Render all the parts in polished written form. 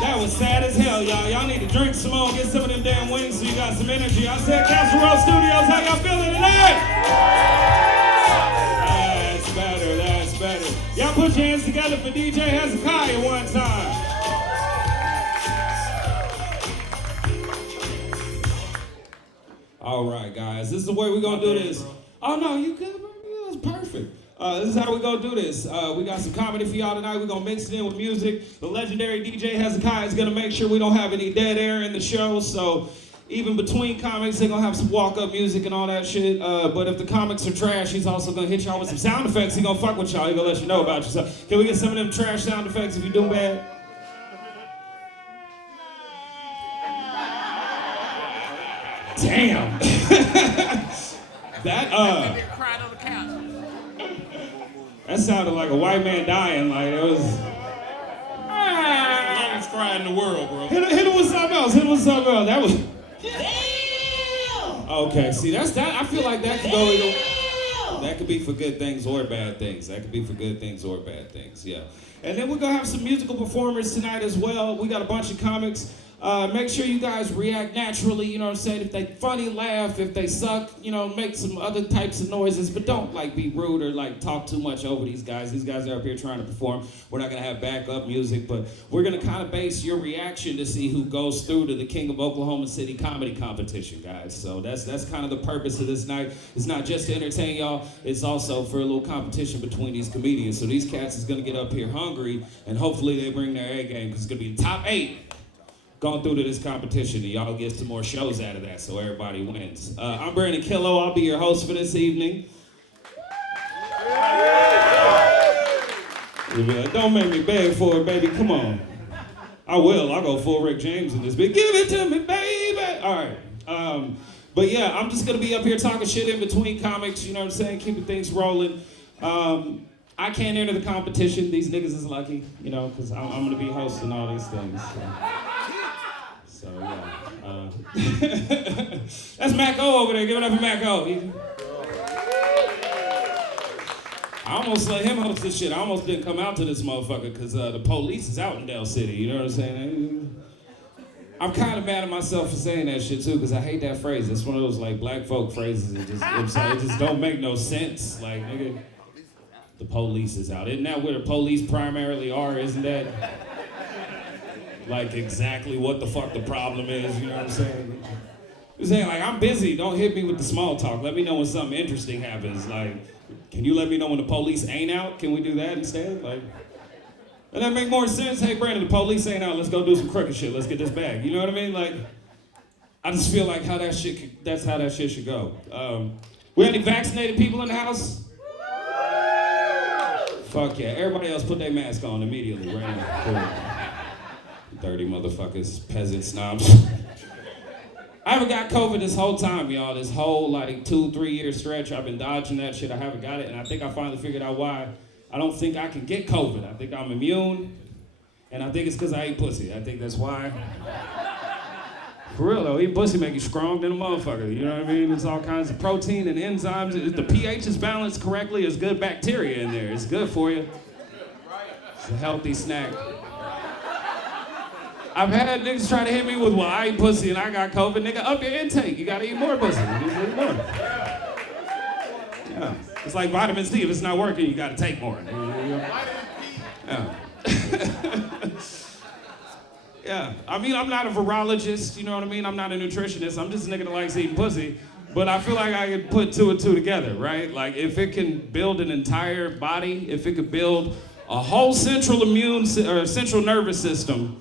That was sad as hell, y'all. Y'all need to drink some more, get some of them damn wings so you got some energy. I said Casserole Studios, how y'all feeling tonight? That's better, that's better. Y'all put your hands together for DJ Hezekiah one time. All right, guys, this is the way we're gonna do this. Oh no, you good, bro? That was perfect. This is how we gonna do this. We got some comedy for y'all tonight. We're gonna mix it in with music. The legendary DJ Hezekiah is gonna make sure we don't have any dead air in the show. So even between comics, they're gonna have some walk-up music and all that shit. But if the comics are trash, he's also gonna hit y'all with some sound effects. He's gonna fuck with y'all. He's gonna let you know about yourself. Can we get some of them trash sound effects if you do bad? Damn. That sounded like a white man dying. Like it was. Longest cry in the world, bro. Hit him with something else. Hit him with something else. That was. Damn. Okay, see that's that. I feel like that could go either. That could be for good things or bad things. That could be for good things or bad things. Yeah. And then we're gonna have some musical performers tonight as well. We got a bunch of comics. Make sure you guys react naturally, you know what I'm saying? If they funny, laugh. If they suck, you know, make some other types of noises. But don't, like, be rude or, like, talk too much over these guys. These guys are up here trying to perform. We're not going to have backup music, but we're going to kind of base your reaction to see who goes through to the King of Oklahoma City comedy competition, guys. So that's kind of the purpose of this night. It's not just to entertain y'all. It's also for a little competition between these comedians. So these cats is going to get up here hungry, and hopefully they bring their A game, because it's going to be the top 8. Going through to this competition, and y'all get some more shows out of that, so everybody wins. I'm Brandon Killo. I'll be your host for this evening. You'll be like, don't make me beg for it, baby. Come on. I will. I'll go full Rick James in this bit. Give it to me, baby. All right. But yeah, I'm just gonna be up here talking shit in between comics. You know what I'm saying? Keeping things rolling. I can't enter the competition. These niggas is lucky, you know, because I'm gonna be hosting all these things. So yeah, that's Mac O over there. Give it up for Mac O. I almost let him host this shit. I almost didn't come out to this motherfucker because the police is out in Del City. You know what I'm saying? I'm kind of mad at myself for saying that shit too, because I hate that phrase. It's one of those like black folk phrases. It just don't make no sense. Like, nigga, the police is out. Isn't that where the police primarily are? Isn't that like exactly what the fuck the problem is? You know what I'm saying? I'm saying, like, I'm busy. Don't hit me with the small talk. Let me know when something interesting happens. Like, can you let me know when the police ain't out? Can we do that instead? Like, and that make more sense. Hey, Brandon, the police ain't out. Let's go do some crooked shit. Let's get this bag. You know what I mean? Like, I just feel like that's how that shit should go. We have any vaccinated people in the house? Fuck yeah. Everybody else put their mask on immediately right now. Cool. Dirty motherfuckers, peasant snobs. I haven't got COVID this whole time, y'all. This whole, like, 2-3 year stretch, I've been dodging that shit. I haven't got it, and I think I finally figured out why. I don't think I can get COVID. I think I'm immune, and I think it's because I ate pussy. I think that's why. For real, though, eat pussy make you strong than a motherfucker. You know what I mean? There's all kinds of protein and enzymes. If the pH is balanced correctly, there's good bacteria in there. It's good for you. It's a healthy snack. I've had niggas try to hit me with, well, I eat pussy and I got COVID. Nigga, up your intake. You gotta eat more pussy. You just eat more. Yeah. It's like vitamin C. If it's not working, you gotta take more. Yeah. Yeah. I mean, I'm not a virologist, you know what I mean? I'm not a nutritionist. I'm just a nigga that likes eating pussy. But I feel like I can put 2 and 2 together, right? Like, if it can build an entire body, if it could build a whole central nervous system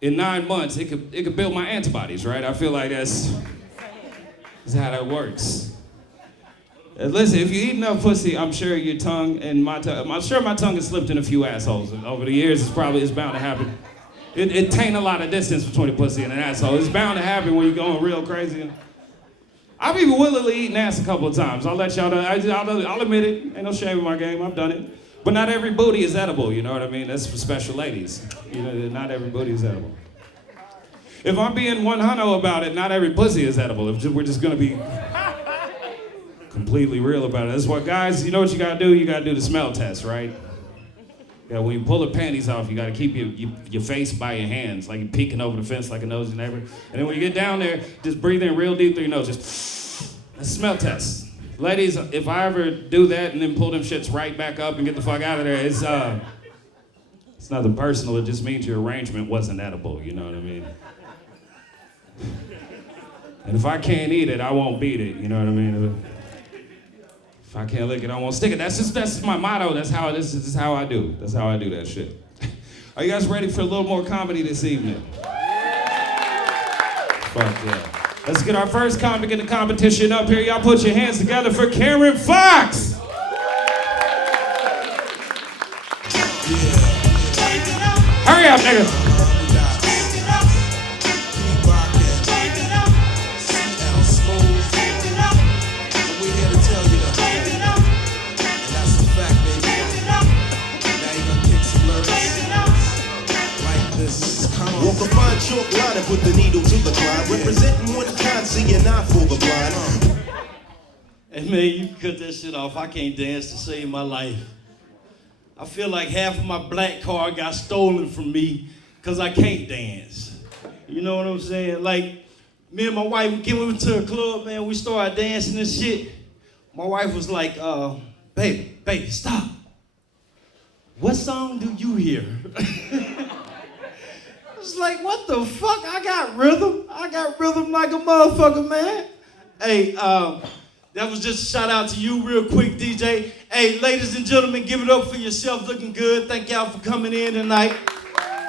in 9 months, it could build my antibodies, right? I feel like that's how that works. Listen, if you eat enough pussy, I'm sure your tongue and I'm sure my tongue has slipped in a few assholes over the years. It's bound to happen. It taint a lot of distance between a pussy and an asshole. It's bound to happen when you're going real crazy. I've even willingly eaten ass a couple of times. I'll let y'all know. I'll admit it. Ain't no shame in my game. I've done it. But not every booty is edible, you know what I mean? That's for special ladies. You know, not every booty is edible. If I'm being 100 about it, not every pussy is edible. We're just gonna be completely real about it. That's what, guys, you know what you gotta do? You gotta do the smell test, right? Yeah, when you pull the panties off, you gotta keep your face by your hands, like you're peeking over the fence like a nosy neighbor. And then when you get down there, just breathe in real deep through your nose, just a smell test. Ladies, if I ever do that and then pull them shits right back up and get the fuck out of there, it's nothing personal, it just means your arrangement wasn't edible, you know what I mean? And if I can't eat it, I won't beat it, you know what I mean? If I can't lick it, I won't stick it. That's my motto. This is how I do. That's how I do that shit. Are you guys ready for a little more comedy this evening? Fuck yeah. Let's get our first comic in the competition up here. Y'all put your hands together for Karen Fox. Hurry up, nigga. Walk a fine chalk line and put the needle to the grind. Representing one kind, seeing eye for the blind. Hey man, you can cut that shit off. I can't dance to save my life. I feel like half of my black car got stolen from me because I can't dance. You know what I'm saying? Like, me and my wife, we went to a club, man, we started dancing and shit. My wife was like, baby, stop. What song do you hear? It's like, what the fuck? I got rhythm like a motherfucker, man. Hey, that was just a shout out to you real quick, DJ. Hey, ladies and gentlemen, give it up for yourself, looking good. Thank y'all for coming in tonight.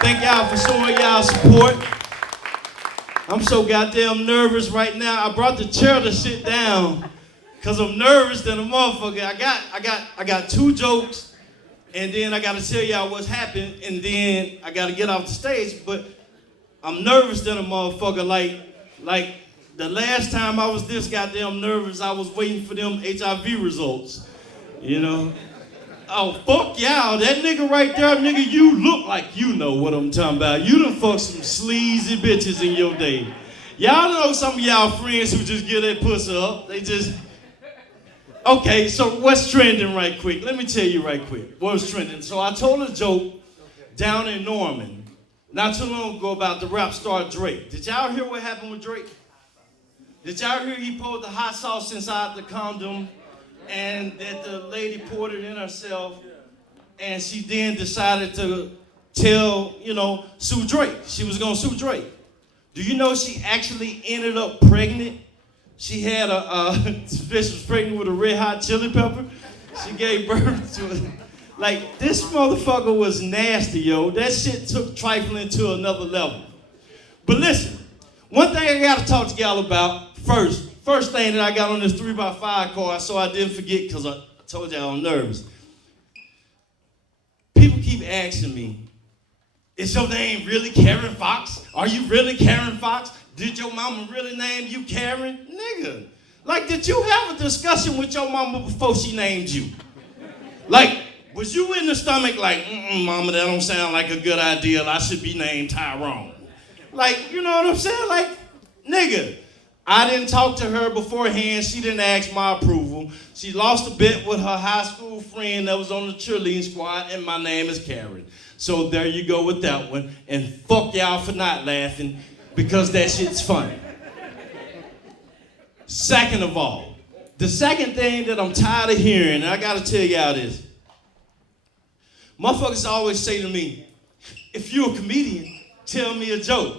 Thank y'all for showing y'all support. I'm so goddamn nervous right now. I brought the chair to sit down because I'm nervous than a motherfucker. I got 2 jokes. And then I gotta tell y'all what's happened, and then I gotta get off the stage, but I'm nervous than a motherfucker. Like the last time I was this goddamn nervous, I was waiting for them HIV results, you know? Oh, fuck y'all, that nigga right there, nigga, you look like you know what I'm talking about. You done fucked some sleazy bitches in your day. Y'all know some of y'all friends who just get that pussy up, they just... Okay, so what's trending right quick? Let me tell you right quick what's trending. So I told a joke down in Norman not too long ago about the rap star Drake. Did y'all hear what happened with Drake? Did y'all hear he poured the hot sauce inside the condom and that the lady poured it in herself and she then decided to sue Drake. She was gonna sue Drake. Do you know she actually ended up pregnant? She had she was pregnant with a Red Hot Chili Pepper. She gave birth to it. Like, this motherfucker was nasty, yo. That shit took trifling to another level. But listen, one thing I gotta talk to y'all about first thing that I got on this 3x5 car, so I didn't forget, because I told y'all I'm nervous. People keep asking me, is your name really Karen Fox? Are you really Karen Fox? Did your mama really name you Karen? Nigga, like, did you have a discussion with your mama before she named you? Like, was you in the stomach like, mama, that don't sound like a good idea. I should be named Tyrone. Like, you know what I'm saying? Like, nigga, I didn't talk to her beforehand. She didn't ask my approval. She lost a bet with her high school friend that was on the cheerleading squad, and my name is Karen. So there you go with that one. And fuck y'all for not laughing, because that shit's funny. Second of all, the second thing that I'm tired of hearing, and I gotta tell y'all this. Motherfuckers always say to me, if you're a comedian, tell me a joke.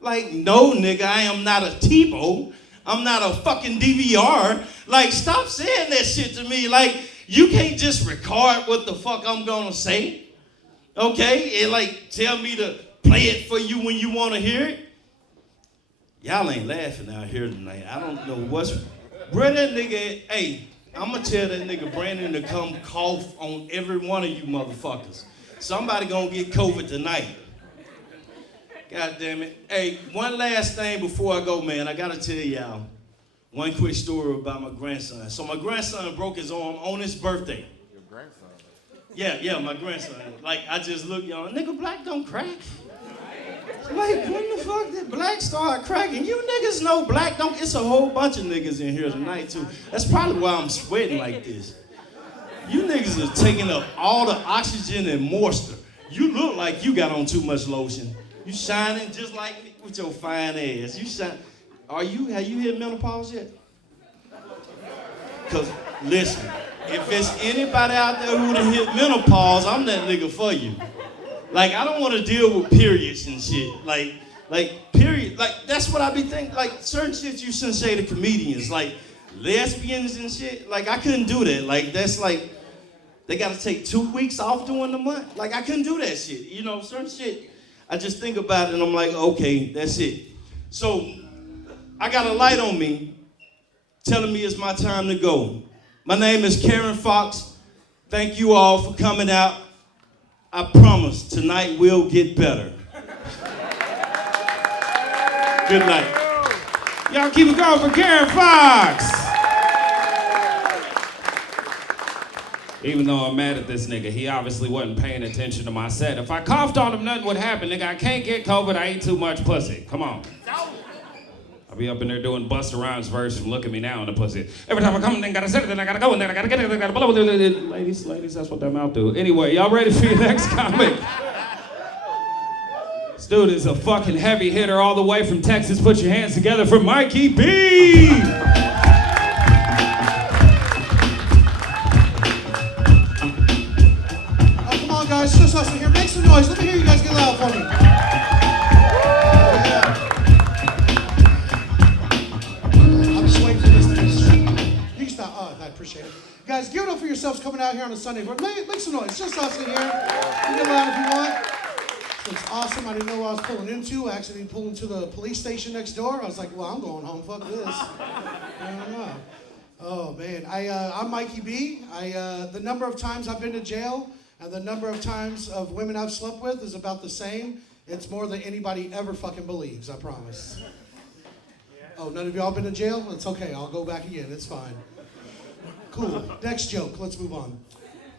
Like, no, nigga, I am not a Tebow. I'm not a fucking DVR. Like, stop saying that shit to me. Like, you can't just record what the fuck I'm gonna say. Okay? And like, tell me to play it for you when you wanna hear it. Y'all ain't laughing out here tonight. I don't know what's... Where that nigga... Hey, I'm gonna tell that nigga Brandon to come cough on every one of you motherfuckers. Somebody gonna get COVID tonight. God damn it. Hey, one last thing before I go, man. I gotta tell y'all one quick story about my grandson. So my grandson broke his arm on his birthday. Your grandson? Yeah, my grandson. Like, I just look, y'all, nigga, black don't crack. Like, when the fuck did black start cracking? You niggas know black don't. It's a whole bunch of niggas in here tonight, too. That's probably why I'm sweating like this. You niggas is taking up all the oxygen and moisture. You look like you got on too much lotion. You shining just like me with your fine ass. You shine. Have you hit menopause yet? Cause listen, if it's anybody out there who done hit menopause, I'm that nigga for you. Like, I don't want to deal with periods and shit. Like period. Like, that's what I be thinking. Like, certain shit you shouldn't say to comedians. Like, lesbians and shit. Like, I couldn't do that. Like, that's like, they got to take 2 weeks off during the month. Like, I couldn't do that shit. You know, certain shit, I just think about it and I'm like, okay, that's it. So, I got a light on me telling me it's my time to go. My name is Karen Fox. Thank you all for coming out. I promise tonight will get better. Good night. Y'all keep it going for Karen Fox. Even though I'm mad at this nigga, he obviously wasn't paying attention to my set. If I coughed on him, nothing would happen, nigga. I can't get COVID, I ate too much pussy. Come on. I'll be up in there doing Busta Rhymes verse from Look at Me Now in the pussy. Every time I come, then gotta set it, then I gotta go, and then I gotta get it, then I gotta blow it. Ladies, that's what that mouth do. Anyway, y'all ready for your next comic? This dude is a fucking heavy hitter all the way from Texas. Put your hands together for Mikey B. Oh, come on, guys, just us in here. Make some noise. Let me hear you guys get loud for me. I appreciate it. Guys, give it up for yourselves coming out here on a Sunday. But make some noise. Just us in here. You get loud if you want. It's awesome. I didn't know what I was pulling into. I actually pulled into the police station next door. I was like, well, I'm going home. Fuck this. I don't know. Oh, man. I'm Mikey B. The number of times I've been to jail and the number of times of women I've slept with is about the same. It's more than anybody ever fucking believes, I promise. Oh, none of y'all been to jail? It's okay. I'll go back again. It's fine. Cool. Next joke. Let's move on.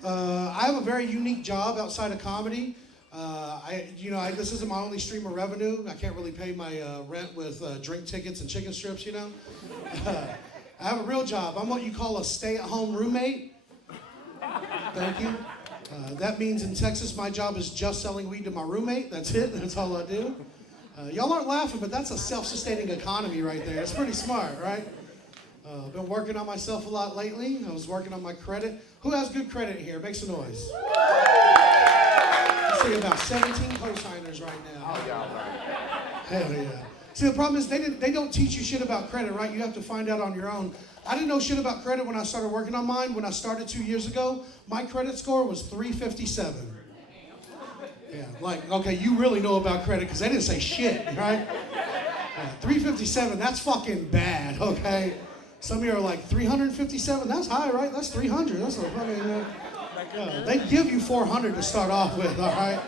I have a very unique job outside of comedy. This isn't my only stream of revenue. I can't really pay my rent with drink tickets and chicken strips, you know. I have a real job. I'm what you call a stay-at-home roommate. Thank you. That means in Texas, my job is just selling weed to my roommate. That's it. That's all I do. Y'all aren't laughing, but that's a self-sustaining economy right there. It's pretty smart, right? I've been working on myself a lot lately. I was working on my credit. Who has good credit here? Make some noise. I see about 17 co-signers right now. Hell yeah. See, the problem is they don't teach you shit about credit, right? You have to find out on your own. I didn't know shit about credit when I started working on mine. When I started 2 years ago, my credit score was 357. Yeah, like, okay, you really know about credit because they didn't say shit, right? 357, that's fucking bad, okay? Some of you are like, 357? That's high, right? That's 300. That's a fucking, they give you 400 to start off with, all right?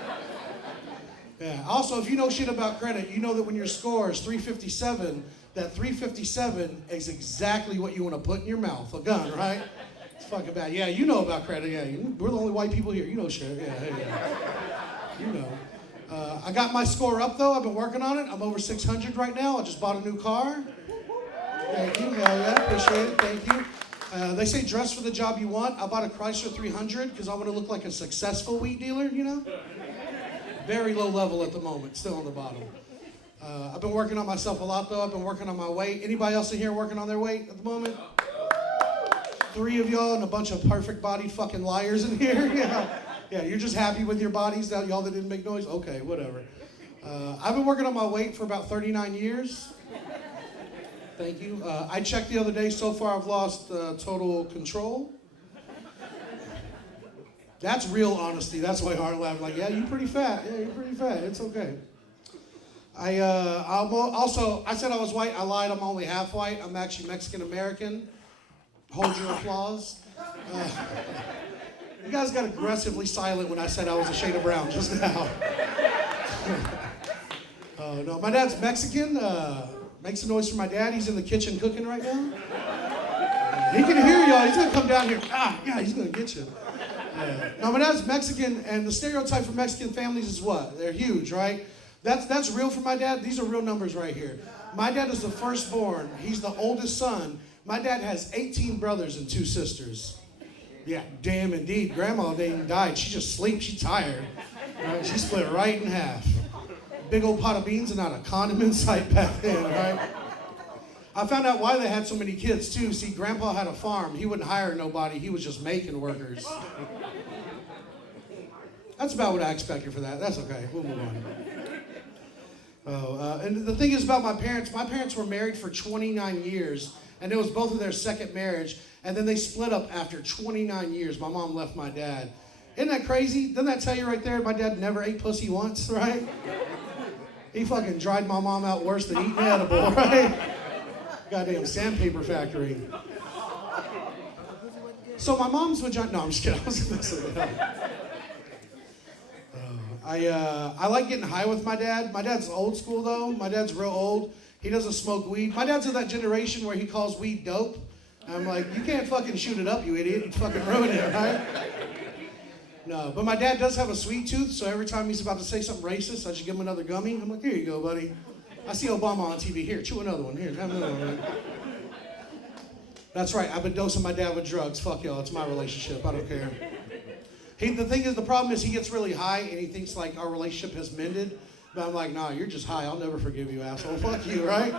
Yeah. Also, if you know shit about credit, you know that when your score is 357, that 357 is exactly what you want to put in your mouth, a gun, right? It's fucking bad. Yeah, you know about credit. Yeah, we're the only white people here. You know shit. Yeah. You know. I got my score up, though. I've been working on it. I'm over 600 right now. I just bought a new car. Thank you. Hell yeah, appreciate it. Thank you. They say dress for the job you want. I bought a Chrysler 300 because I want to look like a successful weed dealer, you know? Very low level at the moment, still on the bottom. I've been working on myself a lot, though. I've been working on my weight. Anybody else in here working on their weight at the moment? 3 of y'all and a bunch of perfect-bodied fucking liars in here. Yeah, you're just happy with your bodies, y'all that didn't make noise? Okay, whatever. I've been working on my weight for about 39 years. Thank you. I checked the other day. So far, I've lost total control. That's real honesty. That's why Hart laughed. Like, yeah, you're pretty fat. Yeah, you're pretty fat. It's okay. I said I was white. I lied. I'm only half white. I'm actually Mexican-American. Hold your applause. You guys got aggressively silent when I said I was a shade of brown just now. No, my dad's Mexican. Make some noise for my dad. He's in the kitchen cooking right now. He can hear y'all. He's gonna come down here. Yeah, he's gonna get you. No, my dad's Mexican, and the stereotype for Mexican families is what? They're huge, right? That's real for my dad. These are real numbers right here. My dad is the firstborn. He's the oldest son. My dad has 18 brothers and 2 sisters. Yeah, damn indeed. Grandma didn't died. She just sleeps. She's tired. Right? She split right in half. Big old pot of beans and not a condom in sight back then, right? I found out why they had so many kids too. See, Grandpa had a farm. He wouldn't hire nobody. He was just making workers. That's about what I expected for that. That's okay. We'll move on. And the thing is about my parents were married for 29 years, and it was both of their second marriage, and then they split up after 29 years. My mom left my dad. Isn't that crazy? Doesn't that tell you right there, my dad never ate pussy once, right? He fucking dried my mom out worse than eating edible, right? Goddamn sandpaper factory. So my mom's vagina, no, I'm just kidding. I was gonna say that. I like getting high with my dad. My dad's old school though. My dad's real old. He doesn't smoke weed. My dad's of that generation where he calls weed dope. I'm like, you can't fucking shoot it up, you idiot. You'd fucking ruin it, right? No, but my dad does have a sweet tooth, so every time he's about to say something racist, I just give him another gummy. I'm like, here you go, buddy. I see Obama on TV. Here, chew another one. Here, have another one. That's right. I've been dosing my dad with drugs. Fuck y'all. It's my relationship. I don't care. The problem is he gets really high and he thinks like our relationship has mended. But I'm like, nah, you're just high. I'll never forgive you, asshole. Fuck you, right?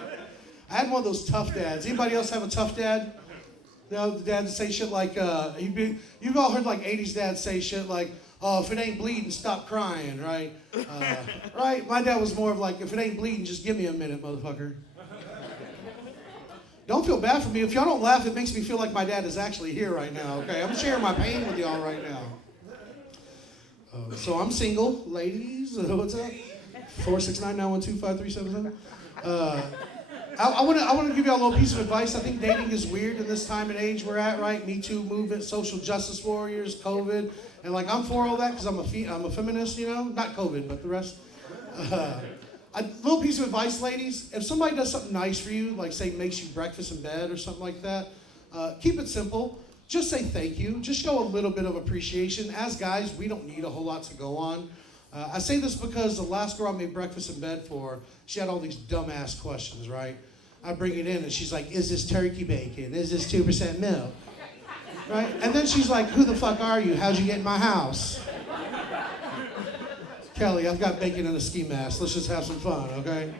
I had one of those tough dads. Anybody else have a tough dad? No, the dads say shit like, you've all heard like 80s dads say shit like, oh, if it ain't bleeding, stop crying, right? Right? My dad was more of like, if it ain't bleeding, just give me a minute, motherfucker. Don't feel bad for me. If y'all don't laugh, it makes me feel like my dad is actually here right now, okay? I'm sharing my pain with y'all right now. So I'm single, ladies. What's up? 469-912-5377. I want to give y'all a little piece of advice. I think dating is weird in this time and age we're at, right? Me Too movement, social justice warriors, COVID, and like I'm for all that because I'm a feminist, you know. Not COVID, but the rest. A little piece of advice, ladies. If somebody does something nice for you, like say makes you breakfast in bed or something like that, keep it simple. Just say thank you. Just show a little bit of appreciation. As guys, we don't need a whole lot to go on. I say this because the last girl I made breakfast in bed for, she had all these dumbass questions, right? I bring it in and she's like, is this turkey bacon? Is this 2% milk? Right? And then she's like, who the fuck are you? How'd you get in my house? Kelly, I've got bacon in a ski mask. Let's just have some fun, okay?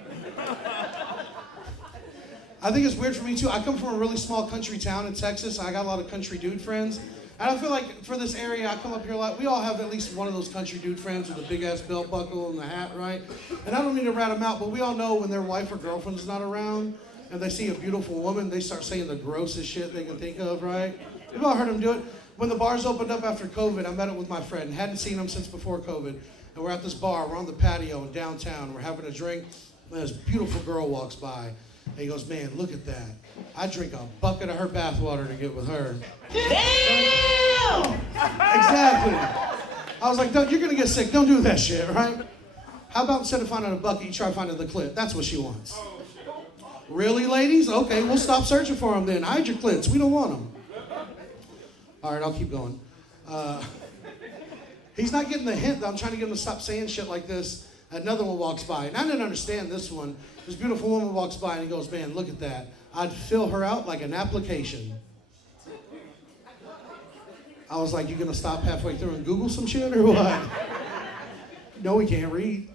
I think it's weird for me too. I come from a really small country town in Texas. I got a lot of country dude friends. And I feel like for this area, I come up here a lot. We all have at least one of those country dude friends with a big ass belt buckle and the hat, right? And I don't need to rat them out, but we all know when their wife or girlfriend's not around and they see a beautiful woman, they start saying the grossest shit they can think of, right? You've all heard them do it. When the bars opened up after COVID, I met up with my friend. Hadn't seen him since before COVID. And we're at this bar. We're on the patio in downtown. We're having a drink. And this beautiful girl walks by. And he goes, man, look at that. I drink a bucket of her bathwater to get with her. Damn! Exactly. I was like, you're going to get sick. Don't do that shit, right? How about instead of finding a bucket, you try finding the clit? That's what she wants. Really, ladies? Okay, we'll stop searching for them then. Hide your clits. We don't want them. All right, I'll keep going. He's not getting the hint that I'm trying to get him to stop saying shit like this. Another one walks by, and I didn't understand this one. This beautiful woman walks by, and he goes, man, look at that. I'd fill her out like an application. I was like, you gonna stop halfway through and Google some shit or what? No, he can't read.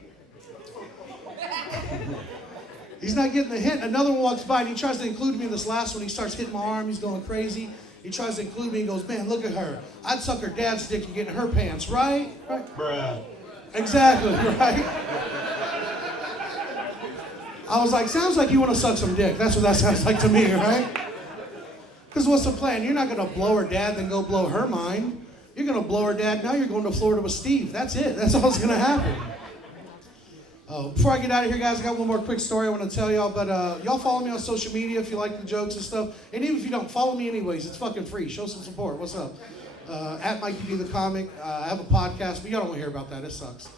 He's not getting the hint. Another one walks by, and he tries to include me in this last one. He starts hitting my arm. He's going crazy. He tries to include me. He goes, man, look at her. I'd suck her dad's dick and get in her pants, right? Right? Bruh. Exactly, right? I was like, sounds like you want to suck some dick. That's what that sounds like to me, right? Because what's the plan? You're not going to blow her dad, then go blow her mind. You're going to blow her dad. Now you're going to Florida with Steve. That's it. That's all that's going to happen. Before I get out of here, guys, I got one more quick story I want to tell y'all. But y'all follow me on social media if you like the jokes and stuff. And even if you don't, follow me anyways. It's fucking free. Show some support. What's up? At Mikey D the Comic. I have a podcast, but y'all don't want to hear about that. It sucks.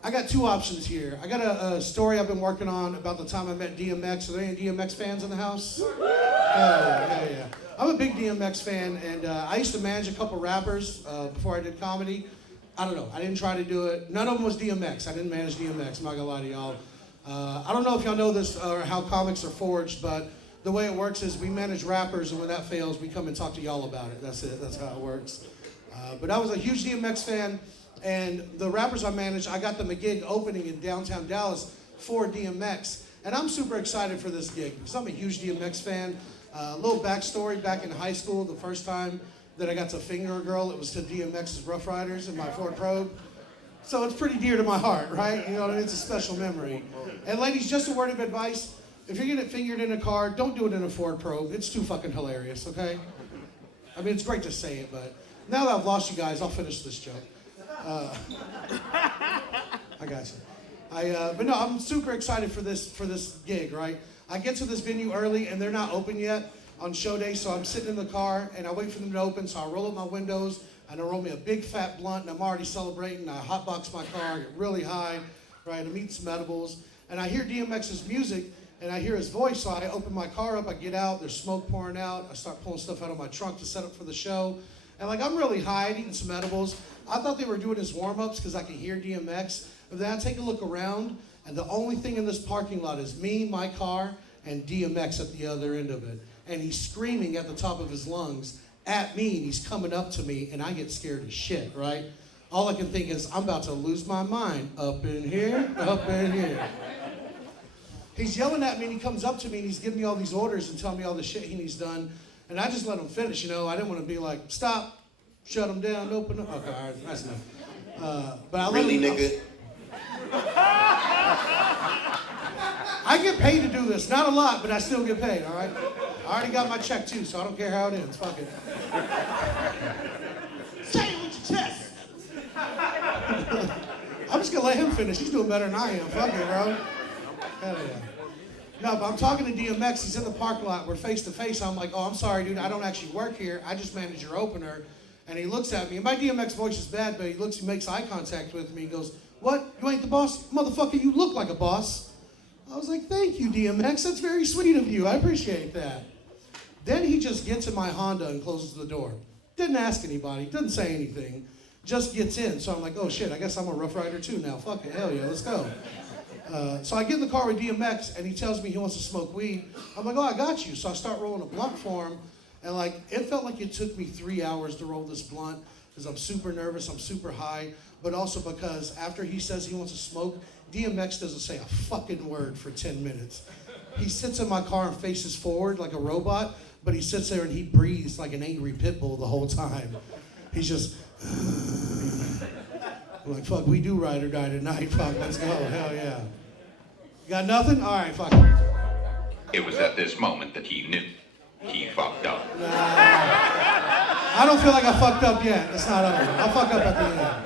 I got two options here. I got a story I've been working on about the time I met DMX. Are there any DMX fans in the house? Yeah. I'm a big DMX fan, and I used to manage a couple rappers before I did comedy. I don't know. I didn't try to do it. None of them was DMX. I didn't manage DMX. I'm not gonna lie to y'all. I don't know if y'all know this or how comics are forged, but the way it works is we manage rappers, and when that fails, we come and talk to y'all about it. That's it. That's how it works. But I was a huge DMX fan, and the rappers I managed, I got them a gig opening in downtown Dallas for DMX. And I'm super excited for this gig because I'm a huge DMX fan. A little backstory, back in high school, the first time that I got to finger a girl, it was to DMX's Rough Riders in my Ford Probe. So it's pretty dear to my heart, right? You know what I mean? It's a special memory. And ladies, just a word of advice. If you're getting fingered in a car, don't do it in a Ford Probe. It's too fucking hilarious, okay? I mean, it's great to say it, but now that I've lost you guys, I'll finish this joke. I got you. But no, I'm super excited for this gig, right? I get to this venue early, and they're not open yet on show day, so I'm sitting in the car, and I wait for them to open, so I roll up my windows, and I roll me a big fat blunt, and I'm already celebrating. I hotbox my car, I get really high, right? I'm eating some edibles, and I hear DMX's music, and I hear his voice, so I open my car up, I get out, there's smoke pouring out, I start pulling stuff out of my trunk to set up for the show, and like I'm really high, eating some edibles. I thought they were doing his warm-ups because I could hear DMX, but then I take a look around, and the only thing in this parking lot is me, my car, and DMX at the other end of it. And he's screaming at the top of his lungs at me, and he's coming up to me, and I get scared as shit, right? All I can think is, I'm about to lose my mind. Up in here, up in here. He's yelling at me, and he comes up to me, and he's giving me all these orders and telling me all the shit he's done. And I just let him finish, you know? I didn't want to be like, stop, shut him down, open up. Okay, all right, that's enough. But I Really, let him, nigga? I get paid to do this. Not a lot, but I still get paid, all right? I already got my check, too, so I don't care how it ends. Fuck it. Say it with your chest. I'm just going to let him finish. He's doing better than I am. Fuck it, bro. Hell yeah. No, but I'm talking to DMX. He's in the parking lot. We're face to face. I'm like, oh, I'm sorry, dude. I don't actually work here. I just manage your opener. And he looks at me. And my DMX voice is bad, but he makes eye contact with me. He goes, what? You ain't the boss? Motherfucker, you look like a boss. I was like, thank you, DMX. That's very sweet of you. I appreciate that. Then he just gets in my Honda and closes the door. Didn't ask anybody. Didn't say anything. Just gets in. So I'm like, oh, shit. I guess I'm a Rough Rider, too now. Fuck it. Hell yeah. Let's go. So I get in the car with DMX, and he tells me he wants to smoke weed. I'm like, oh, I got you. So I start rolling a blunt for him. And, like, it felt like it took me 3 hours to roll this blunt because I'm super nervous. I'm super high. But also because after he says he wants to smoke, DMX doesn't say a fucking word for 10 minutes. He sits in my car and faces forward like a robot, but he sits there and he breathes like an angry pit bull the whole time. He's just... I'm like, fuck, we do ride or die tonight. Fuck, let's go. Hell yeah. You got nothing? All right, fuck it. It was at this moment that he knew he fucked up. Nah. I don't feel like I fucked up yet. It's not over. I'll fuck up at the end.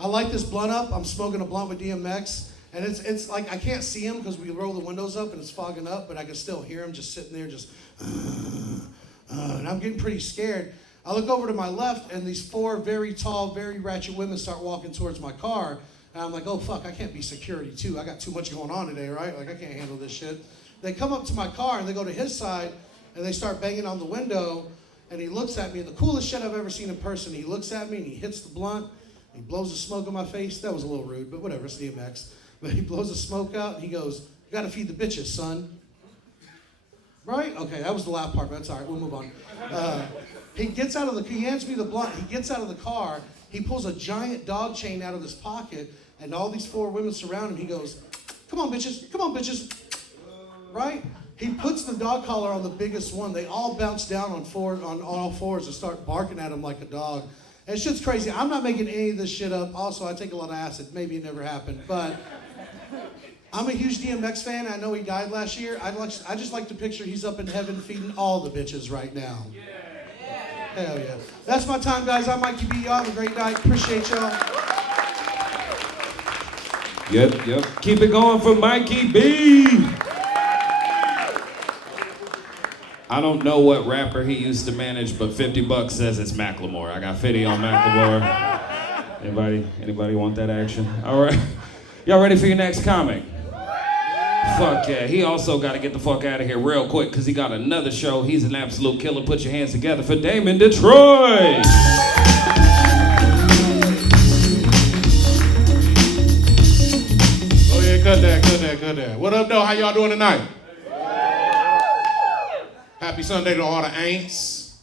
I light this blunt up. I'm smoking a blunt with DMX. And it's like I can't see him because we roll the windows up and it's fogging up, but I can still hear him just sitting there just, and I'm getting pretty scared. I look over to my left, and these 4 very tall, very ratchet women start walking towards my car. And I'm like, oh, fuck, I can't be security, too. I got too much going on today, right? Like, I can't handle this shit. They come up to my car, and they go to his side, and they start banging on the window. And he looks at me, and the coolest shit I've ever seen in person. He looks at me, and he hits the blunt. He blows the smoke in my face. That was a little rude, but whatever, it's DMX. But he blows the smoke out, and he goes, you got to feed the bitches, son. Right? Okay, that was the loud part, but that's all right. We'll move on. He hands me the blunt. He gets out of the car. He pulls a giant dog chain out of his pocket, and all these 4 women surround him. He goes, come on, bitches. Come on, bitches. Right? He puts the dog collar on the biggest one. They all bounce down on all fours and start barking at him like a dog. And shit's crazy. I'm not making any of this shit up. Also, I take a lot of acid. Maybe it never happened. But I'm a huge DMX fan. I know he died last year. I just like to picture he's up in heaven feeding all the bitches right now. Hell yeah. That's my time, guys. I'm Mikey B. Y'all have a great night. Appreciate y'all. Yep. Keep it going for Mikey B. I don't know what rapper he used to manage, but $50 says it's Macklemore. I got 50 on Macklemore. Anybody want that action? All right. Y'all ready for your next comic? Fuck yeah. He also got to get the fuck out of here real quick because he got another show. He's an absolute killer. Put your hands together for Damon Detroit. Oh yeah, cut that. What up, though? How y'all doing tonight? Happy Sunday to all the ain'ts.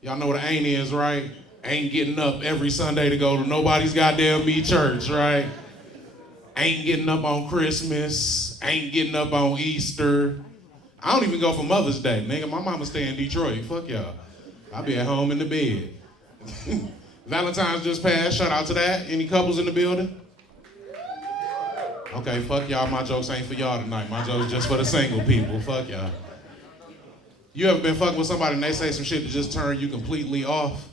Y'all know what an ain't is, right? Ain't getting up every Sunday to go to nobody's goddamn me church, right? Ain't getting up on Christmas. Ain't getting up on Easter. I don't even go for Mother's Day. Nigga, my mama stay in Detroit. Fuck y'all. I be at home in the bed. Valentine's just passed. Shout out to that. Any couples in the building? Okay, fuck y'all. My jokes ain't for y'all tonight. My jokes just for the single people. Fuck y'all. You ever been fucking with somebody and they say some shit to just turn you completely off?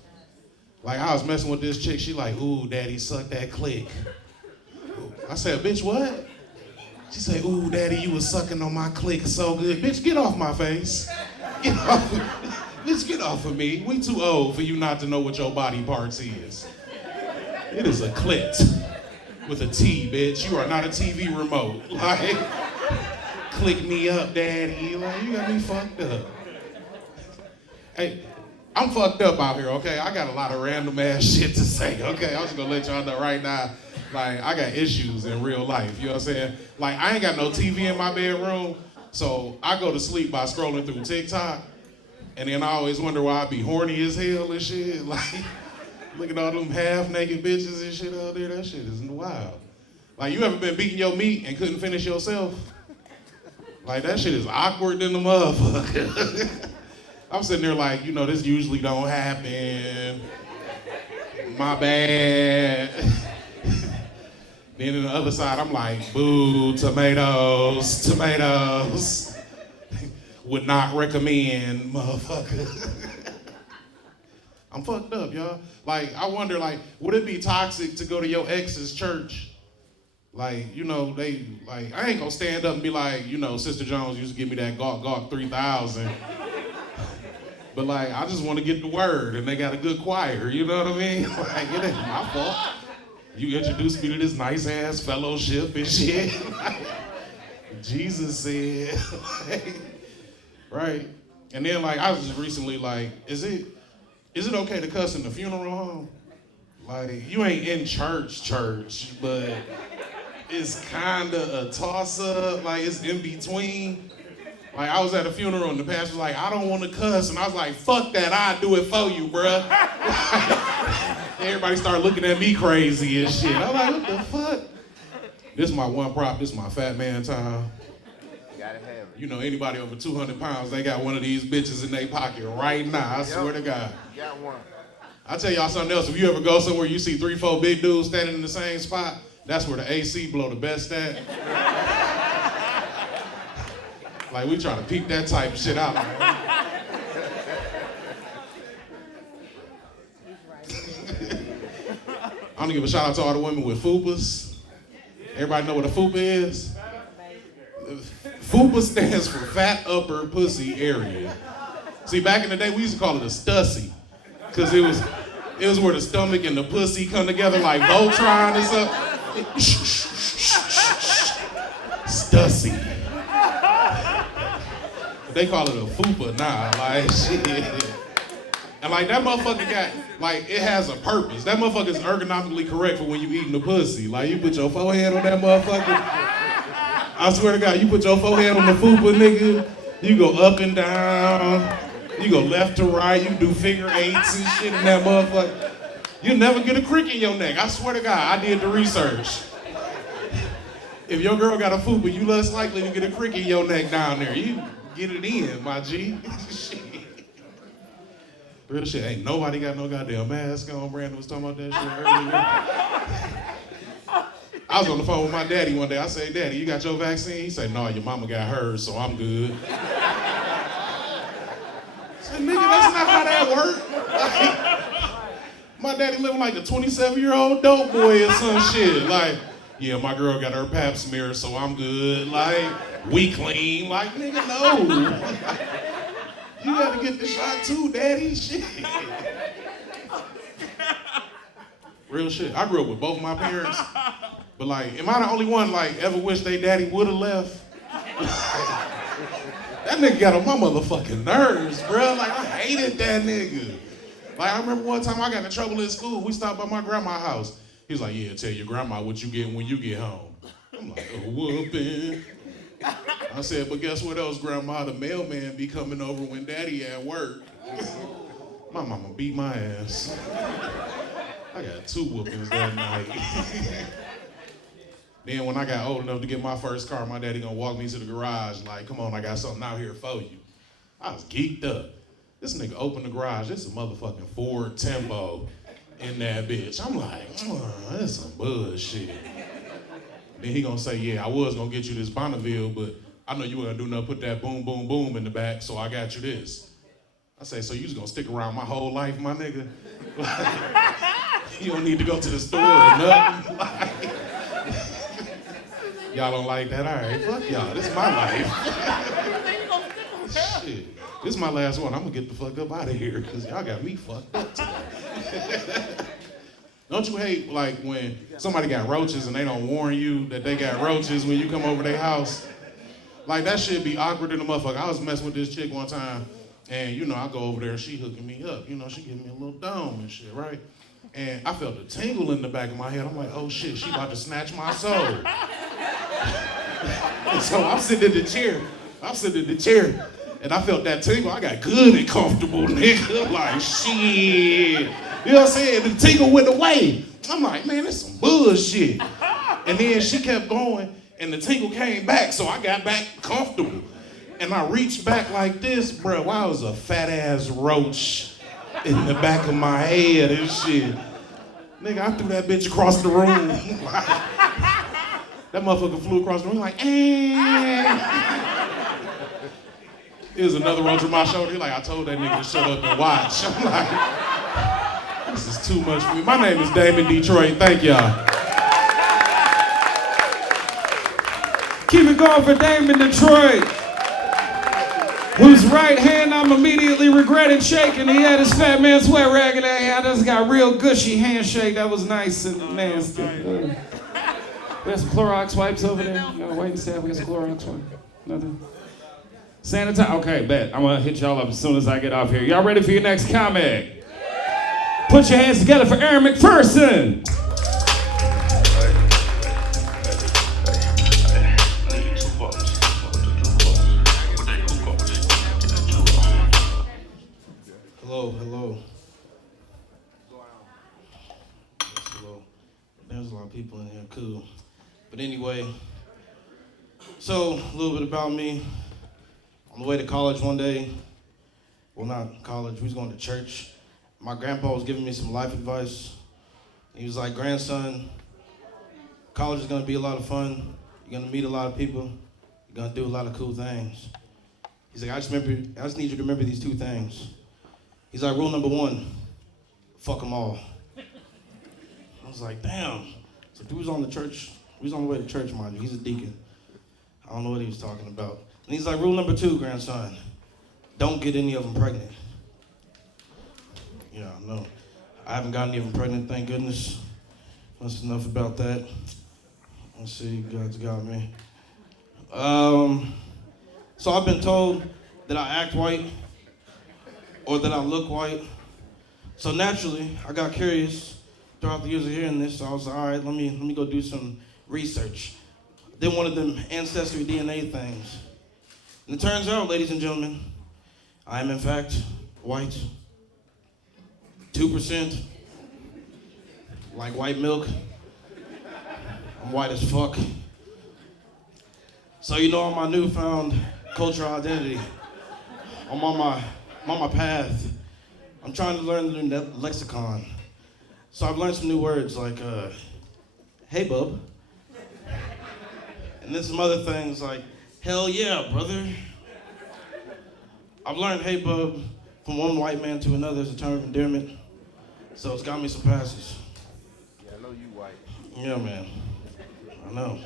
Like, I was messing with this chick. She like, ooh, daddy, suck that click. I said, bitch, what? She said, ooh, daddy, you was sucking on my click so good. Bitch, get off my face. Get off of me. Bitch, get off of me. We too old for you not to know what your body parts is. It is a clit with a T, bitch. You are not a TV remote. Like, click me up, daddy. Like, you got me fucked up. Hey, I'm fucked up out here, okay? I got a lot of random ass shit to say, okay? I'm just gonna let y'all know right now, like, I got issues in real life, you know what I'm saying? Like, I ain't got no TV in my bedroom, so I go to sleep by scrolling through TikTok, and then I always wonder why I be horny as hell and shit. Like, look at all them half-naked bitches and shit out there, that shit is wild. Like, you ever been beating your meat and couldn't finish yourself? Like, that shit is awkward than the motherfucker. I'm sitting there like, you know, this usually don't happen. My bad. Then on the other side, I'm like, boo, tomatoes, tomatoes. Would not recommend, motherfucker. I'm fucked up, y'all. Like, I wonder, like, would it be toxic to go to your ex's church? Like, you know, they, like, I ain't gonna stand up and be like, you know, Sister Jones used to give me that Gawk 3000. But like, I just want to get the word, and they got a good choir, you know what I mean? Like, it ain't my fault. You introduced me to this nice ass fellowship and shit. Jesus said, right? And then like, I was just recently like, is it okay to cuss in the funeral home? Like, you ain't in church, but it's kinda a toss up, like it's in between. Like, I was at a funeral and the pastor was like, I don't want to cuss. And I was like, fuck that, I'll do it for you, bruh. Everybody started looking at me crazy and shit. I'm like, what the fuck? This is my one prop, this is my fat man time. Gotta have it. You know, anybody over 200 pounds, they got one of these bitches in their pocket right now, I swear to God. Got one. I'll tell y'all something else. If you ever go somewhere you see 3-4 big dudes standing in the same spot, that's where the AC blow the best at. Like, we trying to peep that type of shit out. I want to give a shout out to all the women with fupas. Everybody know what a fupa is? Fupa stands for fat upper pussy area. See, back in the day, we used to call it a stussy, because it was where the stomach and the pussy come together like Voltron and stuff. Stussy. They call it a fupa now, like shit. And like that motherfucker got, like, it has a purpose. That motherfucker is ergonomically correct for when you eating the pussy. Like, you put your forehead on that motherfucker. I swear to God, you put your forehead on the fupa, nigga, you go up and down, you go left to right, you do figure eights and shit in that motherfucker. You'll never get a crick in your neck. I swear to God, I did the research. If your girl got a fupa, you less likely to get a crick in your neck down there. You get it in, my G. Shit. Real shit, ain't nobody got no goddamn mask on. Brandon was talking about that shit earlier. I was on the phone with my daddy one day. I said, Daddy, you got your vaccine? He said, no, your mama got hers, so I'm good. I said, nigga, that's not how that works. My daddy living like a 27-year-old dope boy or some shit. Like, yeah, my girl got her pap smear, so I'm good. Like, we clean. Like, nigga, no. You gotta get the shot too, daddy. Shit. Real shit. I grew up with both my parents, but like, am I the only one like ever wish they daddy would have left? That nigga got on my motherfucking nerves, bro. Like, I hated that nigga. Like, I remember one time I got in trouble in school. We stopped by my grandma's house. He was like, yeah, tell your grandma what you get when you get home. I'm like, a whooping. I said, but guess what else, Grandma? The mailman be coming over when Daddy at work. My mama beat my ass. I got 2 whoopings that night. Then when I got old enough to get my first car, my daddy gonna walk me to the garage like, come on, I got something out here for you. I was geeked up. This nigga opened the garage. It's a motherfucking Ford Tempo in that bitch. I'm like, that's some bullshit. Then he gonna say, yeah, I was gonna get you this Bonneville, but I know you weren't gonna do nothing, put that boom, boom, boom in the back, so I got you this. I say, so you just gonna stick around my whole life, my nigga? You don't need to go to the store or nothing. Y'all don't like that? All right, fuck y'all. This is my life. Shit. This is my last one. I'm gonna get the fuck up out of here because y'all got me fucked up today. Don't you hate like when somebody got roaches and they don't warn you that they got roaches when you come over their house? Like that shit be awkward in the motherfucker. I was messing with this chick one time and you know, I go over there and she hooking me up. You know, she giving me a little dome and shit, right? And I felt a tingle in the back of my head. I'm like, oh shit, she about to snatch my soul. And so I'm sitting in the chair. And I felt that tingle. I got good and comfortable, nigga. Like, shit. You know what I'm saying? The tingle went away. I'm like, man, this some bullshit. And then she kept going, and the tingle came back, so I got back comfortable. And I reached back like this, bro. I was a fat-ass roach in the back of my head and shit. Nigga, I threw that bitch across the room. That motherfucker flew across the room like, There's another roach on my shoulder. He like, I told that nigga to shut up and watch. I'm like, this is too much for me. My name is Damon Detroit. Thank y'all. Keep it going for Damon Detroit, whose right hand I'm immediately regretting shaking. He had his fat man sweat rag in that hand. I just got real gushy handshake. That was nice and nasty. We got some Clorox wipes over there. Wait and see. We got some Clorox wipes. Nothing. Sanitize. Okay, bet. I'm gonna hit y'all up as soon as I get off here. Y'all ready for your next comic? Put your hands together for Aaron McPherson. Hello. Hello. There's a lot of people in here, cool. But anyway, so a little bit about me. On the way to college one day, well not college, we was going to church. My grandpa was giving me some life advice. He was like, grandson, college is gonna be a lot of fun. You're gonna meet a lot of people. You're gonna do a lot of cool things. He's like, I just need you to remember these 2 things. He's like, rule number 1, fuck them all. I was like, damn. So dude was on the way to church, mind you. He's a deacon. I don't know what he was talking about. And he's like, rule number 2, grandson, don't get any of them pregnant. Yeah, I know. I haven't got any of them pregnant, thank goodness. That's enough about that. Let's see, God's got me. So I've been told that I act white or that I look white. So naturally, I got curious throughout the years of hearing this, so I was like, all right, let me go do some research. Then one of them ancestry DNA things. And it turns out, ladies and gentlemen, I am in fact white. 2%, like white milk. I'm white as fuck. So you know, on my newfound cultural identity, I'm on my path. I'm trying to learn the new lexicon. So I've learned some new words like, hey bub. And then some other things like, hell yeah, brother. I've learned hey bub from one white man to another as a term of endearment. So it's got me some passes. Yeah, I know you white. Yeah, man. I know.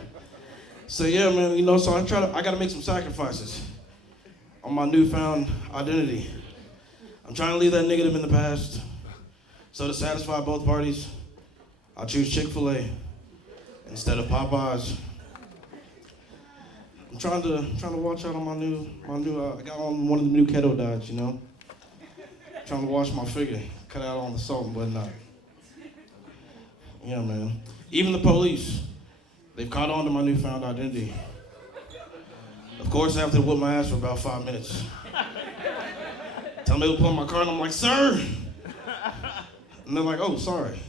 So yeah, man, you know, so I gotta make some sacrifices on my newfound identity. I'm trying to leave that negative in the past. So to satisfy both parties, I'll choose Chick-fil-A instead of Popeyes. I'm trying to watch out on my new I got on one of the new keto diets, you know? Trying to watch my figure, cut out on the salt and whatnot. Yeah, man. Even the police, they've caught on to my newfound identity of Of course, after they whooped my ass for about 5 minutes. Tell me to pull my car, and I'm like, sir. And they're like, oh, sorry.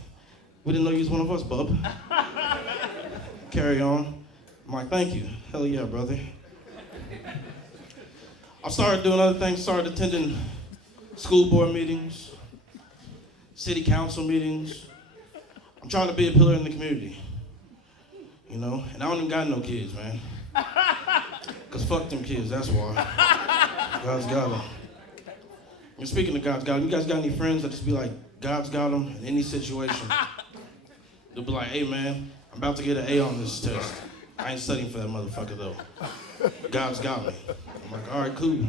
We didn't know you was one of us, bub. Carry on. I'm like, thank you. Hell yeah, brother. I started doing other things, started attending school board meetings, city council meetings. I'm trying to be a pillar in the community, you know? And I don't even got no kids, man. Cause fuck them kids, that's why. God's got them. And speaking of God's got them, you guys got any friends that just be like, God's got them in any situation? They'll be like, hey man, I'm about to get an A on this test. I ain't studying for that motherfucker though. God's got me. I'm like, all right, cool. And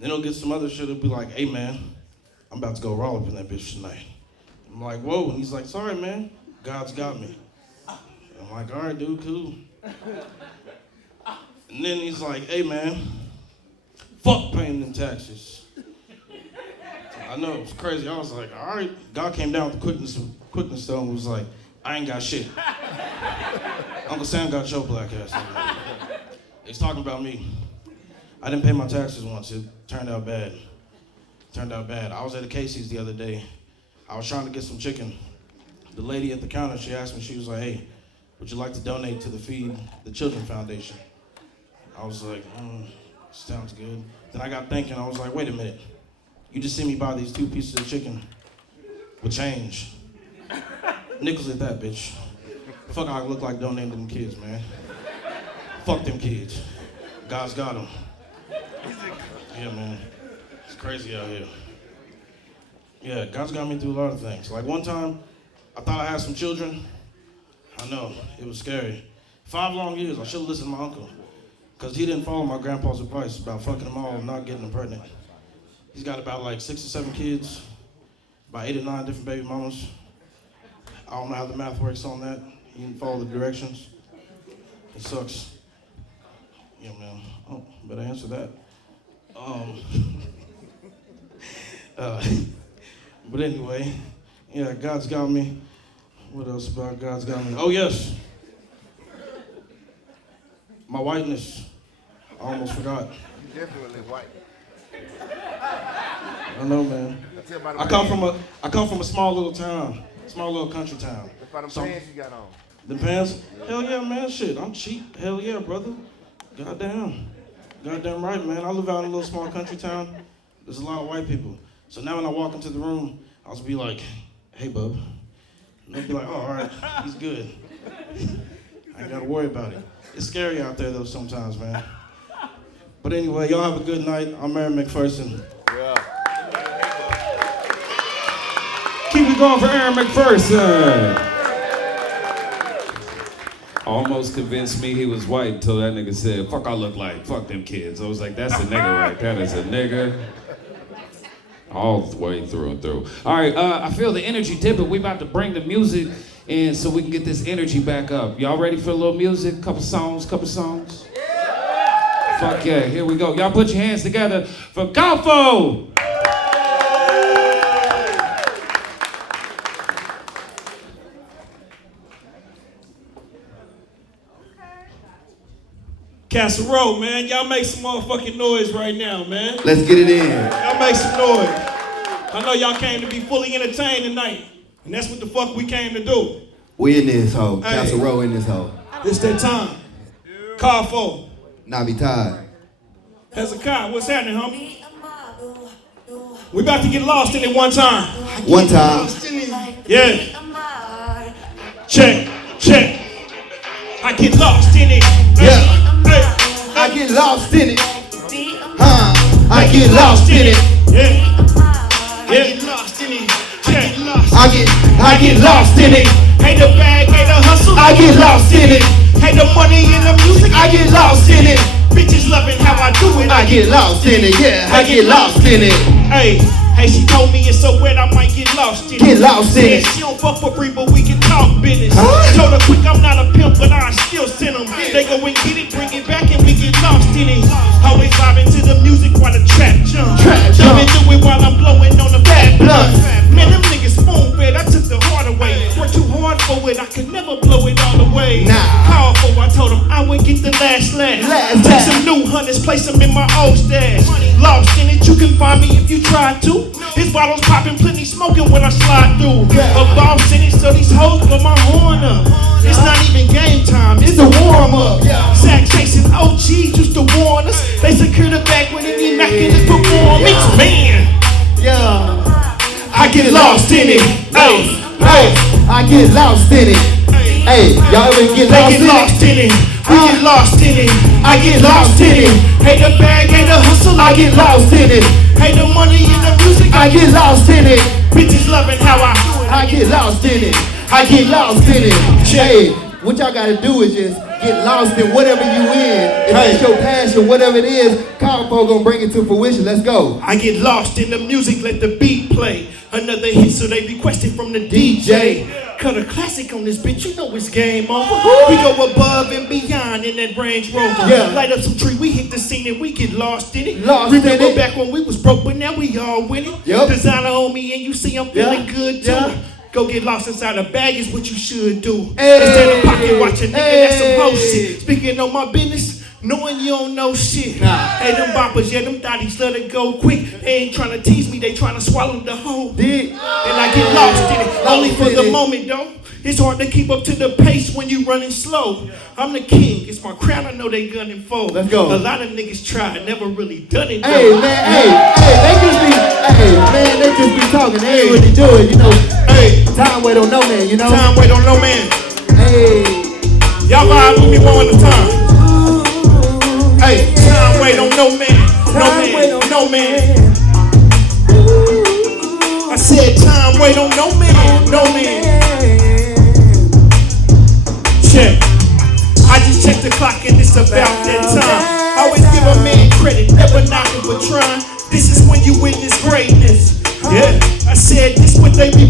then he'll get some other shit. He'll be like, hey man, I'm about to go roll up in that bitch tonight. I'm like, whoa. And he's like, sorry man, God's got me. I'm like, all right, dude, cool. And then he's like, hey man, fuck paying them taxes. I know, it's crazy. I was like, all right. God came down with the quickness though and was like, I ain't got shit. Uncle Sam got your black ass. He's talking about me. I didn't pay my taxes once. It turned out bad. I was at a Casey's the other day. I was trying to get some chicken. The lady at the counter, she asked me, she was like, hey, would you like to donate to the Feed the Children Foundation? I was like, sounds good. Then I got thinking, I was like, wait a minute. You just see me buy these 2 pieces of chicken with change. Nickels at that, bitch. Fuck, I look like donating to them kids, man. Fuck them kids. God's got them. Yeah, man. It's crazy out here. Yeah, God's got me through a lot of things. Like one time, I thought I had some children. I know, it was scary. 5 long years, I should have listened to my uncle. Because he didn't follow my grandpa's advice about fucking them all and not getting them pregnant. He's got about like 6 or 7 kids, about 8 or 9 different baby mamas. I don't know how the math works on that. He didn't follow the directions. It sucks. Yeah, man. Oh, better answer that. But anyway, yeah, God's got me. What else about God's got me? Oh, yes. My whiteness. I almost forgot. You definitely white. I know, man. I come from a small little town, small little country town. That's why them pants you got on. Them pants? Hell yeah, man. Shit, I'm cheap. Hell yeah, brother. Goddamn right, man. I live out in a little small country town. There's a lot of white people. So now when I walk into the room, I'll just be like, hey, bub. And they'll be like, oh, all right, he's good. I ain't gotta worry about it. It's scary out there, though, sometimes, man. But anyway, y'all have a good night. I'm Aaron McPherson. Yeah. Keep it going for Aaron McPherson. Almost convinced me he was white until that nigga said, fuck I look like, fuck them kids. I was like, that's a nigga right there, that's a nigga. All the way through and through. All right, I feel the energy dipping. We about to bring the music in so we can get this energy back up. Y'all ready for a little music? Couple songs? Yeah. Fuck yeah, here we go. Y'all put your hands together for Galfo! Castle Road, man. Y'all make some motherfucking noise right now, man. Let's get it in. Y'all make some noise. I know y'all came to be fully entertained tonight, and that's what the fuck we came to do. We in this hoe. Hey. Castle Row in this hoe. It's that time. Call for. Nabi Todd. Hezekiah, what's happening, homie? We about to get lost in it one time. One time. Yeah. Check. I get lost in it. Yeah. Hey. I get lost in it. I get lost in it. Yeah. I get lost in it. I get lost in it. Hate the bag, hate the hustle. I get lost in it. Hate the money and the music. I get lost in it. Bitches loving how I do it. I get lost in it. Yeah, I get lost in it. Hey, she told me it's so wet I might get lost in it. Get lost in it. She don't fuck for free, but we can talk business. Huh? Told her quick I'm not a pimp, but I still send them. They go and get it, bring it back, and we get lost in it. Always vibing to the music while the trap jump. Jumping through it while I'm blowing on the fat blunt. Man, them niggas spoon fed, I took the heart away. Worked too hard for it, I could never blow it all away. Nah. Call for, I told them I and get the last laugh. Last Take laugh. some new hunters, place them in my old stash. Lost in it, you can find me if you try to. His bottles popping, plenty smoking when I slide through. A boss in it, so these hoes put my horn up. It's not even game time, it's a warm up. Sack chasing OGs used to warn us. They secure the back when any immaculate performance. Man, Yeah. I get lost in it. Hey, hey. I get lost in it. Hey, y'all ever get They lost get in lost it? in it. We get lost in it. I get lost in it. Hate the bag, hate the hustle. I get lost in it. Hate the money in the music. I get lost in it. Bitches loving how I do it. I get lost in it. I get lost in it. Hey, what y'all gotta do is just get lost in whatever you in. If it's your passion, whatever it is, Carpo gonna bring it to fruition. Let's go. I get lost in the music, let the beat play. Another hit, so they requested from the DJ. Cut a classic on this bitch, you know it's game over. We go above and beyond in that Range Rover. Yeah. Light up some tree, we hit the scene and we get lost in it. Lost in Remember it. back when we was broke, but now we all winning. Yep. Designer on me and you see I'm feeling Yeah. good too. Yeah. Go get lost inside a bag is what you should do. Hey. Instead of pocket watching, nigga, that's some hoe Hey. shit. Speaking on my business, knowing you don't know shit. Hey, them boppers, yeah, them thotties, let it go quick. They ain't trying to tease me, they trying to swallow the whole. Dig. And I get lost in it, only for in the it. moment though. It's hard to keep up to the pace when you running slow. I'm the king, it's my crown, I know they gunning for. Let's go. A lot of niggas tried, never really done it. Hey though. man, they just be, they just be talking. They ain't really do it, you know. Hey, Time wait on no man, you know. time wait on no man. Hey, Y'all vibe with me one at a time. Hey, time wait on no man, no man. I said time wait on no man. Check. I just checked the clock and it's about that time. Always give a man credit, never knocking but trying. This is when you witness greatness. Yeah, I said this what they be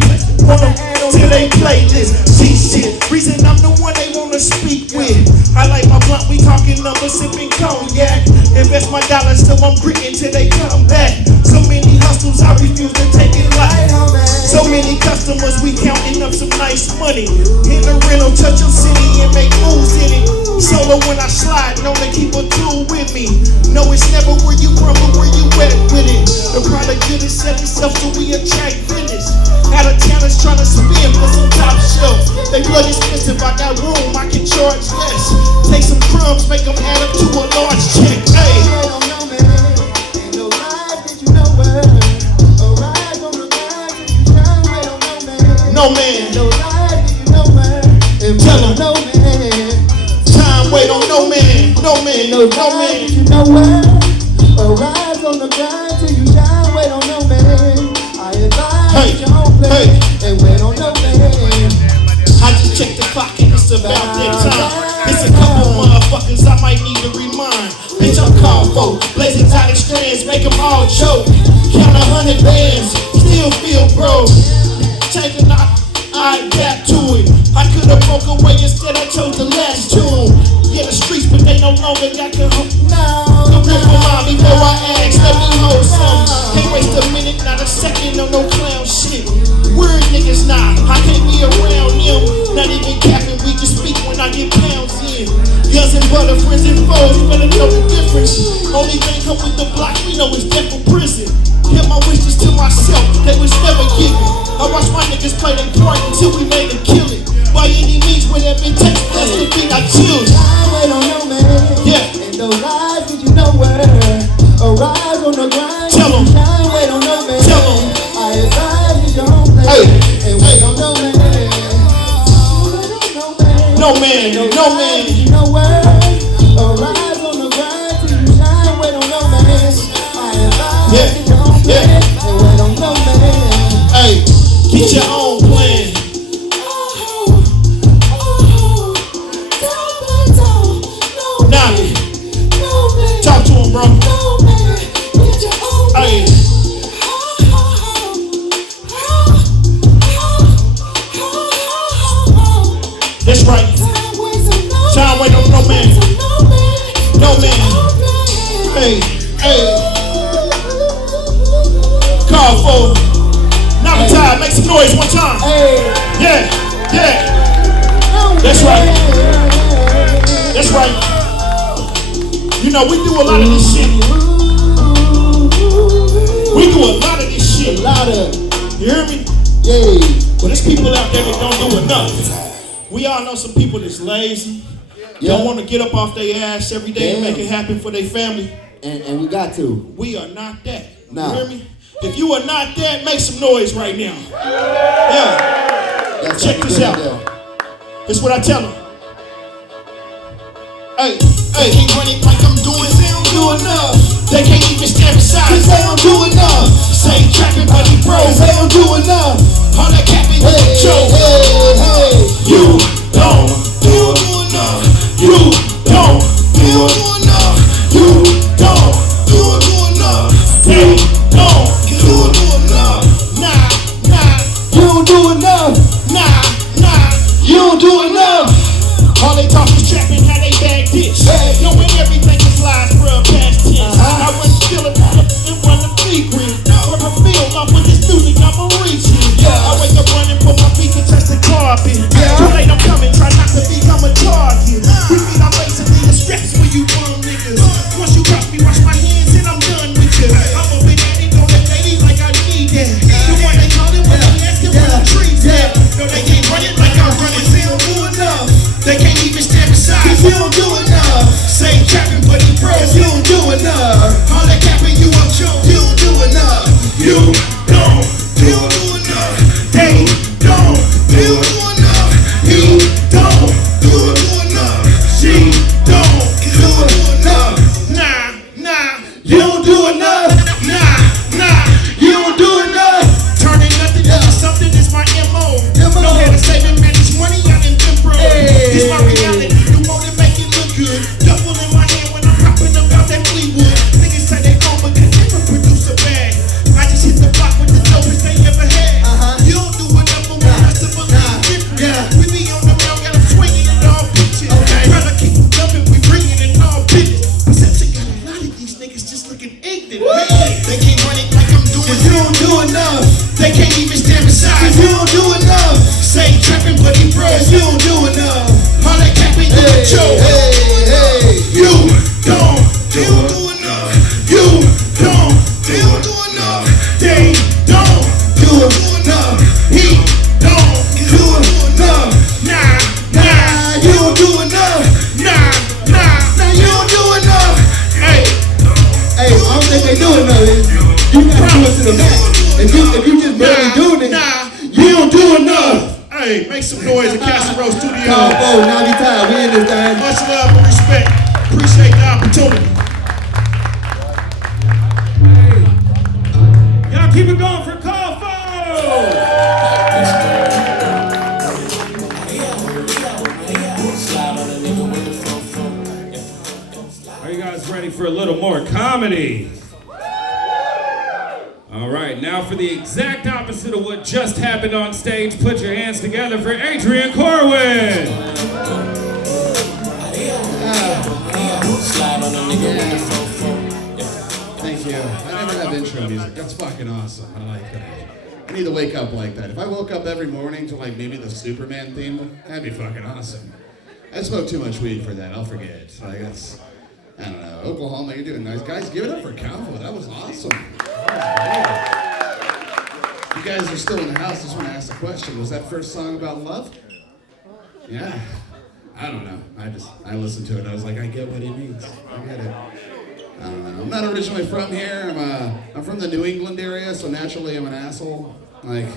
on them till they play this. See shit, reason I'm the one they wanna speak with. I like my blunt, we talking numbers, sipping cognac. Invest my dollars till I'm gritting till they come back. So many hustles, I refuse to take it light. So many customers, we counting up some nice money. In the rental, touch your city and make moves in it. Solo when I slide, know they keep a tool with me. No, it's never where you from, but where you at with it. The product good is selling stuff, so we attract business. Out of towners trying to spin for some top shelf. They blood expensive, I got room, I can charge less. Take some crumbs, make them add up to a large check. Hey. No man. Tell 'em. Time wait on no man. No man. No man. you know where? Arise on the grind till you shine. Wait on no man. I advise Hey, you don't play hey. and wait on no man. I just checked the clock and it's about that time. It's a couple motherfuckers I might need to remind. Bitch, I'm called for blazing tight strands, make them all choke. Count 100 bands, still feel broke. Take a knock, I adapt to it. I could've broke away, instead I chose the last tune. Yeah, the streets, but they no longer got the hook. The rip around before I ask, let me hold some. Can't waste a minute, not a second on no clown shit. Weird niggas nah, I can't be around them. Not even capping, we can speak when I get pounds in. Guns and butter, friends and foes, you better know the difference. Only thing come with the block, we know it's death for prison. Kept my wishes to myself, they was never given. I watched my niggas play their part until we made them kill it. By any means, whatever it takes, that's the thing I choose. Wait on no man. Yeah. And those lies that you know where. Arise on the grind. Tell 'em. Shine, wait on no man. Tell 'em. I advise you don't play Hey. and wait on no man. Wait on no man. No man, no man. You know where? Arise on the grind till you shine. Wait on no man. I advise Yeah. you don't play Yeah. and wait on no man. Hey, get your own plan. Now, talk to him, bro. Hey. That's right. Time wait on no man. No man. Hey, hey. Call for Now time, make some noise one time. Yeah, yeah. That's right. That's right. You know, we do a lot of this shit. We do a lot of this shit. A lot of. You hear me? Yeah. But there's people out there that don't do enough. We all know some people that's lazy. Don't want to get up off their ass every day and make it happen for their family. And we got to. We are not that. Nah. You hear me? If you are not that, make some noise right now. Yeah. That's Check how we this do it out. there. This is what I tell them. Hey, they can't run it like I'm doing, they don't do enough. They can't even stand beside, cause they don't do enough. Say trapping, but he bro, they don't do enough. All that capping, Hey, show. hey, You don't do enough. You don't do enough. You don't do enough. They don't do enough. Nah, nah. You don't do enough. Nah, nah. You don't do enough. All they talk is trapping, how they bag this. Knowing everything is lies, bruh, past tense. I run still and run the fleet green. From a field, off with this music, I'ma reach it. I wake up running for my feet to touch the carpet. Too late, I'm coming, try not to become a target. We meet, I'm basically the stress where you bum niggas. Once you cross me, wash my hands and I'm done with you. I'm up in that, on that lady like I need that. The one they call it when they asking where the trees at. No, they can't run it like I'm running, they don't do enough. They can't even stand beside, cause you don't do enough. Say trapping, but he bro, you don't do enough. All that capping, you up, show, you don't do enough. You don't do enough. They don't do enough. You don't do enough. She don't do enough. Nah, nah, you don't do enough. Nah, nah, you don't do enough. Turning nothing into something is my MO. No head to save and manage money out in Denver. It's my reality. You want to make it look good. Double in my hand when I'm popping about that Fleetwood. Niggas say they own, but they never produce a bag. I just hit the block with the dopest they ever had. You don't do enough for my rest of us. We be on the road, got them swinging in all pitches. Brother, keep loving, we bringing it all business. Perception got a lot of these niggas just looking ignorant. Man, they can't run it like I'm doing. Cause you don't do enough. They can't even stand beside. Cause you don't do enough. Say trapping, but he bro, you don't do enough. All that capping, you a joke. You don't do enough. You don't do enough. They don't do enough. He don't do enough. Nah, nah, you don't do enough. Nah, nah, nah, you don't do enough. Hey, Hey, I don't think they do enough. You gotta do it to the max. If you just barely doing it, nah, you don't do enough. Hey, make some noise at Castle Road Studios. combo, now we tired. We in this thing. Much love and respect. Appreciate the opportunity. Y'all keep it going for Kofo! Are you guys ready for a little more comedy? All right, now for the exact opposite of what just happened on stage, put your hands together for Adrian Corwin. Thank you. I never have intro music. That's fucking awesome. I like that. I need to wake up like that. If I woke up every morning to like maybe the Superman theme, that'd be fucking awesome. I smoke too much weed for that. I'll forget. Like that's, I don't know. Oklahoma, you're doing nice. Guys, give it up for Calvo. That was awesome. You guys are still in the house. Just want to ask a question. Was that first song about love? Yeah. I don't know. I listened to it. I was like, I get what he means. I get it. I don't know. I'm not originally from here. I'm from the New England area, so naturally I'm an asshole. Like,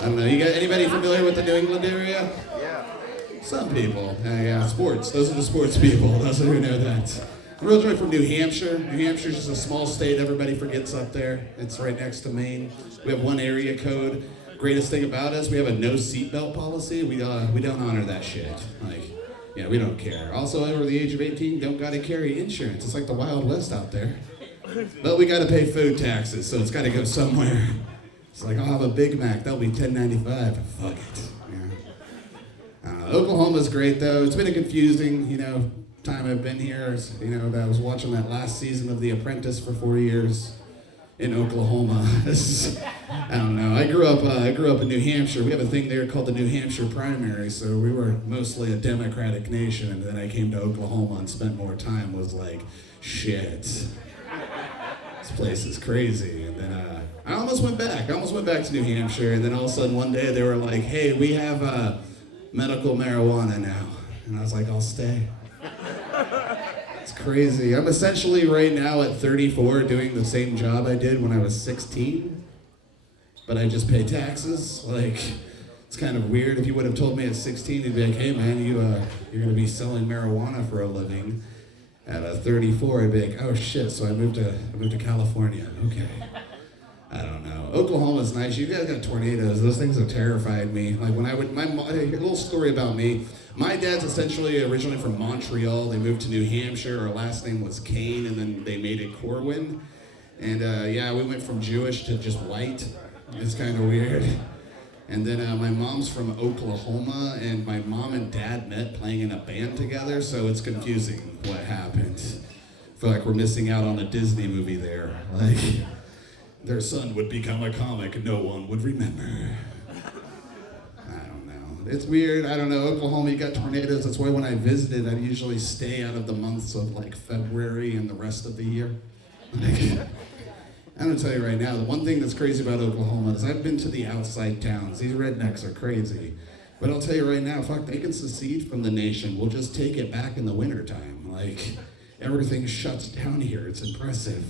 I don't know. You got anybody familiar with the New England area? Yeah. Some people. Yeah, sports. Those are the sports people. Those who know that. I'm originally from New Hampshire. New Hampshire's just a small state everybody forgets up there. It's right next to Maine. We have one area code. Greatest thing about us, we have a no seatbelt policy. We don't honor that shit. Like, yeah, we don't care. Also, over the age of 18, don't gotta carry insurance. It's like the Wild West out there. But we gotta pay food taxes, so it's gotta go somewhere. It's like, I'll have a Big Mac, that'll be $10.95. Fuck it. Yeah. Oklahoma's great though. It's been a confusing, time I've been here. I was watching that last season of The Apprentice for 4 years. in Oklahoma. I don't know. I grew up in New Hampshire. We have a thing there called the New Hampshire primary, so we were mostly a Democratic nation, and then I came to Oklahoma and spent more time, was like, shit. This place is crazy. And then I almost went back. I almost went back to New Hampshire, and then all of a sudden one day they were like, hey, we have medical marijuana now. And I was like, I'll stay. It's crazy. I'm essentially right now at 34 doing the same job I did when I was 16, but I just pay taxes. Like, it's kind of weird. If you would have told me at 16, you'd be like, hey man, you're gonna be selling marijuana for a living. At 34, I'd be like, oh shit, so I moved to California. Okay. I don't know. Oklahoma's nice. You guys got tornadoes. Those things have terrified me. Like when a little story about me. My dad's essentially originally from Montreal. They moved to New Hampshire. Our last name was Kane, and then they made it Corwin. And yeah, we went from Jewish to just white. It's kind of weird. And then my mom's from Oklahoma, and my mom and dad met playing in a band together, so it's confusing what happened. I feel like we're missing out on a Disney movie there. Like, their son would become a comic no one would remember. I don't know. It's weird. I don't know. Oklahoma, you got tornadoes. That's why when I visited, I usually stay out of the months of like February and the rest of the year. Like, I'm gonna tell you right now, the one thing that's crazy about Oklahoma is I've been to the outside towns. These rednecks are crazy. But I'll tell you right now, fuck, they can secede from the nation. We'll just take it back in the wintertime. Like, everything shuts down here. It's impressive.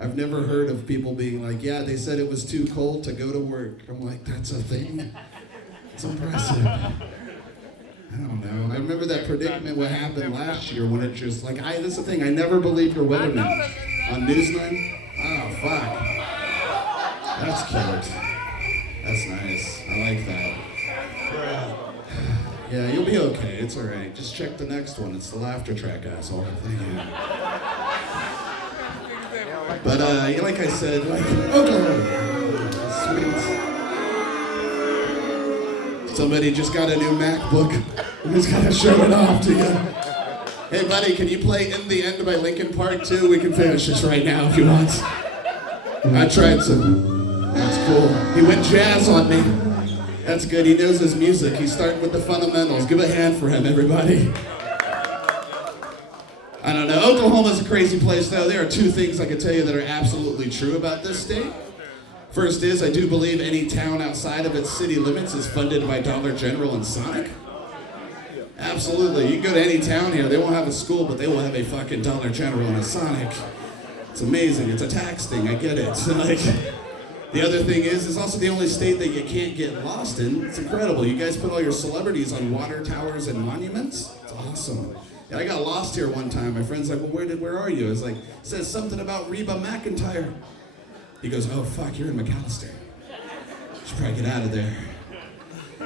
I've never heard of people being like, yeah, they said it was too cold to go to work. I'm like, that's a thing? It's impressive. I don't know. I remember that predicament what happened last year when it just, like, this is the thing, I never believed your weatherman on Newsline. Oh, fuck. That's cute. That's nice. I like that. Yeah, you'll be okay. It's all right. Just check the next one. It's the laughter track, asshole. Thank you. But like I said, like, Oklahoma. Sweet. Somebody just got a new MacBook. We just gotta show it off to you. Hey, buddy, can you play In the End by Linkin Park too? We can finish this right now if you want. I tried some. That's cool. He went jazz on me. That's good. He knows his music. He's starting with the fundamentals. Give a hand for him, everybody. I don't know. Oklahoma's a crazy place, though. There are two things I can tell you that are absolutely true about this state. First is, I do believe any town outside of its city limits is funded by Dollar General and Sonic. Absolutely. You can go to any town here. They won't have a school, but they will have a fucking Dollar General and a Sonic. It's amazing. It's a tax thing. I get it. Like, the other thing is, it's also the only state that you can't get lost in. It's incredible. You guys put all your celebrities on water towers and monuments. It's awesome. Yeah, I got lost here one time. My friend's like, well, where are you? I was like, it says something about Reba McEntire. He goes, oh, fuck, you're in McAllister. Should probably get out of there.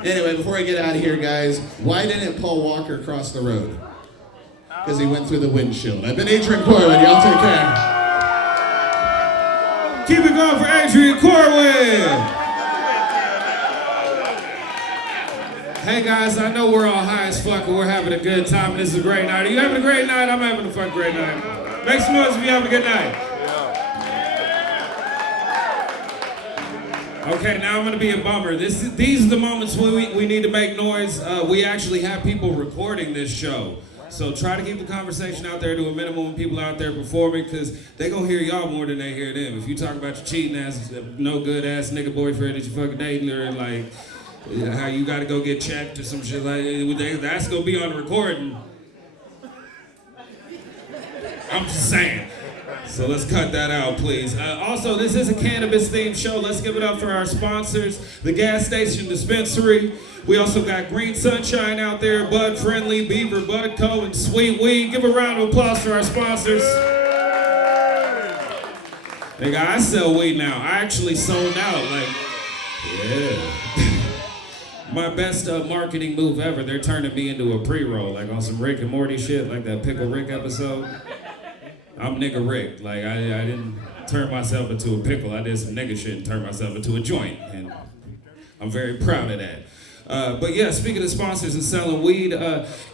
Anyway, before I get out of here, guys, why didn't Paul Walker cross the road? Because he went through the windshield. I've been Adrian Corwin. Y'all take care. Keep it going for Adrian Corwin. Hey guys, I know we're all high as fuck and we're having a good time and this is a great night. Are you having a great night? I'm having a fucking great night. Make some noise if you're having a good night. Okay, now I'm gonna be a bummer. These are the moments when we need to make noise. We actually have people recording this show. So try to keep the conversation out there to a minimum when people out there performing, because they gonna hear y'all more than they hear them. If you talk about your cheating ass, no good ass nigga boyfriend that you fucking dating, or like how you gotta go get checked or some shit like that's gonna be on recording. I'm just saying. So let's cut that out, please. Also, this is a cannabis-themed show. Let's give it up for our sponsors, the Gas Station Dispensary. We also got Green Sunshine out there, Bud Friendly, Beaver Bud Co., and Sweet Weed. Give a round of applause for our sponsors. Nigga, I sell weed now. I actually sold out, like, yeah. My best marketing move ever. They're turning me into a pre-roll, like on some Rick and Morty shit, like that Pickle Rick episode. I'm nigga Rick. Like, I didn't turn myself into a pickle. I did some nigga shit and turned myself into a joint. And I'm very proud of that. But yeah, speaking of sponsors and selling weed,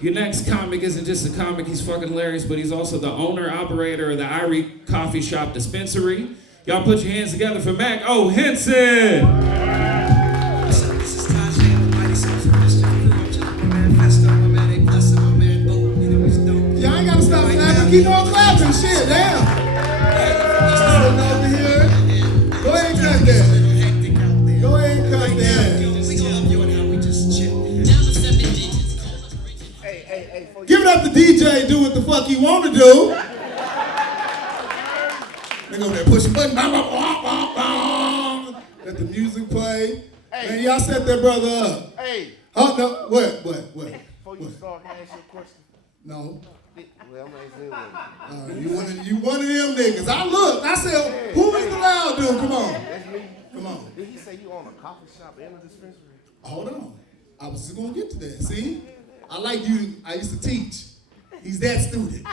your next comic isn't just a comic. He's fucking hilarious, but he's also the owner, operator of the Irie Coffee Shop Dispensary. Y'all put your hands together for Mac O. Henson. This is Tajay, the mighty sounds of Christian crew. I'm chilling with my man Festo, my man A Plus, and my man Bo. You know he's dope. Y'all ain't gotta stop clapping. Keep on clapping. Shit, damn. Sitting over here. Go ahead and cut that. Go ahead and cut that. We gon' help you and how we just chill. Hey, Give it up to DJ. Do what the fuck he want to do. They go there, push a button. Let the music play. Hey. Man, y'all set that brother up. hey, Oh no, what? before you start, can I ask you a question? No. Well, I'm gonna say one. You one of them niggas. I looked. I said, who is the loud dude? Come on. That's me. Come on. Did he say you own a coffee shop and a dispensary? Hold on. I was just gonna get to that. See? I like you. I used to teach. He's that student.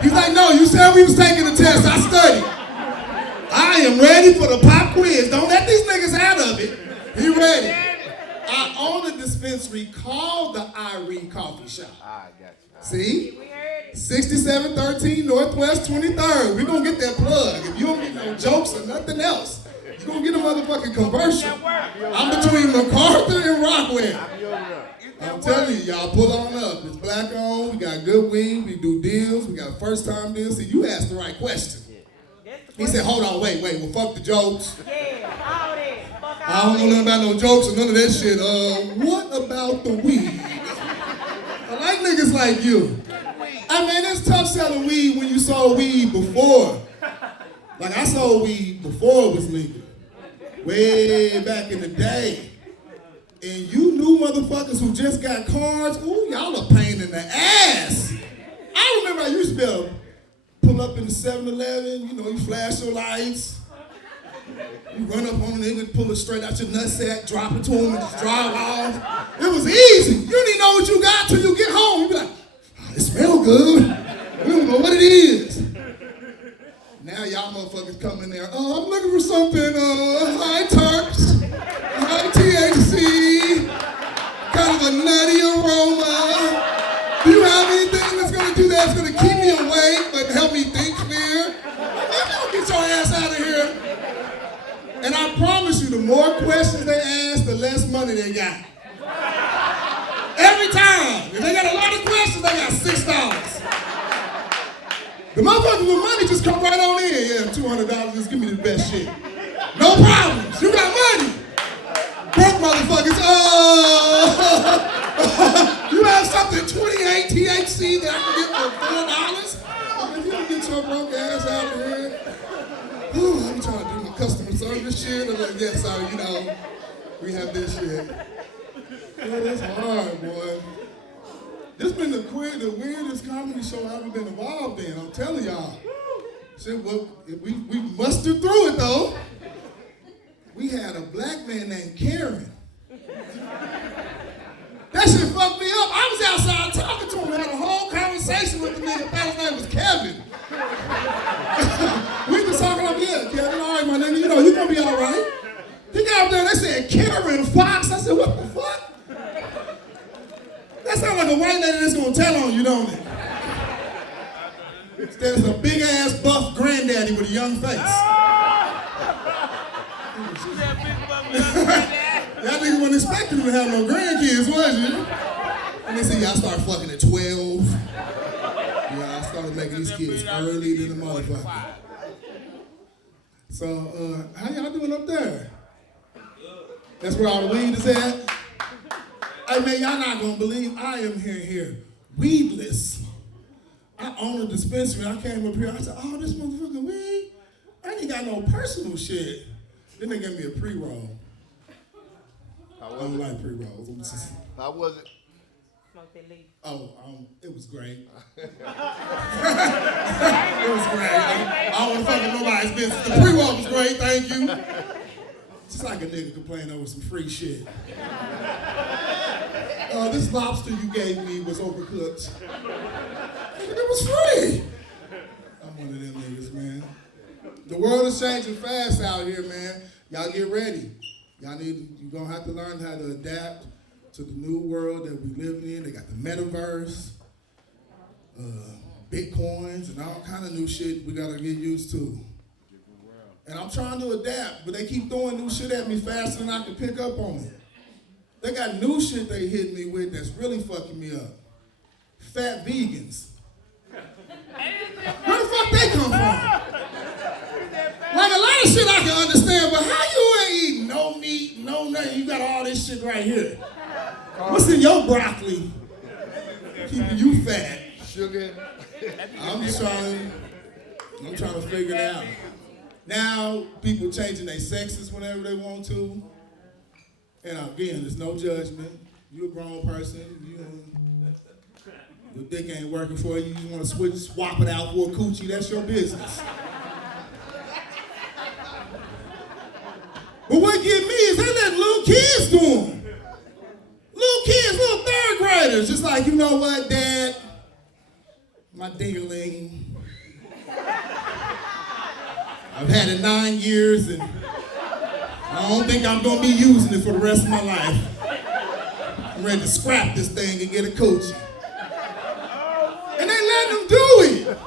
He's like, no, you said we was taking the test. I studied. I am ready for the pop quiz. Don't let these niggas out of it. He ready. I own a dispensary called the Irene Coffee Shop. I got you. See? 6713 Northwest 23rd. We're gonna get that plug. If you don't get no jokes or nothing else, you're gonna get a motherfucking commercial. I'm between MacArthur and Rockwell. I'm telling you, y'all pull on up. It's black owned, we got good weed, we do deals, we got first time deals. See, you asked the right question. He said, hold on, wait, well fuck the jokes. I don't know nothing about no jokes or none of that shit. What about the weed? I like niggas like you. I mean, it's tough selling weed when you sold weed before. Like I sold weed before it was legal. Way back in the day. And you new motherfuckers who just got cards, ooh, y'all a pain in the ass. I remember I used to be able to pull up in the 7-Eleven, you know, you flash your lights. You run up on a nigga, pull it straight out your nutsack, drop it to him, and just drive off. It was easy. You didn't know what you got till you get home. You be like, oh, it smell good. We don't know what it is. Now y'all motherfuckers come in there, I'm looking for something, high terps, high THC, kind of a nutty aroma. Do you have anything that's gonna do that? That's gonna keep me awake, but help me think clear? Man, don't get your ass out of here. And I promise you, the more questions they ask, the less money they got. Every time. If they got a lot of questions, they got $6. The motherfuckers with money just come right on in. Yeah, $200, just give me the best shit. No problems. You got money. Broke motherfuckers. You have something 28 THC that I can get for $4? If you don't get your broke ass out of here. I'm trying to do my customer service shit. I'm like, yeah, sorry, you know, we have this shit. Yeah, that's hard, boy. This been the weirdest comedy show I've ever been involved in. I'm telling y'all. Shit, well, we mustered through it though. We had a black man named Karen. That shit fucked me up. I was outside talking to him, had a whole conversation with the nigga. That his name was Kevin. We was talking like, yeah, Kevin, all right, my nigga, you know, you gonna be all right. He got up there and they said, Karen Fox. I said, what the fuck? That sounds like a white lady that's gonna tell on you, don't it? There's a big ass buff granddaddy with a young face. Y'all niggas wasn't expecting him to have no grandkids, was you? And they said, y'all start fucking at 12. Yeah, I started making these kids early than the motherfucker. So, how y'all doing up there? That's where all the weed is at? Hey man, y'all not gonna believe I am here, weedless. I own a dispensary. I came up here, I said, oh, this motherfucking weed, I ain't got no personal shit. Then they gave me a pre-roll. I don't like pre-rolls. How was it? Oh, it was great. It was great. I don't want to fuck with nobody's business. The pre-roll was great, thank you. It's like a nigga complaining over some free shit. This lobster you gave me was overcooked. It was free. I'm one of them niggas, man. The world is changing fast out here, man. Y'all get ready. You're gonna have to learn how to adapt to the new world that we live in. They got the metaverse. Bitcoins and all kind of new shit we gotta get used to. And I'm trying to adapt, but they keep throwing new shit at me faster than I can pick up on it. They got new shit they hit me with that's really fucking me up. Fat vegans. Where the fuck they come from? Like a lot of shit I can understand, but how you ain't eating no meat, no nothing? You got all this shit right here. What's in your broccoli? Keeping you fat. Sugar. I'm trying to figure it out. Now, people changing their sexes whenever they want to. And again, there's no judgment. You're a grown person. Your dick ain't working for you. You want to swap it out for a coochie. That's your business. But what get me is they let little kids do them. Little kids, little third graders. Just like, you know what, Dad? My ding-a-ling. I've had it 9 years and I don't think I'm gonna be using it for the rest of my life. I'm ready to scrap this thing and get a coochie. And they letting them do it.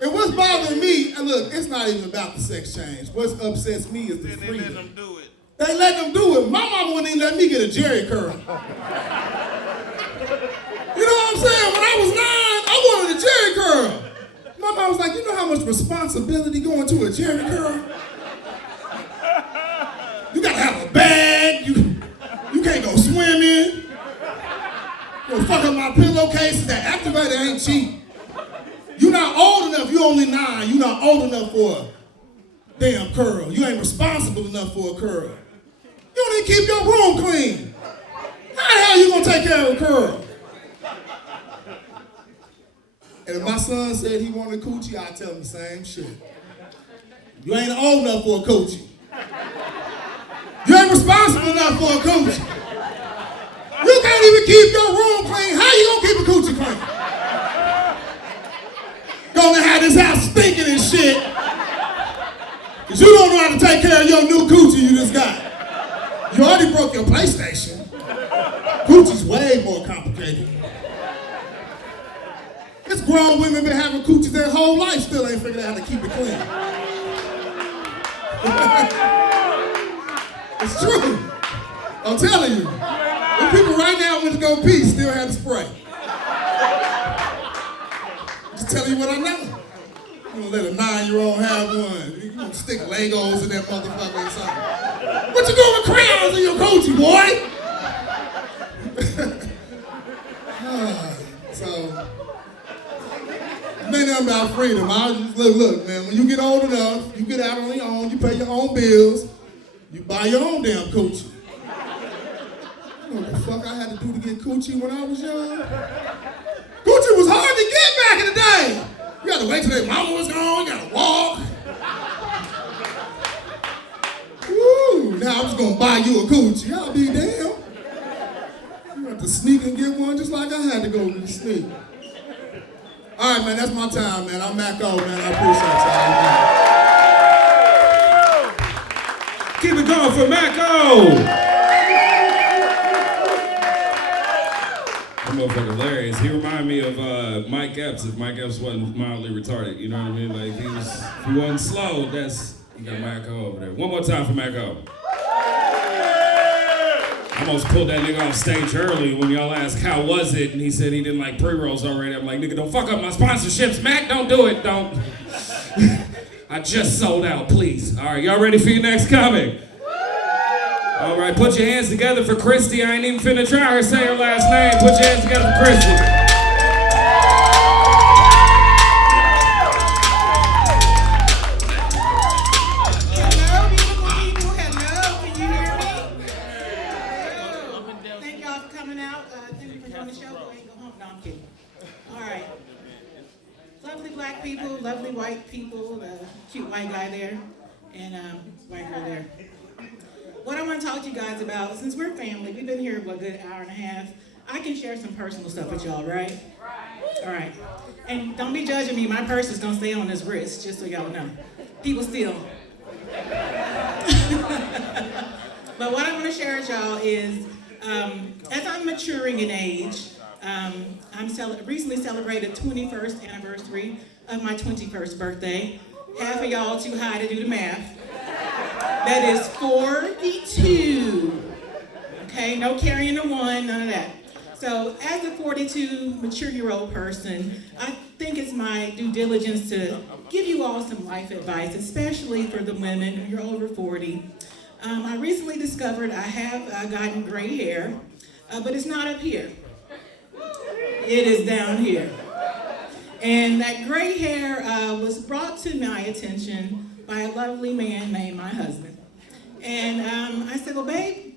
And what's bothering me, and look, it's not even about the sex change. What upsets me is the freedom. They let them do it. They let them do it. My mama wouldn't even let me get a Jerry curl. You know what I'm saying? When I was 9, I wanted a Jerry curl. My mom was like, you know how much responsibility going to a Jerry curl? You gotta have a bag. You can't go swimming. You'll fuck up my pillowcases. That activator ain't cheap. You're not old enough. You're only 9. You're not old enough for a damn curl. You ain't responsible enough for a curl. You don't even keep your room clean. How the hell you gonna take care of a curl? And if my son said he wanted a coochie, I'd tell him the same shit. You ain't old enough for a coochie. You ain't responsible enough for a coochie. You can't even keep your room clean. How you gonna keep a coochie clean? Gonna have this house stinking and shit. Cause you don't know how to take care of your new coochie you just got. You already broke your PlayStation. Coochie's way more complicated. It's grown women been having coochies their whole life, still ain't figured out how to keep it clean. It's true. I'm telling you. The people right now went to go pee still had to spray. Just telling you what I know. You gonna let a 9-year-old have one. You gonna stick Legos in that motherfucker or something. What you doing with crayons in your coochie, boy? So, it ain't nothing about freedom. I just look, man, when you get old enough, you get out on your own, you pay your own bills, you buy your own damn coochie. You know what the fuck I had to do to get coochie when I was young? Coochie was hard to get back in the day. You had to wait till their mama was gone, you gotta walk. Woo, now I'm just gonna buy you a coochie. I'll be damn. You have to sneak and get one just like I had to go to the sneak. All right, man, that's my time, man. I'm Mac O, man. I appreciate y'all, man. Keep it going for Mac O. That motherfucker hilarious. He reminded me of Mike Epps if Mike Epps wasn't mildly retarded. You know what I mean? Like, if he wasn't slow, you got Mac O over there. One more time for Mac O. I almost pulled that nigga off stage early when y'all asked how was it, and he said he didn't like pre-rolls already. I'm like, nigga, don't fuck up my sponsorships, Mac. Don't do it. Don't. I just sold out, please. All right, y'all ready for your next comic? All right, put your hands together for Christy. I ain't even finna try her say her last name. Put your hands together for Christy. People, lovely white people, cute white guy there, and white girl there. What I want to talk to you guys about, since we're family, we've been here for a good hour and a half, I can share some personal stuff with y'all, right? All right. And don't be judging me, my purse is going to stay on this wrist, just so y'all know. People steal. But what I want to share with y'all is, as I'm maturing in age, Recently celebrated 21st anniversary of my 21st birthday. Half of y'all too high to do the math. That is 42. Okay, no carrying the one, none of that. So as a 42 mature-year-old person, I think it's my due diligence to give you all some life advice, especially for the women when you're over 40. I recently discovered I have gotten gray hair, but it's not up here. It is down here. And that gray hair was brought to my attention by a lovely man named my husband. And I said, well, babe,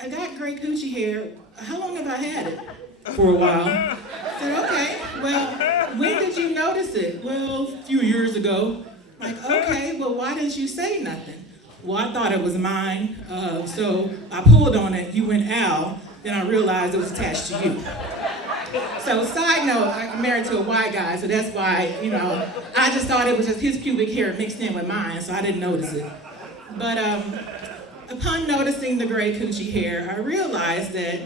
I got gray coochie hair. How long have I had it? For a while. I said, okay, well, when did you notice it? Well, a few years ago. Like, okay, well, why didn't you say nothing? Well, I thought it was mine, so I pulled on it. You went, ow. Then I realized it was attached to you. So side note, I'm married to a white guy, so that's why, I just thought it was just his pubic hair mixed in with mine, so I didn't notice it. But upon noticing the gray coochie hair, I realized that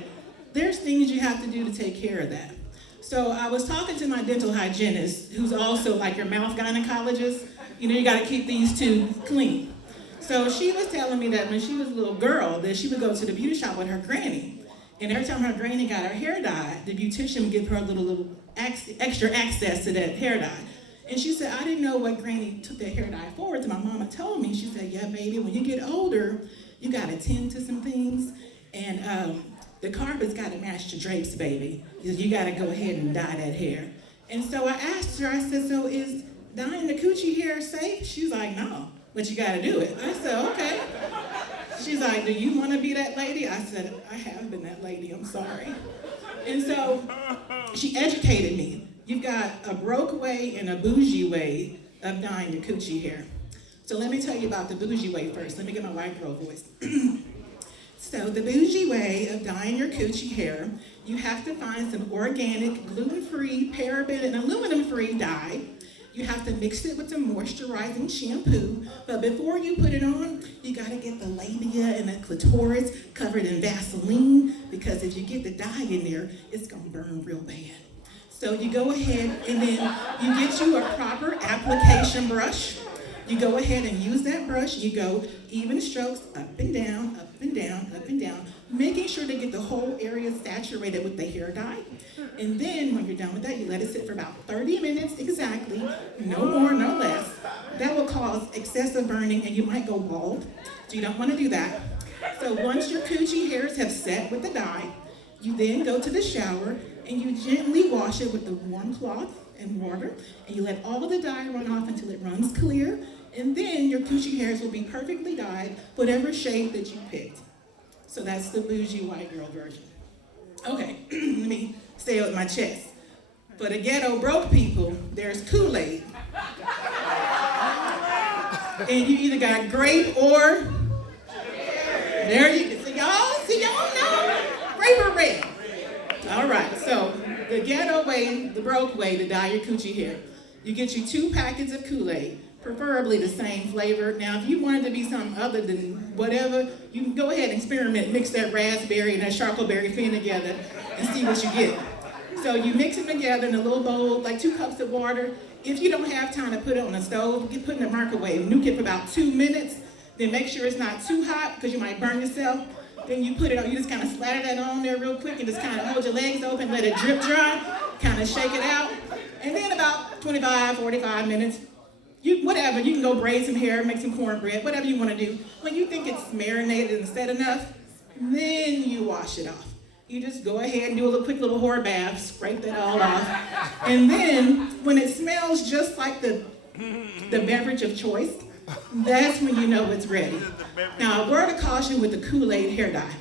there's things you have to do to take care of that. So I was talking to my dental hygienist, who's also like your mouth gynecologist. You gotta keep these two clean. So she was telling me that when she was a little girl, that she would go to the beauty shop with her granny. And every time her granny got her hair dyed, the beautician would give her a little extra access to that hair dye. And she said, I didn't know what granny took that hair dye for. So my mama told me, she said, yeah, baby, when you get older, you gotta tend to some things. And the carpet's gotta match the drapes, baby. You gotta go ahead and dye that hair. And so I asked her, I said, so is dyeing the coochie hair safe? She's like, no, but you gotta do it. I said, okay. She's like, do you want to be that lady? I said, I have been that lady, I'm sorry. And so she educated me. You've got a broke way and a bougie way of dyeing your coochie hair. So let me tell you about the bougie way first. Let me get my white girl voice. So the bougie way of dyeing your coochie hair, you have to find some organic, gluten-free, paraben, and aluminum-free dye. You have to mix it with some moisturizing shampoo, but before you put it on, you gotta get the labia and the clitoris covered in Vaseline, because if you get the dye in there, it's gonna burn real bad. So you go ahead and then you get you a proper application brush. You go ahead and use that brush. You go even strokes up and down, up and down, up and down, making sure to get the whole area saturated with the hair dye. And then when you're done with that, you let it sit for about 30 minutes exactly, no more, no less. That will cause excessive burning and you might go bald, so you don't want to do that. So once your coochie hairs have set with the dye, you then go to the shower and you gently wash it with the warm cloth and water, and you let all of the dye run off until it runs clear, and then your coochie hairs will be perfectly dyed, whatever shade that you picked. So that's the bougie white girl version. Okay, let me say it with my chest. For the ghetto broke people, there's Kool-Aid. And you either got grape or, there you go. See y'all know? Grape or red. All right, so the ghetto way, the broke way to dye your coochie hair. You get you 2 packets of Kool-Aid, preferably the same flavor. Now, if you wanted to be something other than whatever, you can go ahead and experiment, mix that raspberry and that charcoalberry fin together and see what you get. So you mix them together in a little bowl, like 2 cups of water. If you don't have time to put it on the stove, put it in the microwave, nuke it for about 2 minutes, then make sure it's not too hot because you might burn yourself. Then you put it on, you just kind of splatter that on there real quick and just kind of hold your legs open, let it drip dry, kind of shake it out. And then about 25, 45 minutes, whatever, you can go braid some hair, make some cornbread, whatever you want to do. When you think it's marinated and set enough, then you wash it off. You just go ahead and do a quick little whore bath, scrape that all off. And then when it smells just like the beverage of choice, that's when you know it's ready. Now, a word of caution with the Kool-Aid hair dye.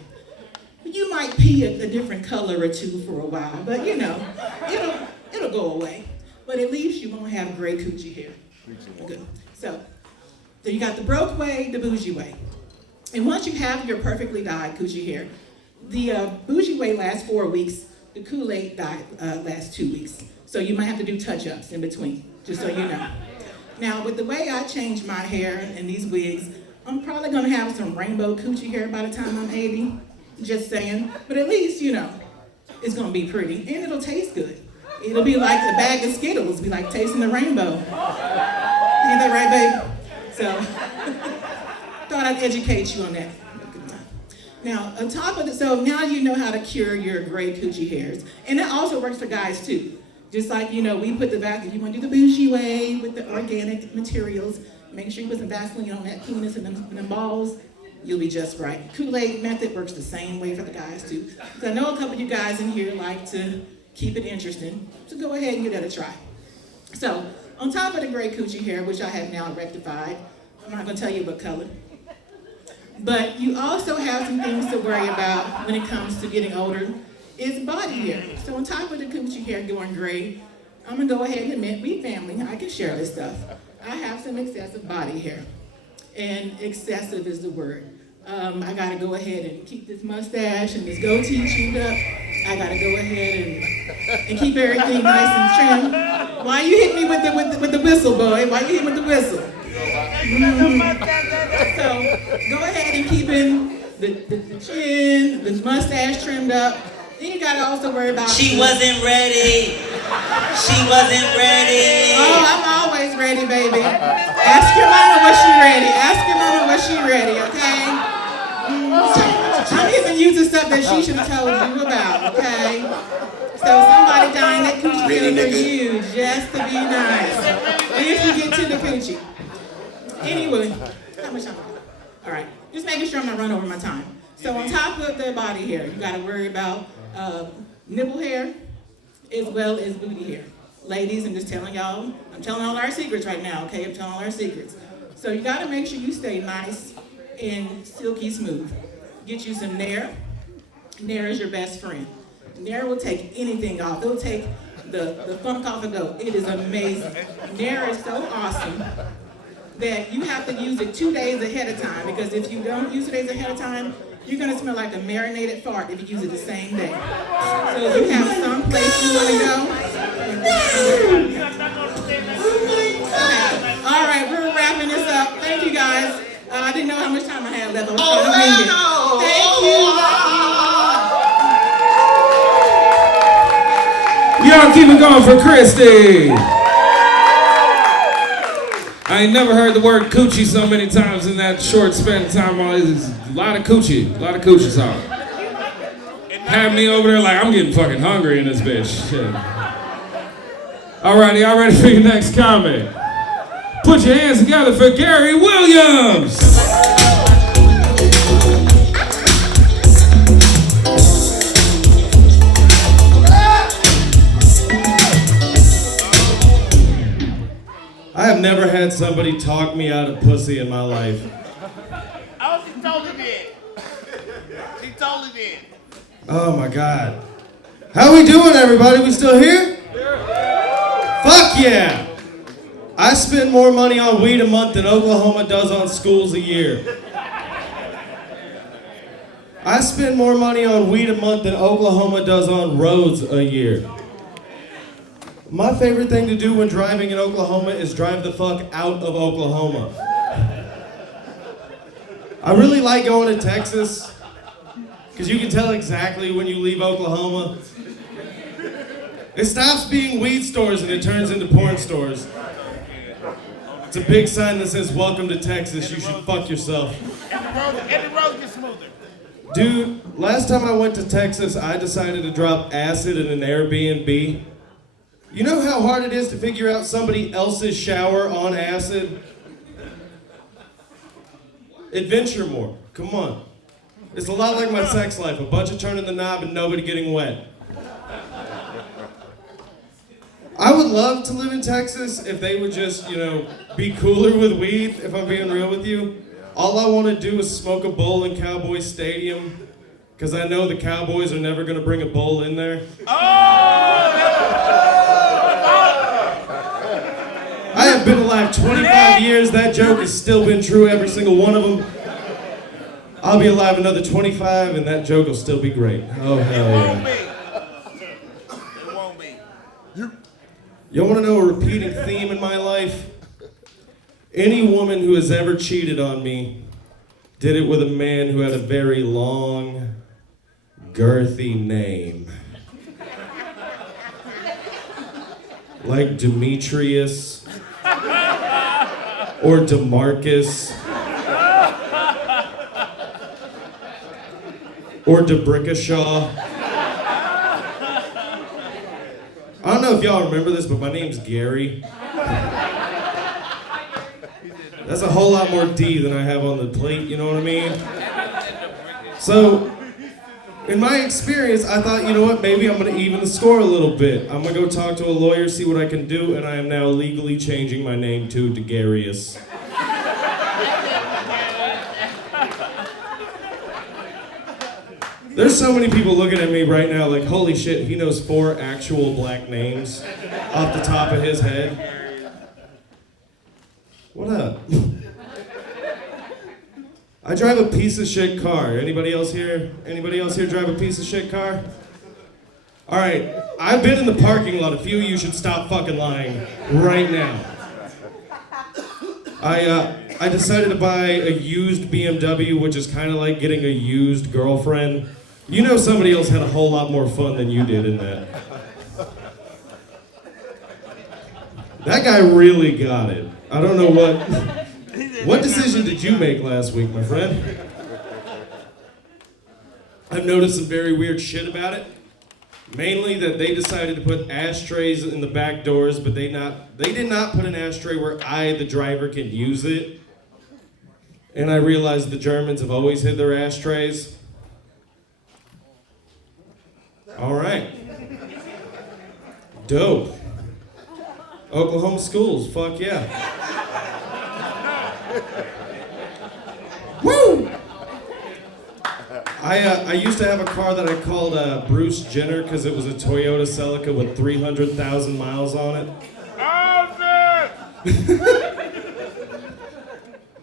You might pee a different color or two for a while, but it'll go away. But at least you won't have gray coochie hair. Good. So you got the broke way, the bougie way. And once you have your perfectly dyed coochie hair, the bougie way lasts 4 weeks, the Kool-Aid dye lasts 2 weeks. So you might have to do touch-ups in between, just so you know. Now, with the way I change my hair and these wigs, I'm probably gonna have some rainbow coochie hair by the time I'm 80, just saying. But at least, it's gonna be pretty and it'll taste good. It'll be like a bag of Skittles, be like tasting the rainbow. Ain't that right, babe? So, thought I'd educate you on that. Now, on top of it, so now you know how to cure your gray coochie hairs. And that also works for guys too. Just like, you know, we put the Vaseline, if you want to do the bougie way with the organic materials, make sure you put some Vaseline on that penis and them balls, you'll be just right. Kool-Aid method works the same way for the guys too. Because I know a couple of you guys in here like to keep it interesting, so go ahead and give that a try. So, on top of the gray coochie hair, which I have now rectified, I'm not gonna tell you what color, but you also have some things to worry about when it comes to getting older, is body hair. So on top of the coochie hair going gray, I'm gonna go ahead and admit, we family, I can share this stuff. I have some excessive body hair, and excessive is the word. I gotta go ahead and keep this mustache and this goatee chewed up. I gotta go ahead and keep everything nice and trim. Why you hit me with the whistle, boy? Why you hit me with the whistle? So go ahead and keep in the chin, the mustache trimmed up. Then you gotta also worry about. She wasn't ready. She wasn't ready. Oh, I'm always ready, baby. Ask your mama was she ready. Ask your mama was she ready, okay? I'm even using stuff that she should have told you about, okay? So somebody dying that coochie really for you just to be nice. If you get to the coochie. Anyway, how much time I got? All right, just making sure I'm not running over my time. So on top of the body hair, you gotta worry about nipple hair as well as booty hair. Ladies, I'm just telling y'all, I'm telling all our secrets right now, okay? I'm telling all our secrets. So you gotta make sure you stay nice and silky smooth. Get you some Nair. Nair is your best friend. Nair will take anything off. It'll take the funk off and go. It is amazing. Nair is so awesome that you have to use it 2 days ahead of time, because if you don't use it 2 days ahead of time, you're gonna smell like a marinated fart if you use it the same day. So if you have some place you wanna go. Okay. All right, we're wrapping this up. Thank you guys. I didn't know how much time I had left. I was trying to wing it. Thank you. Y'all keep it going for Christy. I ain't never heard the word coochie so many times in that short span of time. It's a lot of coochie talk. Have me over there like I'm getting fucking hungry in this bitch. Shit. Alrighty, y'all ready for your next comment? Put your hands together for Gary Williams. I have never had somebody talk me out of pussy in my life. Oh, she totally did. She totally did. Oh my God. How we doing, everybody? We still here? Fuck yeah! I spend more money on weed a month than Oklahoma does on schools a year. I spend more money on weed a month than Oklahoma does on roads a year. My favorite thing to do when driving in Oklahoma is drive the fuck out of Oklahoma. I really like going to Texas, because you can tell exactly when you leave Oklahoma. It stops being weed stores and it turns into porn stores. It's a big sign that says, "Welcome to Texas, you should fuck yourself." Every road gets smoother. Dude, last time I went to Texas, I decided to drop acid in an Airbnb. You know how hard it is to figure out somebody else's shower on acid? Adventure more, come on. It's a lot like my sex life, a bunch of turning the knob and nobody getting wet. I would love to live in Texas if they would just, be cooler with weed, if I'm being real with you. All I want to do is smoke a bowl in Cowboy Stadium, because I know the Cowboys are never going to bring a bowl in there. I have been alive 25 years. That joke has still been true, every single one of them. I'll be alive another 25, and that joke will still be great. Oh, hell yeah. It won't be. You want to know a repeating theme in my life? Any woman who has ever cheated on me did it with a man who had a very long, girthy name. like Demetrius or DeMarcus or DeBrickashaw. I don't know if y'all remember this, but my name's Gary. That's a whole lot more D than I have on the plate, you know what I mean? So, in my experience, I thought, you know what, maybe I'm gonna even the score a little bit. I'm gonna go talk to a lawyer, see what I can do, and I am now legally changing my name to DeGarius. There's so many people looking at me right now like, holy shit, he knows 4 actual black names off the top of his head. What up? I drive a piece of shit car. Anybody else here drive a piece of shit car? All right, I've been in the parking lot. A few of you should stop fucking lying right now. I decided to buy a used BMW, which is kind of like getting a used girlfriend. You know somebody else had a whole lot more fun than you did in that. That guy really got it. I don't know what decision did you make last week, my friend? I've noticed some very weird shit about it. Mainly that they decided to put ashtrays in the back doors, but they did not put an ashtray where I, the driver, can use it. And I realized the Germans have always hid their ashtrays. All right. Dope. Oklahoma schools, fuck yeah. Woo! I used to have a car that I called Bruce Jenner because it was a Toyota Celica with 300,000 miles on it.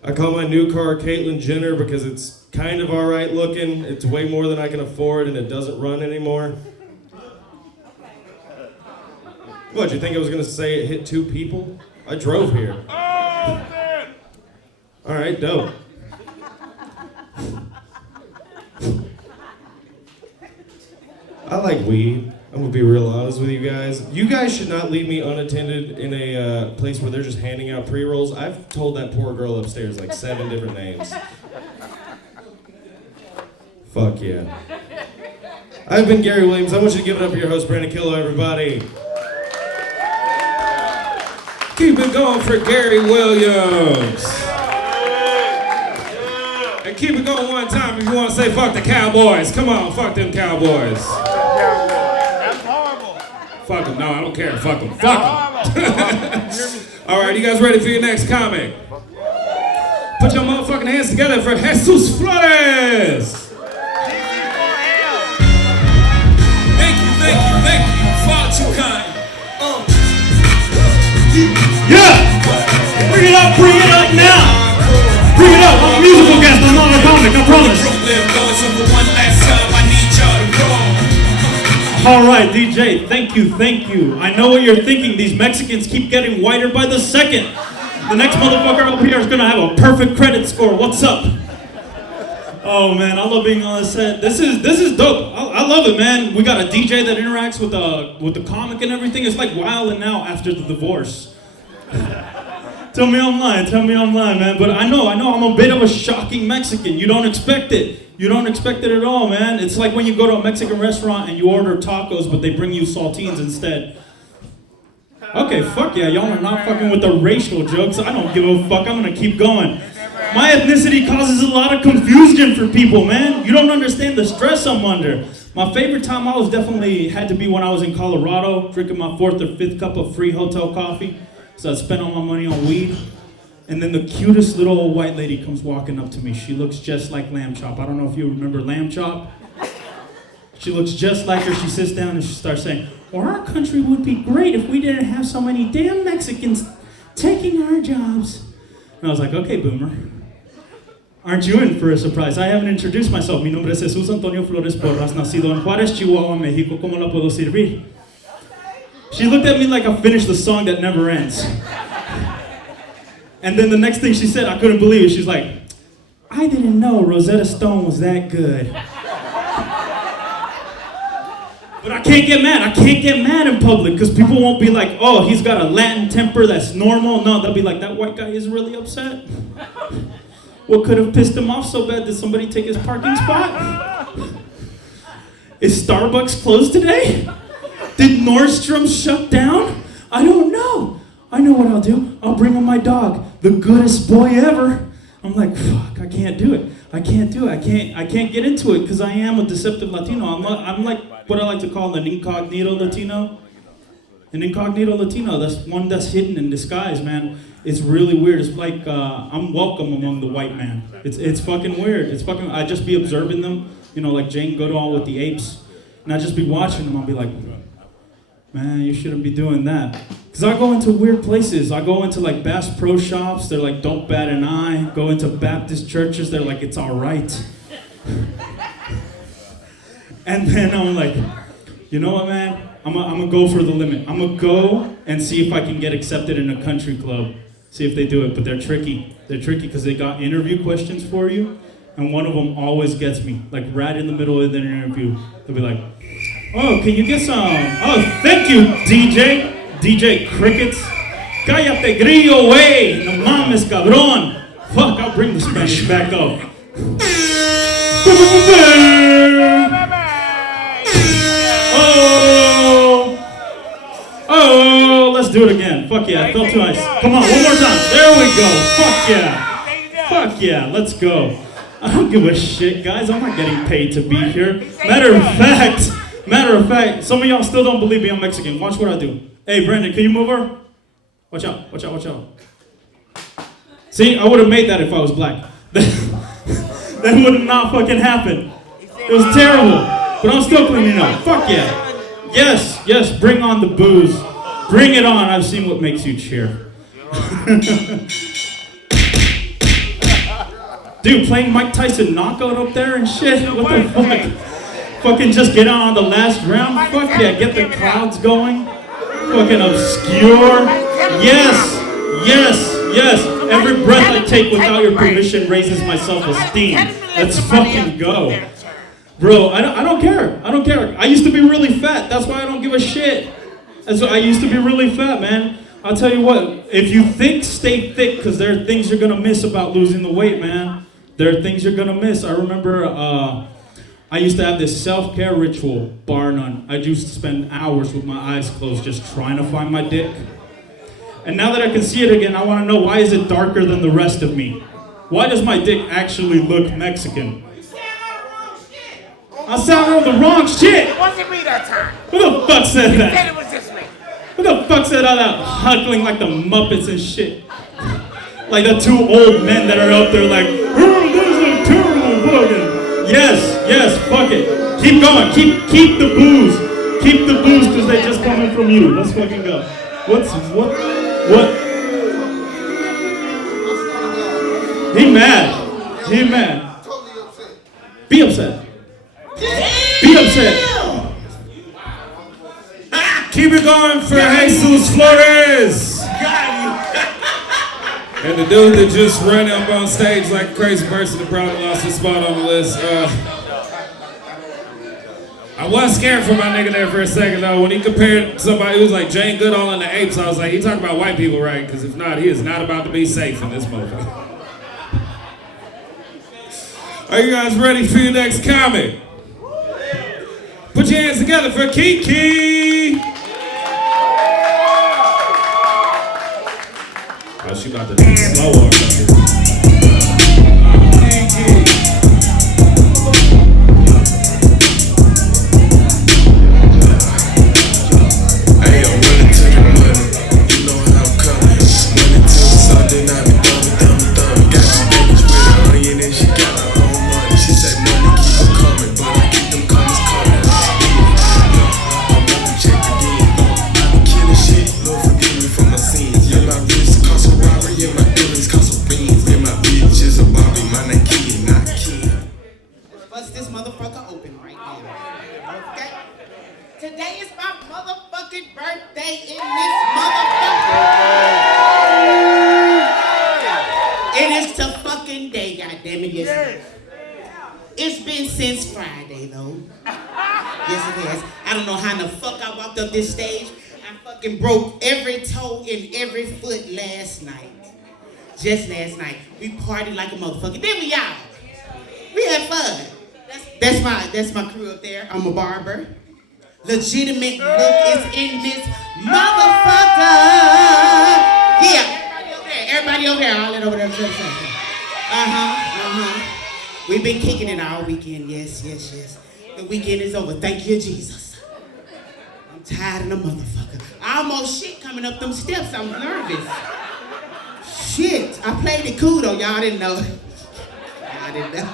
I call my new car Caitlyn Jenner because it's kind of alright looking, it's way more than I can afford, and it doesn't run anymore. What, you think I was gonna say it hit 2 people? I drove here. Alright, dope. I like weed. I'm gonna be real honest with you guys. You guys should not leave me unattended in a place where they're just handing out pre-rolls. I've told that poor girl upstairs like 7 different names. Fuck yeah. I've been Gary Williams. I want you to give it up for your host, Brandon Killo, everybody. Keep it going for Gary Williams. And keep it going one time if you want to say fuck the Cowboys. Come on, fuck them Cowboys. That's horrible. Fuck them. No, I don't care. Fuck them. Fuck them. All right, you guys ready for your next comic? Put your motherfucking hands together for Jesus Flores. Thank you, far too kind. Yeah! Bring it up now! Bring it up, I'm a musical guest, I'm not a comic, I promise. Alright, DJ, thank you. I know what you're thinking, these Mexicans keep getting whiter by the second. The next motherfucker up here is gonna have a perfect credit score, what's up? Oh man, I love being on the set. This is dope. I love it, man. We got a DJ that interacts with the comic and everything. It's like Wild 'N Out after the divorce. Tell me I'm lying, man. But I know I'm a bit of a shocking Mexican. You don't expect it. You don't expect it at all, man. It's like when you go to a Mexican restaurant and you order tacos, but they bring you saltines instead. Okay, fuck yeah, y'all are not fucking with the racial jokes. I don't give a fuck. I'm gonna keep going. My ethnicity causes a lot of confusion for people, man. You don't understand the stress I'm under. My favorite time I was definitely had to be when I was in Colorado, drinking my 4th or 5th cup of free hotel coffee. So I spent all my money on weed. And then the cutest little old white lady comes walking up to me. She looks just like Lamb Chop. I don't know if you remember Lamb Chop. She looks just like her. She sits down and she starts saying, well, our country would be great if we didn't have so many damn Mexicans taking our jobs. And I was like, okay, boomer. Aren't you in for a surprise? I haven't introduced myself. Mi nombre es Jesus Antonio Flores Porras, nacido en Juárez, Chihuahua, Mexico. ¿Cómo la puedo servir? She looked at me like I finished the song that never ends. And then the next thing she said, I couldn't believe it. She's like, I didn't know Rosetta Stone was that good. But I can't get mad. I can't get mad in public because people won't be like, oh, he's got a Latin temper that's normal. No, they'll be like, that white guy is really upset. What could have pissed him off so bad? Did somebody take his parking spot? Is Starbucks closed today? Did Nordstrom shut down? I don't know. I know what I'll do. I'll bring him my dog, the goodest boy ever. I'm like, fuck, I can't do it. I can't do it. I can't get into it because I am a deceptive Latino. I'm like what I like to call an incognito Latino. An incognito Latino, that's one that's hidden in disguise, man. It's really weird. It's like I'm welcome among the white man. It's fucking weird. It's fucking. I just be observing them, you know, like Jane Goodall with the apes, and I just be watching them. I'll be like, man, you shouldn't be doing that. Cause I go into weird places. I go into like Bass Pro Shops. They're like, don't bat an eye. Go into Baptist churches. They're like, it's all right. And then I'm like, you know what, man? I'm gonna go for the limit. I'm gonna go and see if I can get accepted in a country club. See if they do it, but they're tricky. They're tricky because they got interview questions for you, and one of them always gets me, like right in the middle of the interview. They'll be like, oh, can you get some? Oh, thank you, DJ Crickets. Cállate grillo, wey. No mames, cabrón. Fuck, I'll bring the Spanish back up. Oh, let's do it again. Fuck yeah, I felt too nice. Come on, one more time. There we go. Fuck yeah. Fuck yeah, let's go. I don't give a shit, guys. I'm not getting paid to be here. Matter of fact, some of y'all still don't believe me I'm Mexican. Watch what I do. Hey, Brandon, can you move her? Watch out, watch out, watch out. See, I would have made that if I was black. That would have not fucking happened. It was terrible, but I'm still cleaning up. Fuck yeah. Yes, bring on the booze. Bring it on. I've seen what makes you cheer. Dude, playing Mike Tyson knockout up there and shit. What the fuck? Fucking just get on the last round. Fuck yeah, get the crowds going. Fucking obscure. Yes. Every breath I take without your permission raises my self-esteem. Let's fucking go. Bro, I don't care. I used to be really fat. That's why I don't give a shit. I used to be really fat, man. I'll tell you what, if you think, stay thick, because there are things you're going to miss about losing the weight, man. There are things you're going to miss. I remember I used to have this self-care ritual, bar none. I used to spend hours with my eyes closed just trying to find my dick. And now that I can see it again, I want to know, why is it darker than the rest of me? Why does my dick actually look Mexican? I sound on the wrong shit. It wasn't me that time. Who the fuck said that? You said it was just me. Who the fuck said all that huckling like the Muppets and shit? Like the two old men that are up there like, oh, this is a terrible fucking. Yes, fuck it. Keep going. Keep the booze. Keep the booze because they just coming from you. Let's fucking go. What? He mad. Be upset. Keep it going for Jesus Flores. And the dude that just ran up on stage like a crazy person that probably lost his spot on the list. I was scared for my nigga there for a second though. When he compared somebody who was like Jane Goodall and the Apes, I was like, he talking about white people, right? Because if not, he is not about to be safe in this motherfucker. Are you guys ready for your next comic? Put your hands together for Kiki! Oh, she about to be slow on her. Today is my motherfucking birthday in this motherfucker. It is the fucking day, goddammit. Yes. It's been since Friday though. Yes, it has. I don't know how in the fuck I walked up this stage. I fucking broke every toe and every foot last night. Just last night. We partied like a motherfucker. Then we out. We had fun. That's my crew up there. I'm a barber. Legitimate look is in this motherfucker. Yeah. Everybody over there. All that over there. We've been kicking it all weekend. Yes. The weekend is over. Thank you, Jesus. I'm tired of the motherfucker. I almost shit coming up them steps. I'm nervous. Shit. I played it cool though. Y'all didn't know. Y'all didn't know.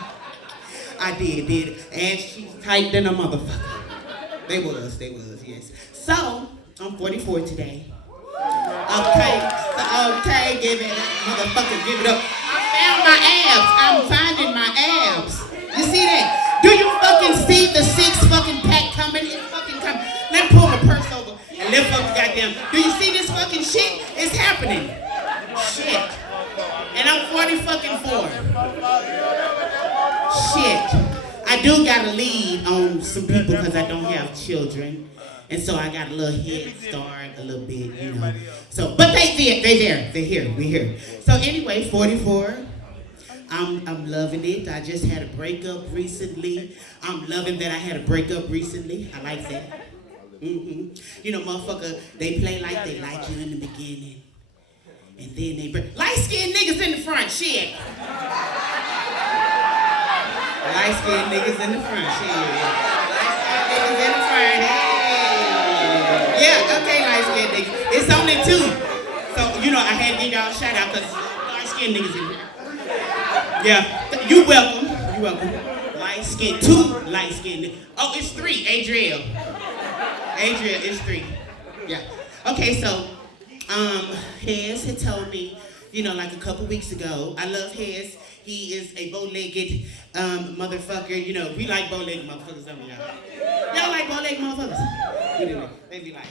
I did. And she's tight than a motherfucker. They was, yes. So, I'm 44 today. Okay, give it up, motherfucker, give it up. I found my abs. I'm finding my abs. You see that? Do you fucking see the 6 fucking pack coming? It's fucking coming. Let me pull my purse over and lift up the goddamn. Do you see this fucking shit? It's happening. Shit. And I'm 40 fucking 4. Shit. I do got to lead on some people because I don't have children. And so I got a little head start, a little bit, you know. So, but they're here, we're here. So anyway, 44, I'm loving it. I just had a breakup recently. I'm loving that I had a breakup recently. I like that. You know, motherfucker, they play like they like you in the beginning. And then they break. Light-skinned niggas in the front, shit. Light-skinned niggas in the front, shit. Light-skinned niggas in the front, hey. Yeah, okay, light-skinned niggas. It's only 2. So, you know, I had to give y'all a shout out because light-skinned niggas in here. Yeah, you welcome. Light-skinned, 2 light-skinned niggas. Oh, it's 3, Adriel, it's 3. Yeah. Okay, so, Hez had told me, you know, like a couple weeks ago, I love Hez. He is a bow-legged motherfucker. You know, we like bow-legged motherfuckers, don't we, y'all? Y'all like bow-legged motherfuckers? We do. They be like.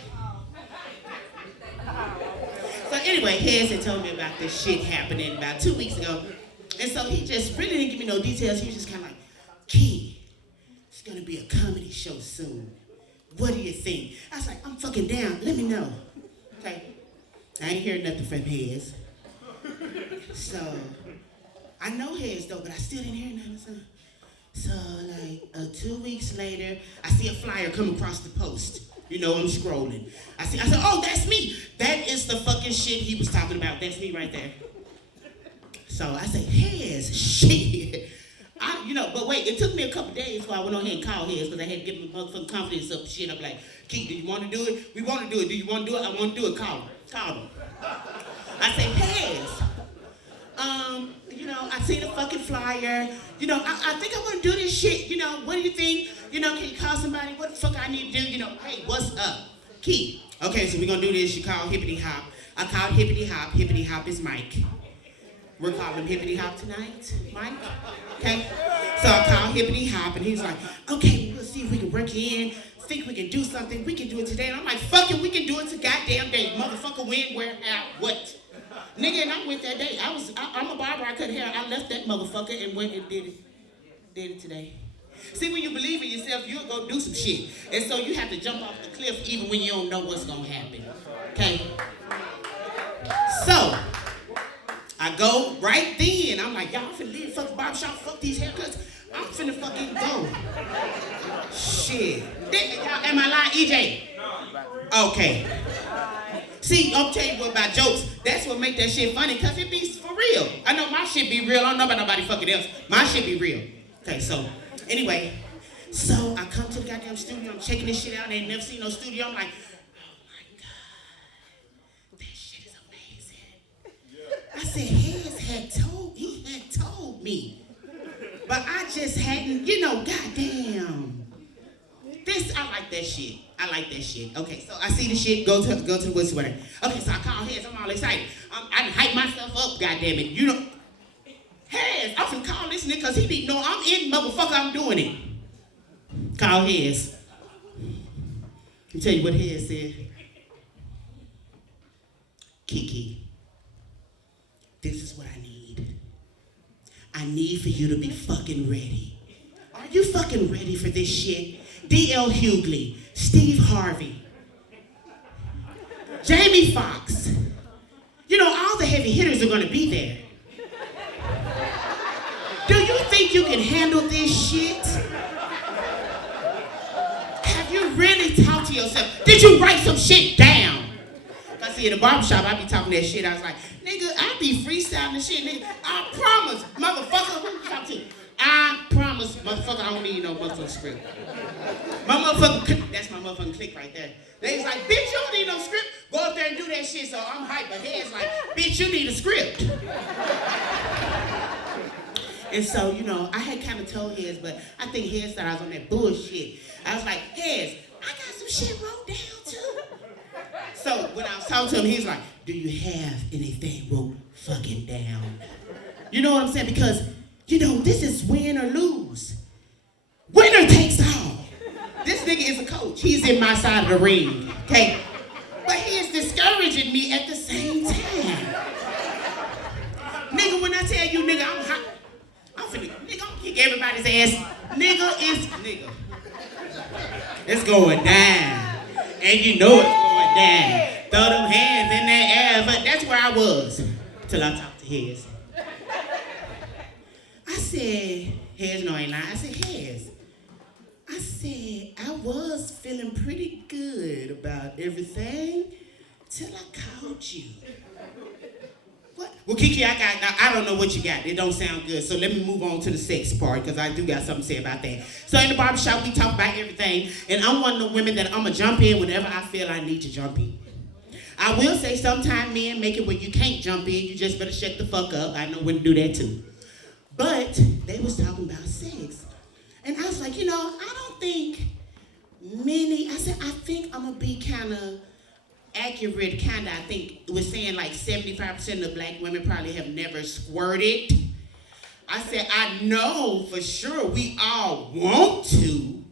So anyway, Hez had told me about this shit happening about 2 weeks ago. And so he just really didn't give me no details. He was just kind of like, Key, it's going to be a comedy show soon. What do you think? I was like, I'm fucking down. Let me know. Okay. I ain't hearing nothing from Hez. So, I know Hez though, but I still didn't hear nothing. So like 2 weeks later, I see a flyer come across the post. You know, I'm scrolling. I said, oh, that's me. That is the fucking shit he was talking about. That's me right there. So I said, Hez, shit. But wait, it took me a couple days before I went on ahead and called Hez because I had to get my motherfucking confidence up and shit. I'm like, Keith, do you want to do it? We want to do it. Do you want to do it? I want to do it. Call him. I said, Hez, you know, I seen a fucking flyer. You know, I think I want to do this shit. You know, what do you think? You know, can you call somebody? What the fuck I need to do? You know, hey, what's up? Keith. Okay, so we're going to do this. You call Hippity Hop. I called Hippity Hop. Hippity Hop is Mike. We're calling Hippity Hop tonight, Mike. Okay? So I called Hippity Hop, and he's like, okay, we'll see if we can work you in. Think we can do something. We can do it today. And I'm like, fuck it, we can do it to goddamn day. Motherfucker, when, where, how, what? Nigga, and I went that day. I'm a barber. I cut hair. I left that motherfucker and went and did it today. See, when you believe in yourself, you'll go do some shit. And so you have to jump off the cliff even when you don't know what's gonna happen. Okay? So, I go right then. I'm like, y'all finna leave fucking barbershop, fuck these haircuts. I'm finna fucking go. Shit. Am I lying, EJ? Okay. See, I'll tell you what about jokes. That's what make that shit funny, cause it be for real. I know my shit be real. I don't know about nobody fucking else. My shit be real. Okay, so, anyway. So, I come to the goddamn studio. I'm checking this shit out. I ain't never seen no studio. I'm like, oh my God. That shit is amazing. I said, he had told me. But I just hadn't, you know, goddamn. I like that shit. I like that shit. Okay, so I see the shit, go to the woods sweater. Okay, so I call Hez, I'm all excited. I hype myself up, goddamn it. You know, Hez, I'm finna call this nigga because he didn't know I'm in, motherfucker, I'm doing it. Call Hez. Let me tell you what Hez said. Kiki, this is what I need. I need for you to be fucking ready. Are you fucking ready for this shit? D.L. Hughley, Steve Harvey, Jamie Foxx. You know, all the heavy hitters are gonna be there. Do you think you can handle this shit? Have you really talked to yourself? Did you write some shit down? I see in the barbershop, I be talking that shit. I was like, nigga, I be freestyling shit, nigga. I promise, motherfucker, who you talk to? I promise, motherfucker, I don't need no motherfucking script. My motherfucking, that's my motherfucking click right there. They was like, bitch, you don't need no script. Go up there and do that shit, so I'm hyped. But Head's like, bitch, you need a script. And so, you know, I had kind of told Heads, but I think Heads thought I was on that bullshit. I was like, Heads, I got some shit wrote down too. So when I was talking to him, he's like, do you have anything wrote fucking down? You know what I'm saying? Because, you know, this is win or lose. Winner takes all. This nigga is a coach. He's in my side of the ring, okay? But he is discouraging me at the same time. Nigga, when I tell you, nigga, I'm hot. I'm finna, nigga, I'm kick everybody's ass. Nigga is, nigga. It's going down. And you know it's going down. Throw them hands in the air, but that's where I was. Till I talked to Hez. I said, Hez, no, I ain't lying. I said, Hez. I said, I was feeling pretty good about everything till I called you. What? Well, Kiki, I don't know what you got. It don't sound good. So let me move on to the sex part, because I do got something to say about that. So in the barbershop, we talk about everything, and I'm one of the women that I'm going to jump in whenever I feel I need to jump in. I will say sometimes men make it where you can't jump in. You just better shut the fuck up. I know when to do that too. But they was talking about sex. And I was like, you know, I don't think I think I'm going to be kind of accurate, I think we're saying like 75% of black women probably have never squirted. I said, I know for sure we all want to,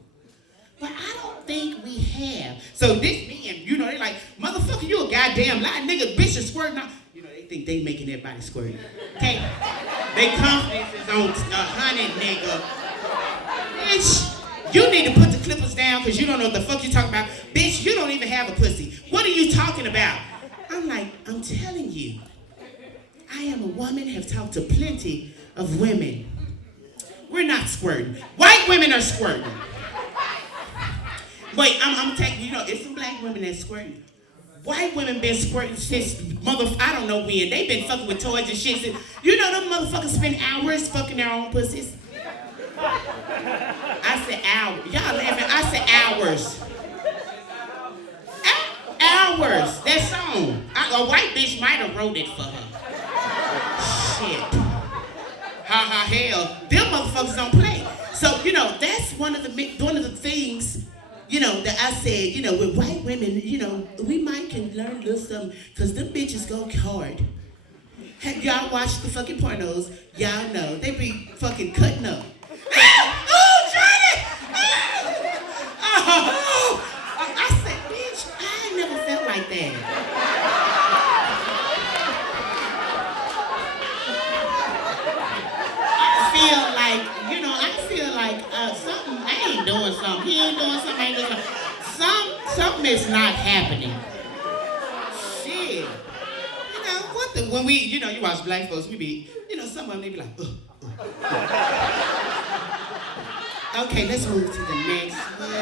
but I don't think we have. So this being, you know, they like, motherfucker, you a goddamn lie, nigga, bitch is squirting out. You know, they think they making everybody squirt. Okay? They confidence is on 100, nigga. Bitch. You need to put the clippers down because you don't know what the fuck you're talking about. Bitch, you don't even have a pussy. What are you talking about? I'm like, I'm telling you. I am a woman, have talked to plenty of women. We're not squirting. White women are squirting. Wait, I'm taking, you know, it's some black women that's squirting. White women been squirting since I don't know when. They been fucking with toys and shit. You know them motherfuckers spend hours fucking their own pussies? I said hours. Y'all laughing. I said hours. Hours. That song. A white bitch might have wrote it for her. Shit. Ha hell. Them motherfuckers don't play. So, you know, that's one of the things, you know, that I said, you know, with white women, you know, we might can learn a little something, because them bitches go hard. Have y'all watched the fucking pornos? Y'all know. They be fucking cutting up. Oh, Johnny! Oh. I said, bitch, I ain't never felt like that. I feel like something, I ain't doing something. He ain't doing something, I ain't doing something. Something is not happening. Shit. You know, when we, you know, you watch black folks, we be, you know, some of them, they be like, Okay, let's move to the next one. See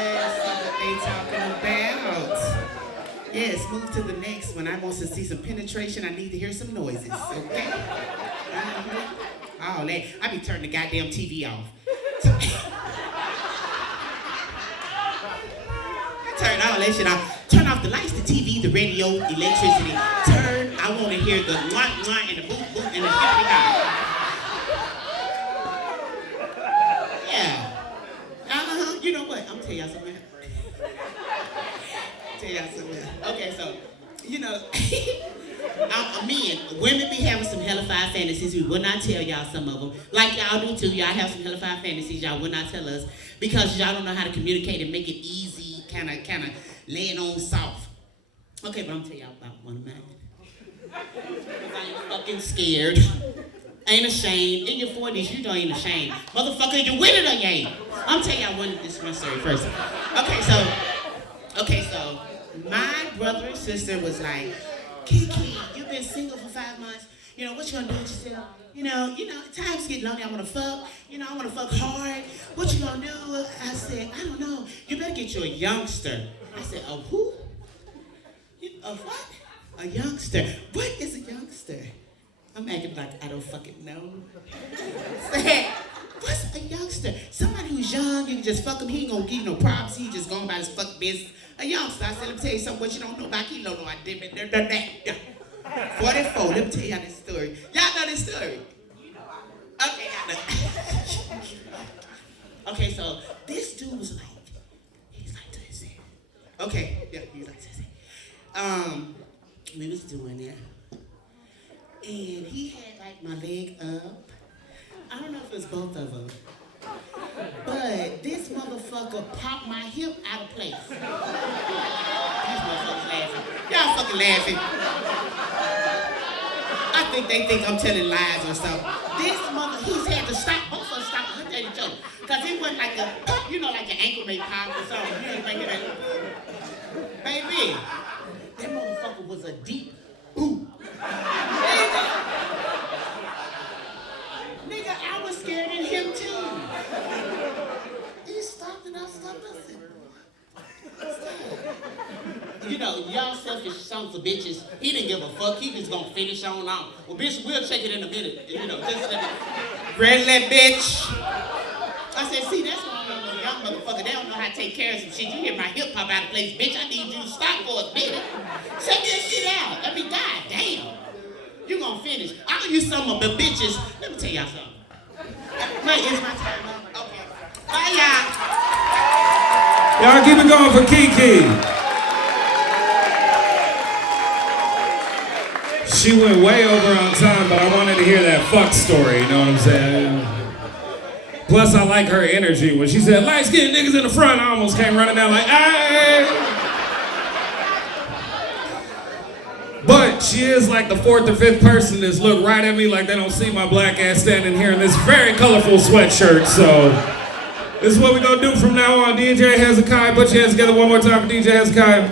what they talking about. Yes, move to the next one. I want to see some penetration. I need to hear some noises, okay? All that. I be turning the goddamn TV off. I turn all that shit off. Turn off the lights, the TV, the radio, electricity. I want to hear the mwah and the boop boop and the hippity hop. Yeah. You know what? I'm gonna tell y'all something. Okay, so, you know, women be having some hellified fantasies. We will not tell y'all some of them. Like y'all do too. Y'all have some hellified fantasies. Y'all will not tell us because y'all don't know how to communicate and make it easy, kind of laying on soft. Okay, but I'm gonna tell y'all about one of mine. I ain't fucking scared. Ain't ashamed. In your 40s, you don't ain't ashamed. Motherfucker, you with it or you ain't? I'm telling y'all this one story first. Okay, so my brother and sister was like, Kiki, you've been single for 5 months. You know, what you gonna do with yourself? You know, time's getting lonely. I wanna fuck. I wanna fuck hard. What you gonna do? I said, I don't know. You better get you a youngster. I said, a who? A what? A youngster. What is a youngster? I'm acting like I don't fucking know. Said, what's a youngster? Somebody who's young, you can just fuck him. He ain't gonna give you no problems. He just going about his fuck business. A youngster. I said, let me tell you something. What you don't know about Kilo, no, I didn't. 44. Let me tell y'all this story. Y'all know this story? Okay, y'all know. Okay, so this dude was like, he's like this. Okay, yeah, he's like this. We was doing that. And he had like my leg up. I don't know if it was both of them. But this motherfucker popped my hip out of place. These motherfuckers laughing. Y'all fucking laughing. I think they think I'm telling lies or something. He's had to stop, both of us stopped and looked at each other. Because it wasn't like a pop, like an ankle may pop or something. You ain't thinking that. Baby, that motherfucker was a deep boot. Nigga, I was scared of him too. He stopped and I stopped. I said, y'all selfish sons of bitches. He didn't give a fuck. He just gonna finish on out. Well, bitch, we'll check it in a minute. Just let me. Grab that bitch. I said, see, that's why I'm a young motherfucker. They don't know how to take care of some shit. You hear my hip pop out of place, bitch. I need you to stop for a minute. Check that shit out. I mean, goddamn. You gonna finish. I'll use some of the bitches. Let me tell y'all something. Wait, it's my time. Okay. Bye, y'all. Y'all keep it going for Kiki. She went way over on time, but I wanted to hear that fuck story, you know what I'm saying? Plus, I like her energy. When she said, light-skinned niggas in the front, I almost came running down like, hey! But she is like the 4th or 5th person that's looked right at me like they don't see my black ass standing here in this very colorful sweatshirt, so this is what we're gonna do from now on. DJ Hezekiah, put your hands together one more time for DJ Hezekiah.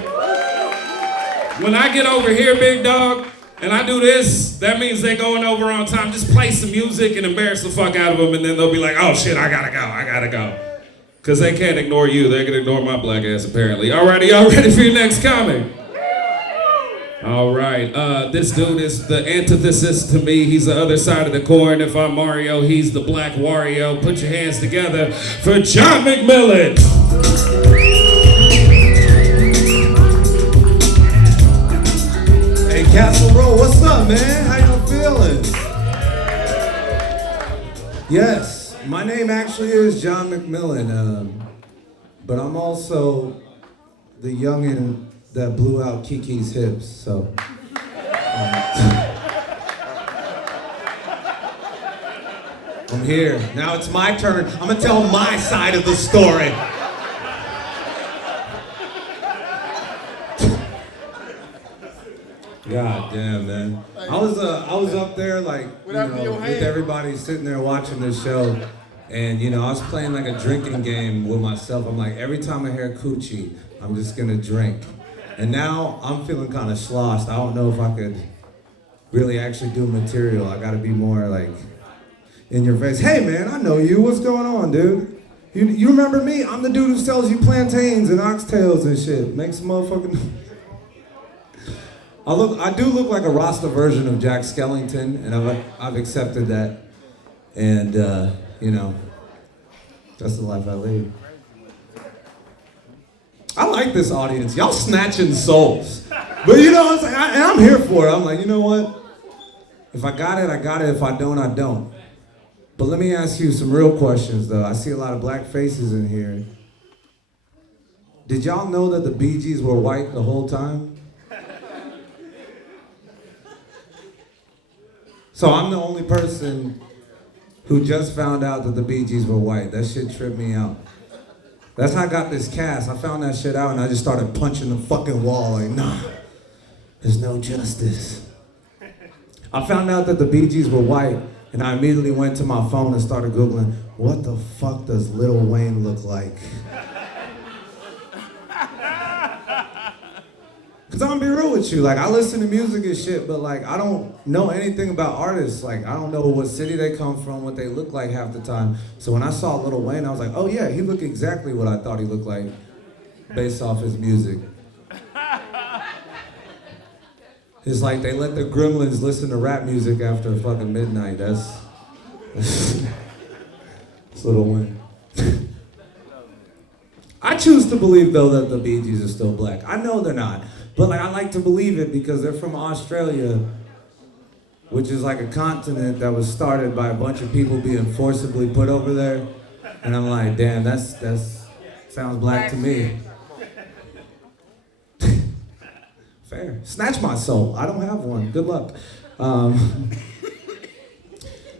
When I get over here, big dog, and I do this, that means they going over on time. Just play some music and embarrass the fuck out of them, and then they'll be like, oh shit, I gotta go. Cause they can't ignore you, they can ignore my black ass apparently. Alrighty, y'all ready for your next comic? All right, this dude is the antithesis to me. He's the other side of the coin. If I'm Mario, he's the Black Wario. Put your hands together for John McMillan. Hey, Castle Row, what's up, man? How you feeling? Yes, my name actually is John McMillan, but I'm also the youngin' that blew out Kiki's hips, so. I'm here. Now it's my turn. I'm gonna tell my side of the story. God damn, man. I was up there like, with everybody sitting there watching this show, and I was playing like a drinking game with myself. I'm like, every time I hear coochie, I'm just gonna drink. And now I'm feeling kind of sloshed. I don't know if I could really actually do material. I gotta be more like in your face. Hey man, I know you. What's going on, dude? You remember me? I'm the dude who sells you plantains and oxtails and shit. Makes a motherfucking. I do look like a Rasta version of Jack Skellington, and I've accepted that. And that's the life I lead. I like this audience. Y'all snatching souls. But I'm here for it. I'm like, you know what? If I got it, I got it. If I don't, I don't. But let me ask you some real questions, though. I see a lot of black faces in here. Did y'all know that the Bee Gees were white the whole time? So I'm the only person who just found out that the Bee Gees were white. That shit tripped me out. That's how I got this cast. I found that shit out and I just started punching the fucking wall like, nah, there's no justice. I found out that the Bee Gees were white and I immediately went to my phone and started Googling, what the fuck does Lil Wayne look like? Cause I'm gonna be real with you, like I listen to music and shit, but like I don't know anything about artists. Like I don't know what city they come from, what they look like half the time. So when I saw Lil Wayne, I was like, oh yeah, he looked exactly what I thought he looked like based off his music. It's like they let the gremlins listen to rap music after fucking midnight. That's Lil Wayne. I choose to believe though that the Bee Gees are still black. I know they're not. But like I like to believe it because they're from Australia, which is like a continent that was started by a bunch of people being forcibly put over there. And I'm like, damn, that's sounds black to me. Fair. Snatch my soul. I don't have one. Good luck.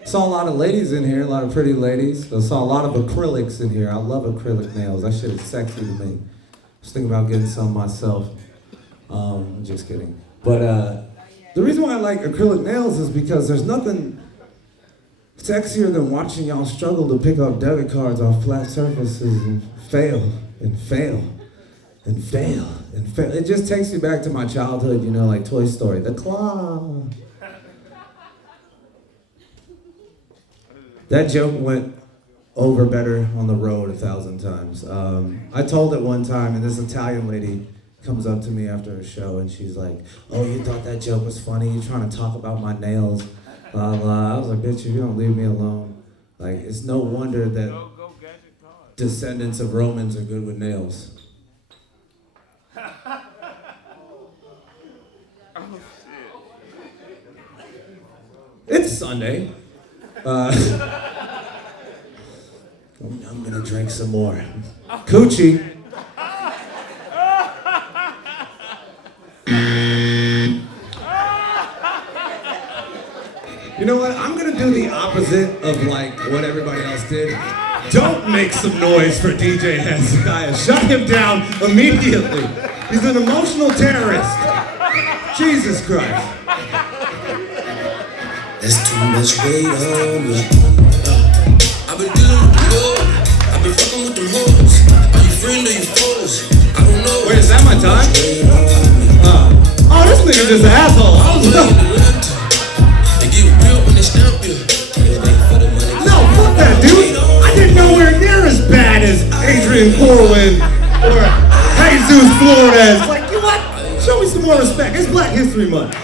Saw a lot of ladies in here, a lot of pretty ladies. I saw a lot of acrylics in here. I love acrylic nails. That shit is sexy to me. I was thinking about getting some myself. Just kidding. But the reason why I like acrylic nails is because there's nothing sexier than watching y'all struggle to pick up debit cards off flat surfaces and fail and fail and fail and fail. It just takes me back to my childhood, you know, like Toy Story, the claw. That joke went over better on the road 1,000 times. I told it one time, and this Italian lady comes up to me after a show, and she's like, oh, you thought that joke was funny? You're trying to talk about my nails, blah, blah. I was like, bitch, if you don't leave me alone. Like, it's no wonder that descendants of Romans are good with nails. It's Sunday. I'm gonna drink some more. Coochie. You know what? I'm gonna do the opposite of like what everybody else did. Don't make some noise for DJ Hezekiah. Shut him down immediately. He's an emotional terrorist. Jesus Christ. There's too much weight on me. I've been dealing with the Lord. I've been fucking with the hoes. Are you friend or you foes? I don't know. Wait, is that my time? Oh, this nigga just an asshole. They get real when they stamp you. No, fuck that, dude. I did nowhere near as bad as Adrian Corwin or Jesus Flores. Like, you know what? Show me some more respect. It's Black History Month.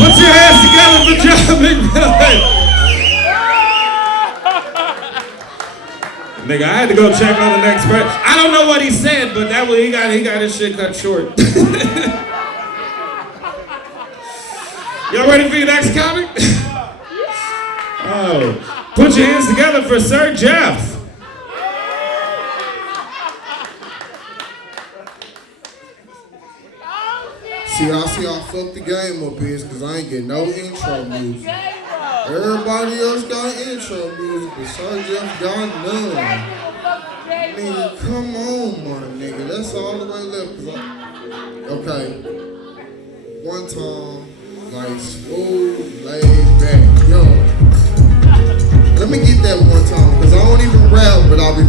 Put your hands together for John McMillan. Nigga, I had to go check on the next person. I don't know what he said, but that was, he got his shit cut short. Y'all ready for your next comic? Oh, put your hands together for Sir Jeff. See, I fucked the game up is because I ain't getting no intro music. Everybody else got intro music, but Sir Jeff got none. Nigga, come on, my nigga. That's all the way left. Okay. One time, like smooth, laid back, yo. Let me get that one time, because I don't even rap, but I'll be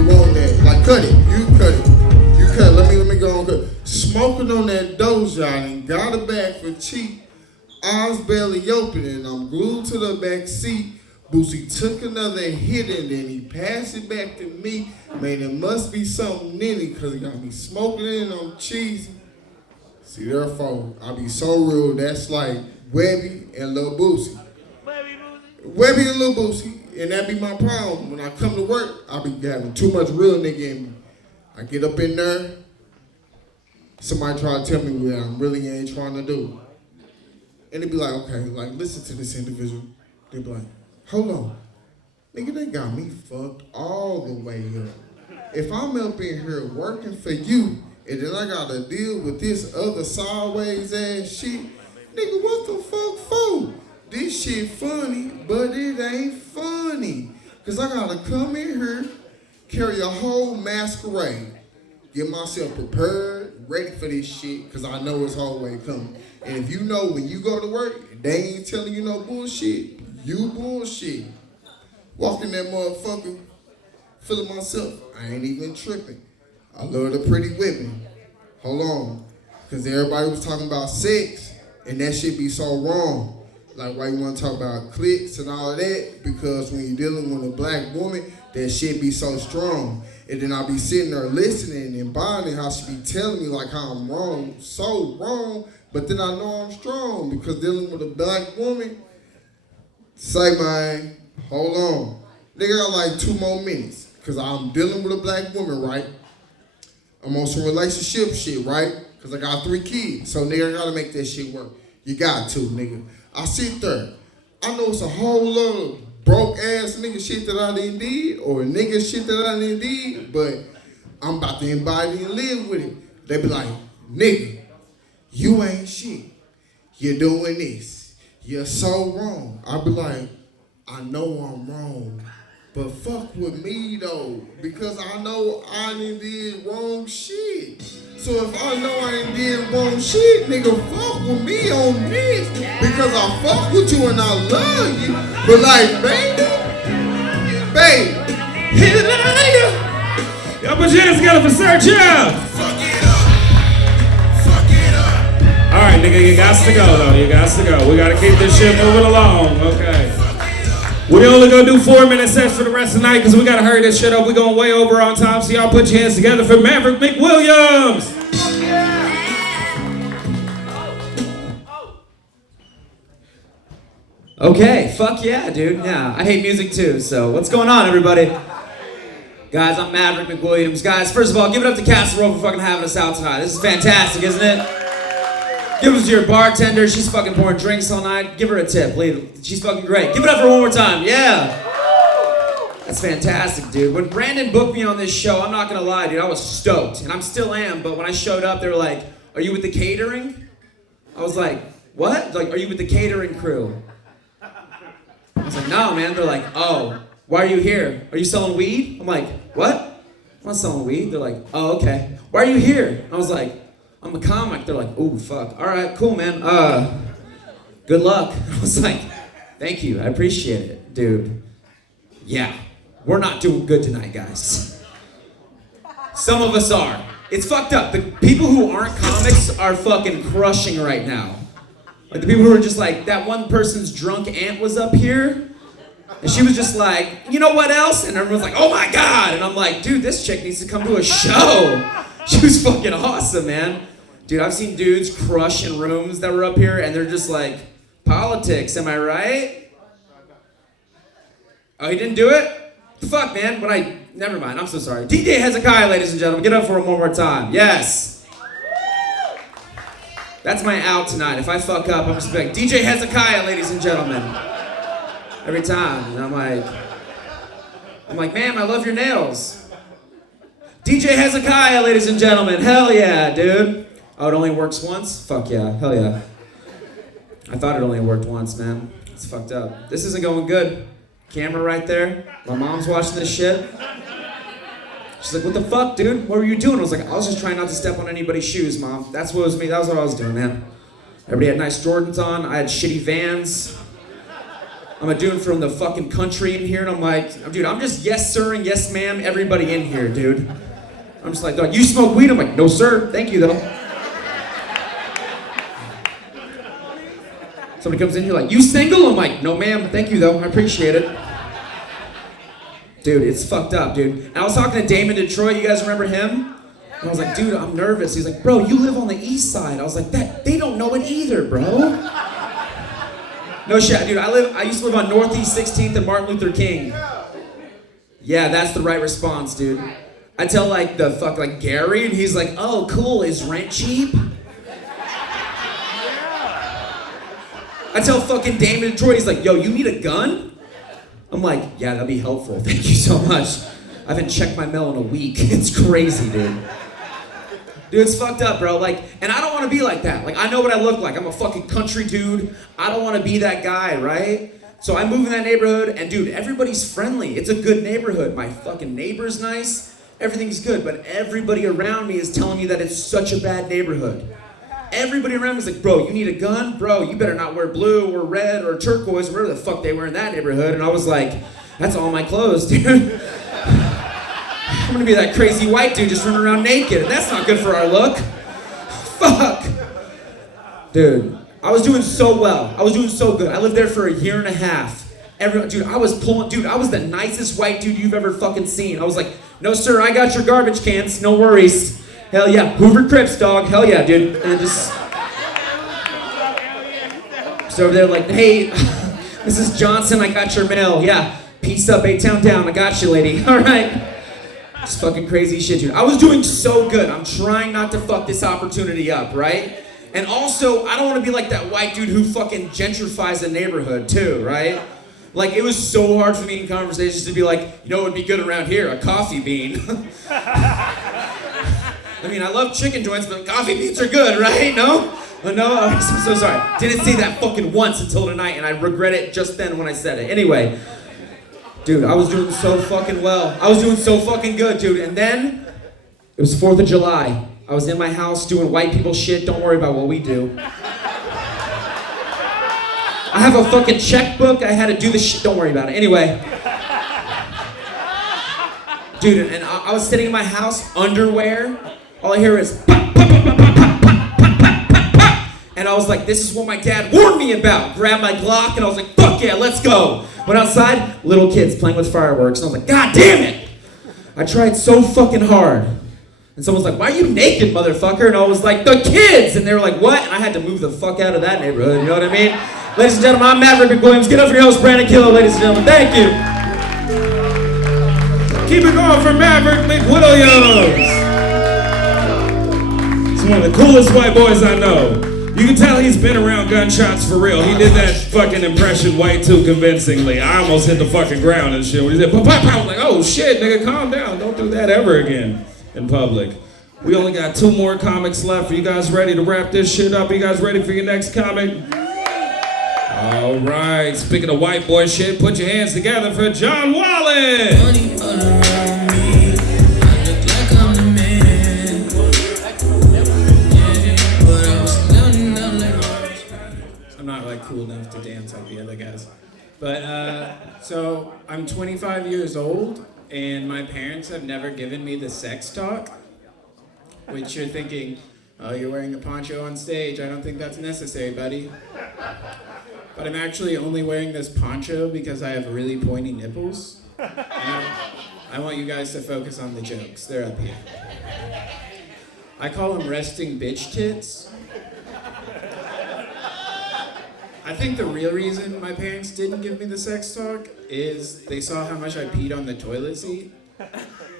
wanting that. Like, cut it. You cut it. You cut. Let me go on cut. Smoking on that Doja and got it back for cheap. Eyes barely open and I'm glued to the back seat. Boosie took another hit and then he passed it back to me. Man, it must be something in it because he got me smoking it and I'm cheesy. See, therefore, I be so real. That's like Webby and Lil Boosie. Webby and Lil Boosie, and that be my problem. When I come to work, I be having too much real nigga in me. I get up in there, somebody try to tell me what I really ain't trying to do. And they be like, okay, like, listen to this individual. They be like, hold on. Nigga, they got me fucked all the way up. If I'm up in here working for you, and then I gotta deal with this other sideways ass shit, nigga, what the fuck for? This shit funny, but it ain't funny. Cause I gotta come in here, carry a whole masquerade, get myself prepared, ready for this shit, cause I know it's whole way coming. And if you know when you go to work, they ain't telling you no bullshit, you bullshit. Walking that motherfucker, feeling myself, I ain't even tripping. I love the pretty women. Hold on. Because everybody was talking about sex, and that shit be so wrong. Like, why you want to talk about clicks and all of that? Because when you're dealing with a black woman, that shit be so strong. And then I'll be sitting there listening and bonding how she be telling me like how I'm wrong, so wrong, but then I know I'm strong because dealing with a black woman, say, man, hold on. Nigga got like 2 more minutes because I'm dealing with a black woman, right? I'm on some relationship shit, right? Because I got 3 kids, so nigga, I gotta make that shit work. You got to, nigga. I sit there. I know it's a whole lot of broke ass nigga shit that I didn't did, or nigga shit that I didn't did, but I'm about to embody and live with it. They be like, nigga, you ain't shit. You're doing this. You're so wrong. I be like, I know I'm wrong, but fuck with me though, because I know I done did wrong shit. So if I know I done did wrong shit, nigga, fuck with me on this, because I fuck with you and I love you. But like, baby, Y'all put your hands together for Sergio. All right, nigga, you got to go though. You got to go. We got to keep this shit moving along. Okay. We only gonna do 4-minute sets for the rest of the night because we gotta hurry this shit up. We going way over on time, so y'all put your hands together for Maverick McWilliams. Okay, fuck yeah, dude. Yeah, I hate music too, so what's going on, everybody? Guys, I'm Maverick McWilliams. Guys, first of all, give it up to Castle Road for fucking having us out tonight. This is fantastic, isn't it? Give it to your bartender. She's fucking pouring drinks all night. Give her a tip. She's fucking great. Give it up for her one more time. Yeah. That's fantastic, dude. When Brandon booked me on this show, I'm not gonna lie, dude, I was stoked. And I still am, but when I showed up, they were like, are you with the catering? I was like, what? Like, are you with the catering crew? I was like, no, man. They're like, oh, why are you here? Are you selling weed? I'm like, what? I'm not selling weed. They're like, oh, okay. Why are you here? I was like, I'm a comic. They're like, ooh, fuck. All right, cool, man. Good luck. I was like, thank you. I appreciate it, dude. Yeah, we're not doing good tonight, guys. Some of us are. It's fucked up. The people who aren't comics are fucking crushing right now. Like the people who are just like, that one person's drunk aunt was up here, and she was just like, you know what else? And everyone's like, oh my God. And I'm like, dude, this chick needs to come to a show. She was fucking awesome, man. Dude, I've seen dudes crush in rooms that were up here, and they're just like, politics, am I right? Oh, he didn't do it? Fuck, man. Never mind, I'm so sorry. DJ Hezekiah, ladies and gentlemen. Get up for him one more time. Yes. That's my out tonight. If I fuck up, I'm just like, DJ Hezekiah, ladies and gentlemen. Every time. And I'm like, ma'am, I love your nails. DJ Hezekiah, ladies and gentlemen. Hell yeah, dude. Oh, it only works once? Fuck yeah. Hell yeah. I thought it only worked once, man. It's fucked up. This isn't going good. Camera right there. My mom's watching this shit. She's like, what the fuck, dude? What were you doing? I was like, I was just trying not to step on anybody's shoes, Mom. That's what it was me. That was what I was doing, man. Everybody had nice Jordans on. I had shitty Vans. I'm a dude from the fucking country in here, and I'm like, dude, I'm just yes, sir, and yes, ma'am, everybody in here, dude. I'm just like, dog, you smoke weed? I'm like, no, sir. Thank you, though. Somebody comes in here like, you single? I'm like, no, ma'am. Thank you, though. I appreciate it. Dude, it's fucked up, dude. And I was talking to Damon Detroit. You guys remember him? And I was like, dude, I'm nervous. He's like, bro, you live on the east side. I was like, they don't know it either, bro. No shit, dude. I used to live on Northeast 16th and Martin Luther King. Yeah, that's the right response, dude. I tell like Gary, and he's like, oh, cool. Is rent cheap? I tell fucking Damon Detroit, he's like, yo, you need a gun? I'm like, yeah, that'd be helpful. Thank you so much. I haven't checked my mail in a week. It's crazy, dude. Dude, it's fucked up, bro. Like, and I don't want to be like that. Like, I know what I look like. I'm a fucking country dude. I don't want to be that guy, right? So I move in that neighborhood, and dude, everybody's friendly. It's a good neighborhood. My fucking neighbor's nice. Everything's good, but everybody around me is telling me that it's such a bad neighborhood. Everybody around me is like, bro, you need a gun? Bro, you better not wear blue or red or turquoise, whatever the fuck they wear in that neighborhood. And I was like, that's all my clothes, dude. I'm gonna be that crazy white dude just running around naked, and that's not good for our look. Fuck. Dude, I was doing so well. I was doing so good. I lived there for a year and a half. Dude, I was the nicest white dude you've ever fucking seen. I was like, no sir, I got your garbage cans, no worries. Hell yeah, Hoover Crips, dog, hell yeah, dude. And just over there like, hey, Mrs. Johnson, I got your mail, yeah. Peace up, 8-Town down, I got you, lady, all right. It's fucking crazy shit, dude. I was doing so good. I'm trying not to fuck this opportunity up, right? And also, I don't want to be like that white dude who fucking gentrifies a neighborhood too, right? Like, it was so hard for me in conversations to be like, you know what would be good around here? A coffee bean. I mean, I love chicken joints, but coffee beans are good, right? No? No? I'm so sorry. Didn't say that fucking once until tonight, and I regret it just then when I said it. Anyway, dude, I was doing so fucking well. I was doing so fucking good, dude. And then, it was 4th of July. I was in my house doing white people shit. Don't worry about what we do. I have a fucking checkbook. I had to do the shit. Don't worry about it. Anyway. Dude, and I was sitting in my house, underwear. All I hear is pop, pop, pop, pop, pop, pop, pop, pop, pop, pop. And I was like, this is what my dad warned me about. Grabbed my Glock and I was like, fuck yeah, let's go. Went outside, little kids playing with fireworks. And I was like, God damn it. I tried so fucking hard. And someone's like, why are you naked, motherfucker? And I was like, the kids! And they were like, what? And I had to move the fuck out of that neighborhood, you know what I mean? Ladies and gentlemen, I'm Maverick McWilliams. Get up for your host, Brandon Killo, ladies and gentlemen. Thank you. Keep it going for Maverick McWilliams. He's one of the coolest white boys I know. You can tell he's been around gunshots for real. He did that fucking impression white too convincingly. I almost hit the fucking ground and shit. When he said, pop, pop, pop, I was like, oh shit, nigga, calm down. Don't do that ever again in public. We only got 2 more comics left. Are you guys ready to wrap this shit up? Are you guys ready for your next comic? All right, speaking of white boy shit, put your hands together for John Wallen. I'm not like cool enough to dance like the other guys. But so I'm 25 years old and my parents have never given me the sex talk, which you're thinking, oh, you're wearing a poncho on stage. I don't think that's necessary, buddy. But I'm actually only wearing this poncho because I have really pointy nipples. And I want you guys to focus on the jokes. They're up here. I call them resting bitch tits. I think the real reason my parents didn't give me the sex talk is they saw how much I peed on the toilet seat.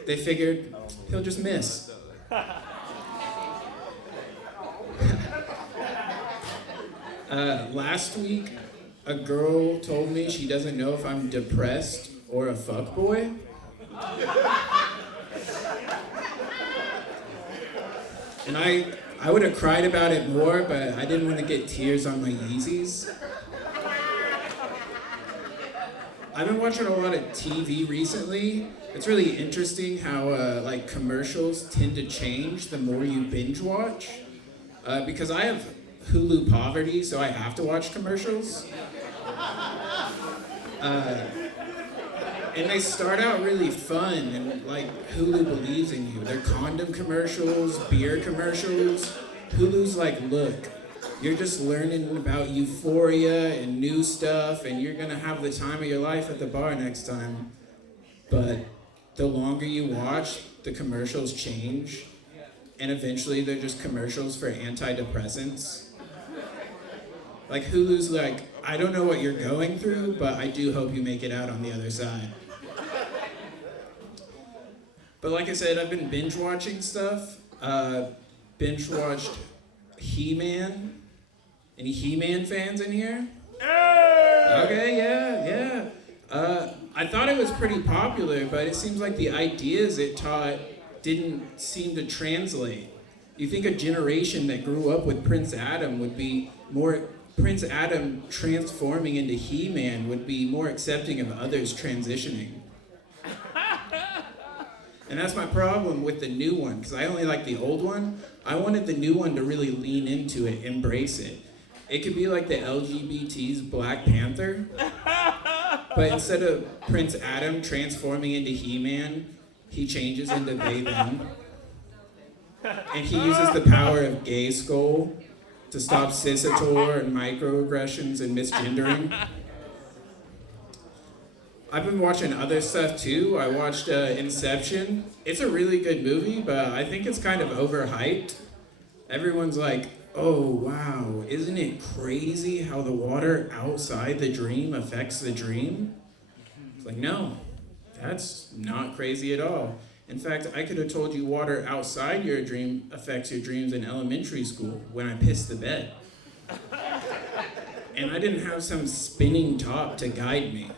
They figured, he'll just miss. Last week, a girl told me she doesn't know if I'm depressed or a fuckboy. And I would have cried about it more, but I didn't want to get tears on my Yeezys. I've been watching a lot of TV recently. It's really interesting how like commercials tend to change the more you binge watch. Because I have Hulu poverty, so I have to watch commercials. And they start out really fun, and like Hulu believes in you. They're condom commercials, beer commercials. Hulu's like, look, you're just learning about euphoria and new stuff, and you're gonna have the time of your life at the bar next time. But the longer you watch, the commercials change, and eventually they're just commercials for antidepressants. Like Hulu's like, I don't know what you're going through, but I do hope you make it out on the other side. But like I said, I've been binge watching stuff. Binge watched He-Man. Any He-Man fans in here? Okay, yeah. I thought it was pretty popular, but it seems like the ideas it taught didn't seem to translate. You think a generation that grew up with Prince Adam would be more, Prince Adam transforming into He-Man would be more accepting of others transitioning. And that's my problem with the new one, because I only like the old one. I wanted the new one to really lean into it, embrace it. It could be like the LGBT's Black Panther, but instead of Prince Adam transforming into He-Man, he changes into they, them. And he uses the power of Gay Skull to stop cisator and microaggressions and misgendering. I've been watching other stuff too. I watched Inception. It's a really good movie, but I think it's kind of overhyped. Everyone's like, oh wow, isn't it crazy how the water outside the dream affects the dream? It's like, no, that's not crazy at all. In fact, I could have told you water outside your dream affects your dreams in elementary school when I pissed the bed. And I didn't have some spinning top to guide me.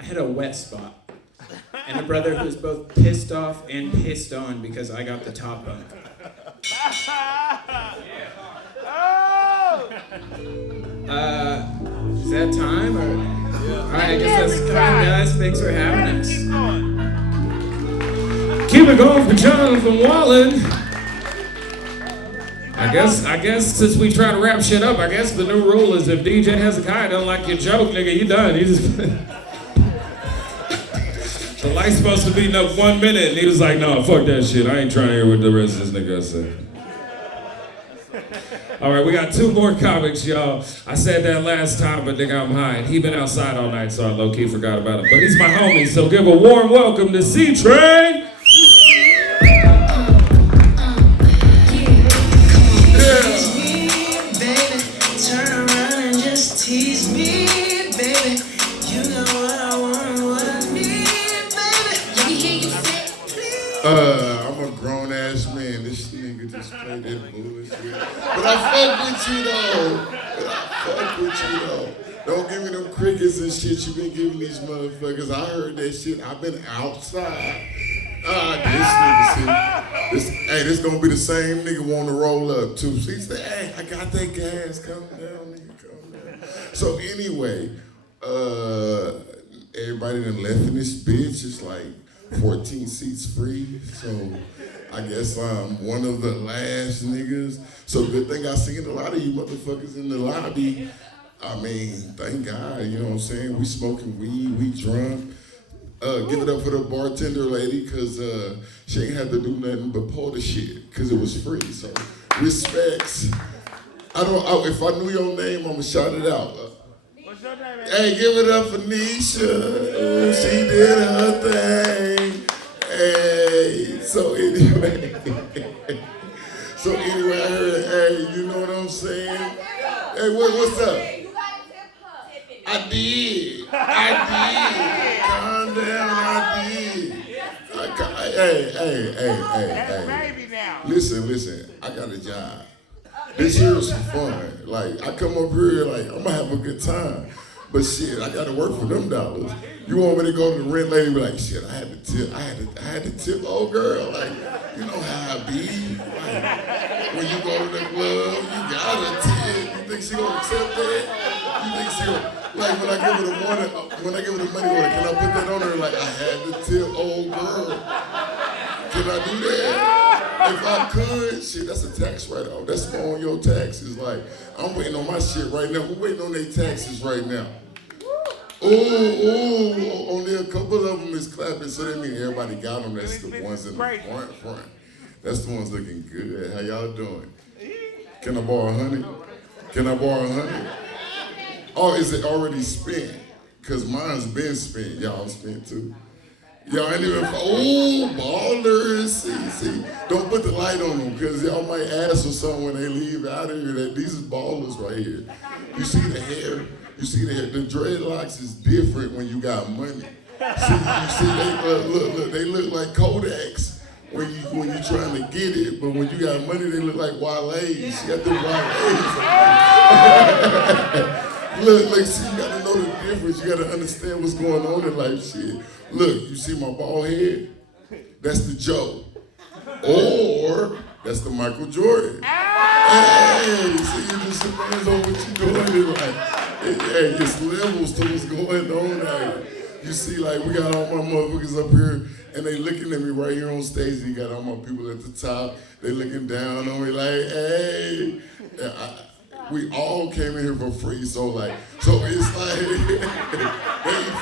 I had a wet spot. And a brother who was both pissed off and pissed on because I got the top bunk. Is that time? Alright, I guess that's time, guys. Thanks for having us. Keep it going for Jonathan Wallen. I guess since we try to wrap shit up, I guess the new rule is if DJ Hezekiah don't like your joke, nigga, you done. You just the light's supposed to be 1 minute, and he was like, no, fuck that shit. I ain't trying to hear what the rest of this nigga said. All right, we got 2 more comics, y'all. I said that last time, but nigga, I'm high. He been outside all night, so I low-key forgot about him. But he's my homie, so give a warm welcome to C-Train. I'm a grown ass man. This nigga just played that bullshit. But I fuck with you though. Don't give me them crickets and shit you been giving these motherfuckers. I heard that shit. I've been outside. This nigga, see. This gonna be the same nigga want to roll up too. He said, hey, I got that gas. Calm down, nigga, calm down. So anyway, everybody done left in this bitch. It's like 14 seats free, so I guess I'm one of the last niggas. So good thing I seen a lot of you motherfuckers in the lobby. I mean, thank God, you know what I'm saying? We smoking weed, we drunk. Give it up for the bartender lady, cause she ain't had to do nothing but pour the shit, cause it was free, so respects. If I knew your name, I'ma shout it out. Hey, give it up for Nisha. Ooh, she did her thing. Hey, so anyway, I heard, hey, you know what I'm saying? Hey, what's up? I did. Calm down, I did. Hey. Listen, I got a job. This here is for fun. Like, I come up here, like, I'm gonna have a good time. But shit, I gotta work for them dollars. You want me to go to the rent lady and be like, shit, I had to tip old girl. Like, you know how I be. Like, when you go to the club, you gotta tip. You think she gonna accept that? You think she gonna, like, when I give her the money order, can I put that on her? Like, I had to tip old girl. Can I do that? If I could, shit, that's a tax write-off. That's more on your taxes. Like, I'm waiting on my shit right now. We're waiting on their taxes right now. Ooh, only a couple of them is clapping, so that means everybody got them. That's the ones in the front. That's the ones looking good. How y'all doing? Can I borrow 100? Oh, is it already spent? Because mine's been spent. Y'all spent too. Y'all ain't even, ballers. See, don't put the light on them, because y'all might ask for something when they leave out of here that these is ballers right here. You see the hair? The dreadlocks is different when you got money. See, they look like Kodaks when you trying to get it, but when you got money, they look like Wale's. You got the Wale's. Look, see, you gotta know the difference. You gotta understand what's going on in life, shit. Look, you see my bald head? That's the Joe. Or that's the Michael Jordan. Hey, see, it just depends on what you're doing in life. Hey, it's levels to what's going on out here. You see, like, we got all my motherfuckers up here, and they looking at me right here on stage. You got all my people at the top. They looking down on me like, hey. We all came in here for free, so it's like, they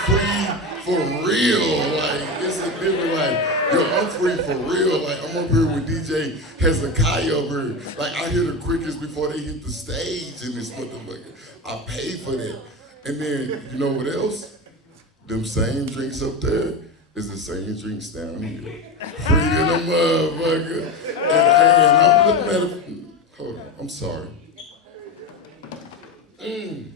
free for real. Like, it's a different, like, Yo, I'm free for real. Like, I'm up here with DJ Hezekiah over here. Like, I hear the crickets before they hit the stage in this motherfucker. I pay for that. And then, you know what else? Them same drinks up there is the same drinks down here. Free to the motherfucker. And I'm looking at it. Hold on, I'm sorry. Hey,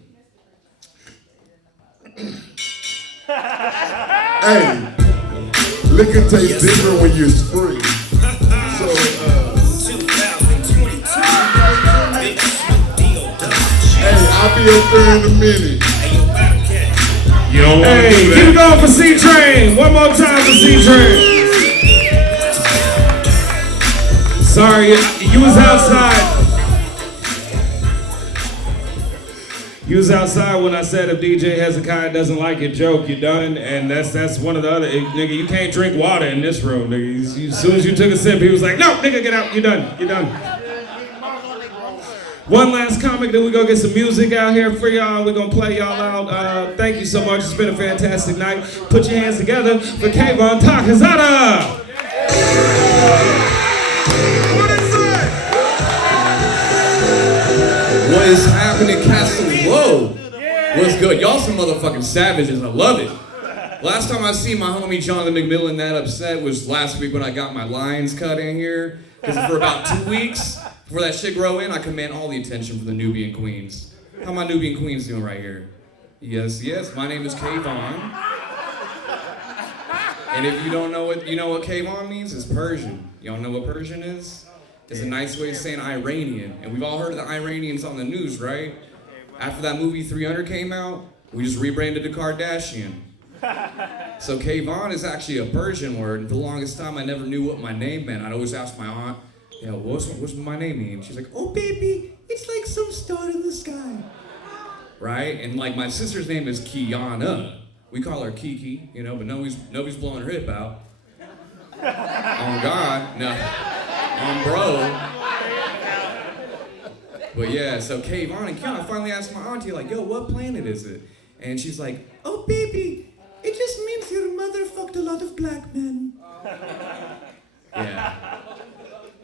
liquor tastes different when you're free. So, hey, I'll be up there in a minute. You don't want to do that. Keep it going for C-Train. One more time for C-Train. Sorry, you was outside. You was outside when I said if DJ Hezekiah doesn't like your joke, you're done. And that's one of the other, nigga, you can't drink water in this room, nigga. As soon as you took a sip, he was like, no, nigga, get out, you're done, you're done. One last comic, then we go get some music out here for y'all. We're gonna play y'all out. Thank you so much, it's been a fantastic night. Put your hands together for Kayvon Takazada. What is happening, Castle? Whoa! What's good? Y'all some motherfucking savages. I love it. Last time I seen my homie Jonathan McMillan that upset was last week when I got my lines cut in here. Because for about 2 weeks, before that shit grow in, I command all the attention from the Nubian Queens. How my Nubian Queens doing right here? Yes, my name is Kayvon. And if you don't know what, you know what Kayvon means? It's Persian. Y'all know what Persian is? It's a nice way of saying Iranian. And we've all heard of the Iranians on the news, right? After that movie 300 came out, we just rebranded to Kardashian. So Kayvon is actually a Persian word, and for the longest time I never knew what my name meant. I'd always ask my aunt, yeah, what's my name mean? She's like, oh baby, it's like some star in the sky. Right? And like my sister's name is Kiana. We call her Kiki, you know, but nobody's blowing her hip out. On God, no. On bro. But yeah, so Kayvon and Kiana, I finally asked my auntie, like, yo, what planet is it? And she's like, oh baby, it just means your mother fucked a lot of black men. Yeah.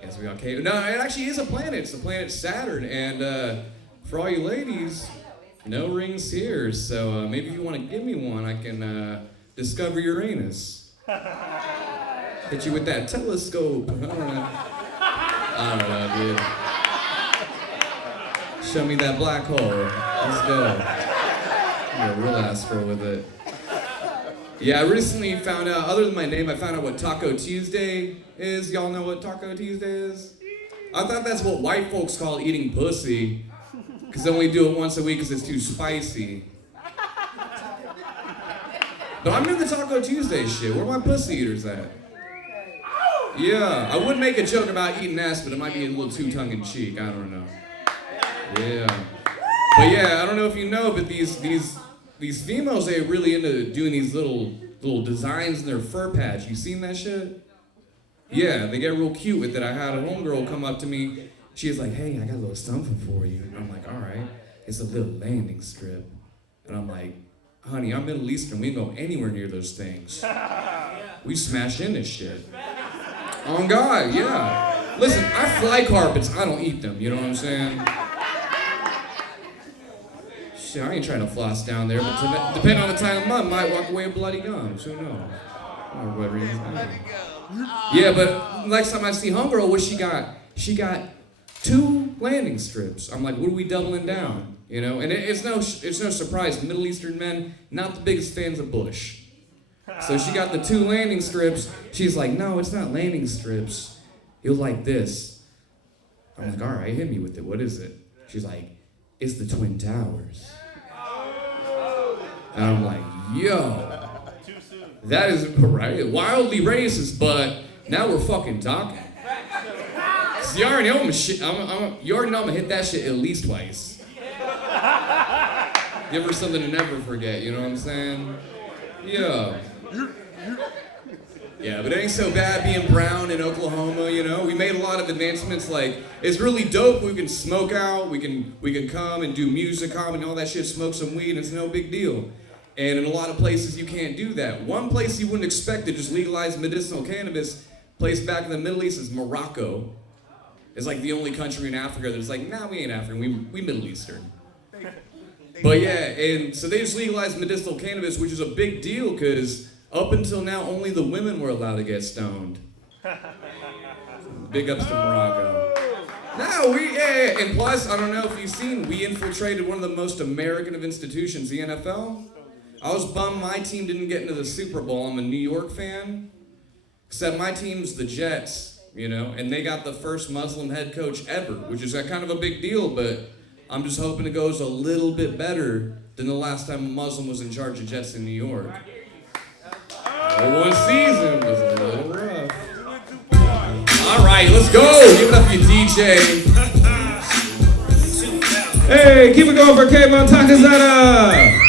Yes, we got Kayvon. No, it actually is a planet. It's the planet Saturn. And for all you ladies, no rings here. So maybe if you want to give me one, I can discover Uranus. Hit you with that telescope. I don't know, dude. Show me that black hole. Let's go. I'm a real asshole with it. Yeah, I recently found out, other than my name, I found out what Taco Tuesday is. Y'all know what Taco Tuesday is? I thought that's what white folks call eating pussy. Because they only do it once a week because it's too spicy. But I'm in the Taco Tuesday shit. Where are my pussy eaters at? Yeah, I would make a joke about eating ass, but it might be a little too tongue-in-cheek. I don't know. Yeah. But yeah, I don't know if you know, but these females, they're really into doing these little designs in their fur patch. You seen that shit? Yeah, they get real cute with it. I had a homegirl come up to me. She was like, hey, I got a little something for you. And I'm like, all right. It's a little landing strip. And I'm like, honey, I'm Middle Eastern. We don't go anywhere near those things. We smash in this shit. On God, yeah. Listen, I fly carpets. I don't eat them. You know what I'm saying? Shit, I ain't trying to floss down there, but depending on the time of month, might walk away with bloody gums. Who knows? Or whatever it is. Yeah, but next time I see homegirl, what she got? She got 2 landing strips. I'm like, what are we doubling down? You know, and it's no surprise. Middle Eastern men, not the biggest fans of Bush. So she got the 2 landing strips. She's like, no, it's not landing strips. You'll like this. I'm like, all right, hit me with it. What is it? She's like, it's the Twin Towers. And I'm like, yo, that is right, wildly racist, but now we're fucking talking. So you already know you already know I'm gonna hit that shit at least twice. Give her something to never forget, you know what I'm saying? Yeah. Yeah, but it ain't so bad being brown in Oklahoma, you know? We made a lot of advancements, like, it's really dope, we can smoke out, we can come and do music, comedy, all that shit, smoke some weed, it's no big deal. And in a lot of places, you can't do that. One place you wouldn't expect to just legalize medicinal cannabis, place back in the Middle East, is Morocco. It's like the only country in Africa that's like, nah, we ain't African, we Middle Eastern. But yeah, and so they just legalized medicinal cannabis, which is a big deal because up until now, only the women were allowed to get stoned. Big ups to Morocco. No, and plus, I don't know if you've seen, we infiltrated one of the most American of institutions, the NFL. I was bummed my team didn't get into the Super Bowl. I'm a New York fan. Except my team's the Jets, you know, and they got the first Muslim head coach ever, which is kind of a big deal, but I'm just hoping it goes a little bit better than the last time a Muslim was in charge of Jets in New York. One season was a little rough. All right, let's go. Give it up, you DJ. Hey, keep it going for Kayvon Takazada.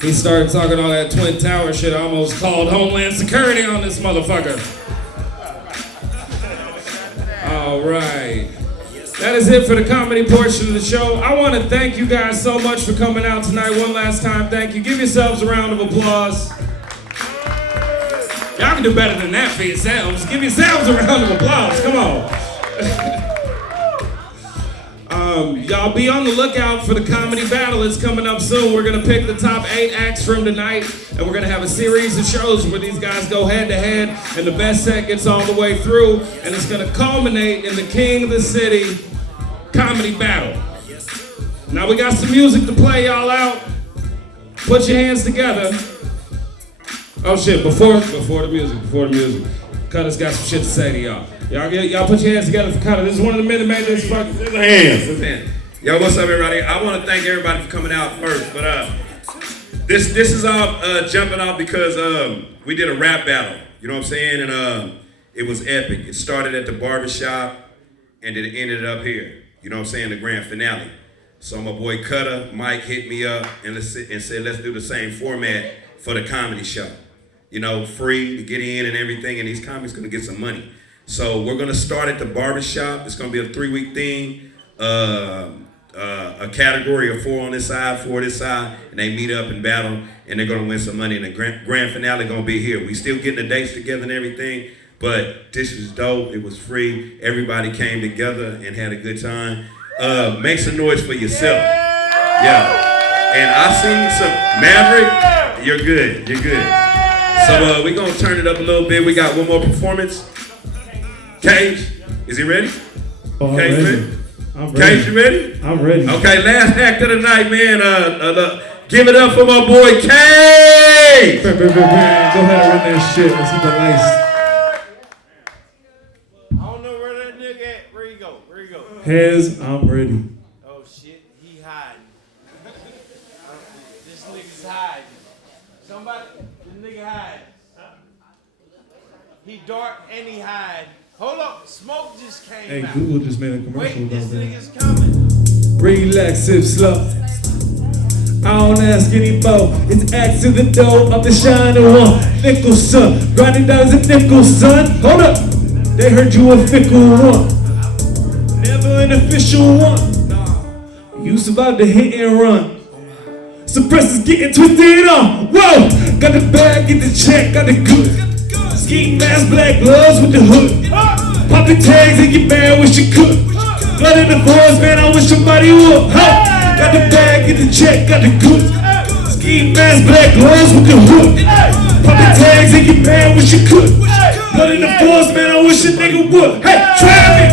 He started talking all that Twin Tower shit. I almost called Homeland Security on this motherfucker. All right. That is it for the comedy portion of the show. I want to thank you guys so much for coming out tonight. One last time, thank you. Give yourselves a round of applause. Y'all can do better than that for yourselves. Give yourselves a round of applause. Come on. Y'all be on the lookout for the comedy battle. It's coming up soon. We're going to pick the top 8 acts from tonight, and we're going to have a series of shows where these guys go head to head, and the best set gets all the way through, and it's going to culminate in the King of the City comedy battle. Now we got some music to play y'all out. Put your hands together. Oh shit, before the music. Cutter's got some shit to say to y'all. Y'all put your hands together for Cutter. This is one of the men that made this fucking hands. Yo, what's up, everybody? I want to thank everybody for coming out first, but this is all jumping off because we did a rap battle. You know what I'm saying? And it was epic. It started at the barbershop, and it ended up here. You know what I'm saying? The grand finale. So my boy Cutter, Mike, hit me up and said, let's do the same format for the comedy show. You know, free to get in and everything, and these comics gonna get some money. So we're gonna start at the barbershop. It's gonna be a 3-week thing. A category of 4 on this side, 4 on this side, and they meet up and battle, and they're gonna win some money. And the grand finale gonna be here. We still getting the dates together and everything, but this was dope. It was free. Everybody came together and had a good time. Make some noise for yourself. Yeah. And I seen some Maverick. You're good. You're good. So we're gonna turn it up a little bit. We got one more performance. Cage, is he ready? Oh, Cage, I'm ready? I'm ready. Cage, you ready? I'm ready. Okay, last act of the night, man. Give it up for my boy Cage. Go ahead and run that shit. Let's hit the lights. I don't know where that nigga at. Where you go? Where you go? Hez, I'm ready. Oh shit, he hiding. This nigga's hiding. Somebody, this nigga hiding. He dark and he hide. Hold up, smoke just came out. Hey, Google just made a commercial Wait, about this that. nigga's coming. Relax, sip slow. I don't ask any more. It's axe to the door of the shining one. Nickel son, grinding dollars a nickel, son. Hold up, they heard you a fickle one. Never an official one. You survived the hit and run. Suppressors getting twisted on. Whoa, got the bag, get the check, got the goods. Ski mask, black gloves with the hood. Popping tags and get mad, wish you could. Blood in the forest, man, I wish somebody would. Got the bag, get the check, got the goods. Ski mask, black gloves with the hood. Popping tags and get mad, wish you could. Blood in the forest, man, I wish a nigga would. Hey, try me.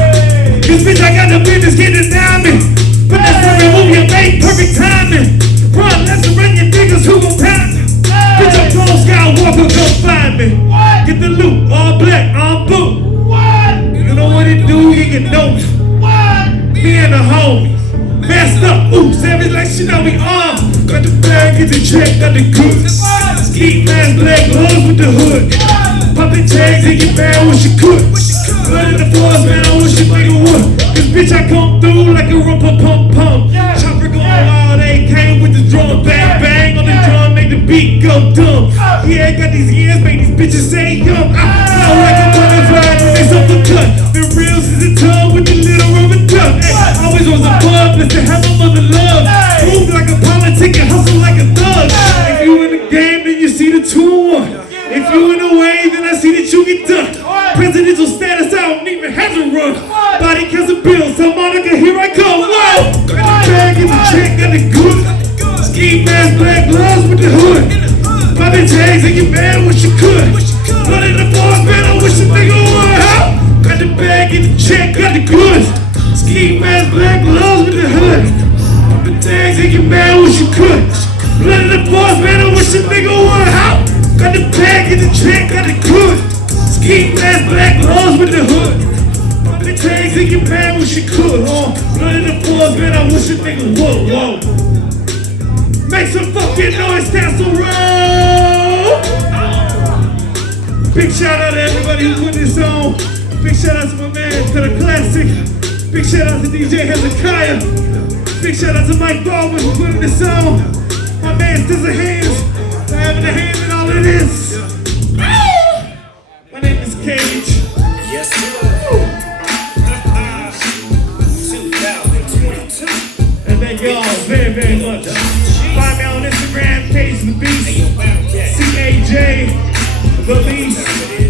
This bitch, I got the business getting down me. But that's every move you make, perfect timing. Run, let's run your niggas who gon' pound me. Bitch, I'm Paul Skywalker, come find me. Get the loot, all black, all blue. You know what it do, you can know me. Me and the homies, messed up, ooh, savage like shit, now we armed. Got the bag, get the check, got the goods. Ski mask, black gloves with the hood. Poppin' tags and get mad, wish you could. Blood in the forest, man, I wish a nigga would. Cause bitch, I come through like a rumpa pump pump. Chopper going wild, AK with the drum, bang bang on the drum, make the beat go dumb. Yeah, I got these ears, make these bitches say yum. I feel like a butterfly when they uppercut. The real is the tongue with the little rubber duck. Always was a bug, let's have my mother love. Move like a politic and hustle the good. Ski mask, black gloves with the hood. Popping tags and you mad wish you could. Blood in the balls, man, I wish a nigga would help. Got the bag, get the check, got the goods. Ski mask, black gloves with the hood. Popping tags and you mad wish you could. Blood in the balls, man, I wish a nigga would help. Got the bag, get the check, got the goods. Ski mask, black gloves with the hood. Popping tags and you mad wish you could. Blood in the balls, man, I wish a nigga would. Whoa. Make some fucking noise, Castle Road! Big shout out to everybody who put this on. Big shout out to my man, to the classic. Big shout out to DJ Hezekiah. Big shout out to Mike Baldwin for putting this on. My man Scissor Hands for having a hand in all of this. My name is Cage. Yes, sir. 2022. And thank y'all very, very much. Find me on Instagram, Cage the Beast, CAJ the Beast.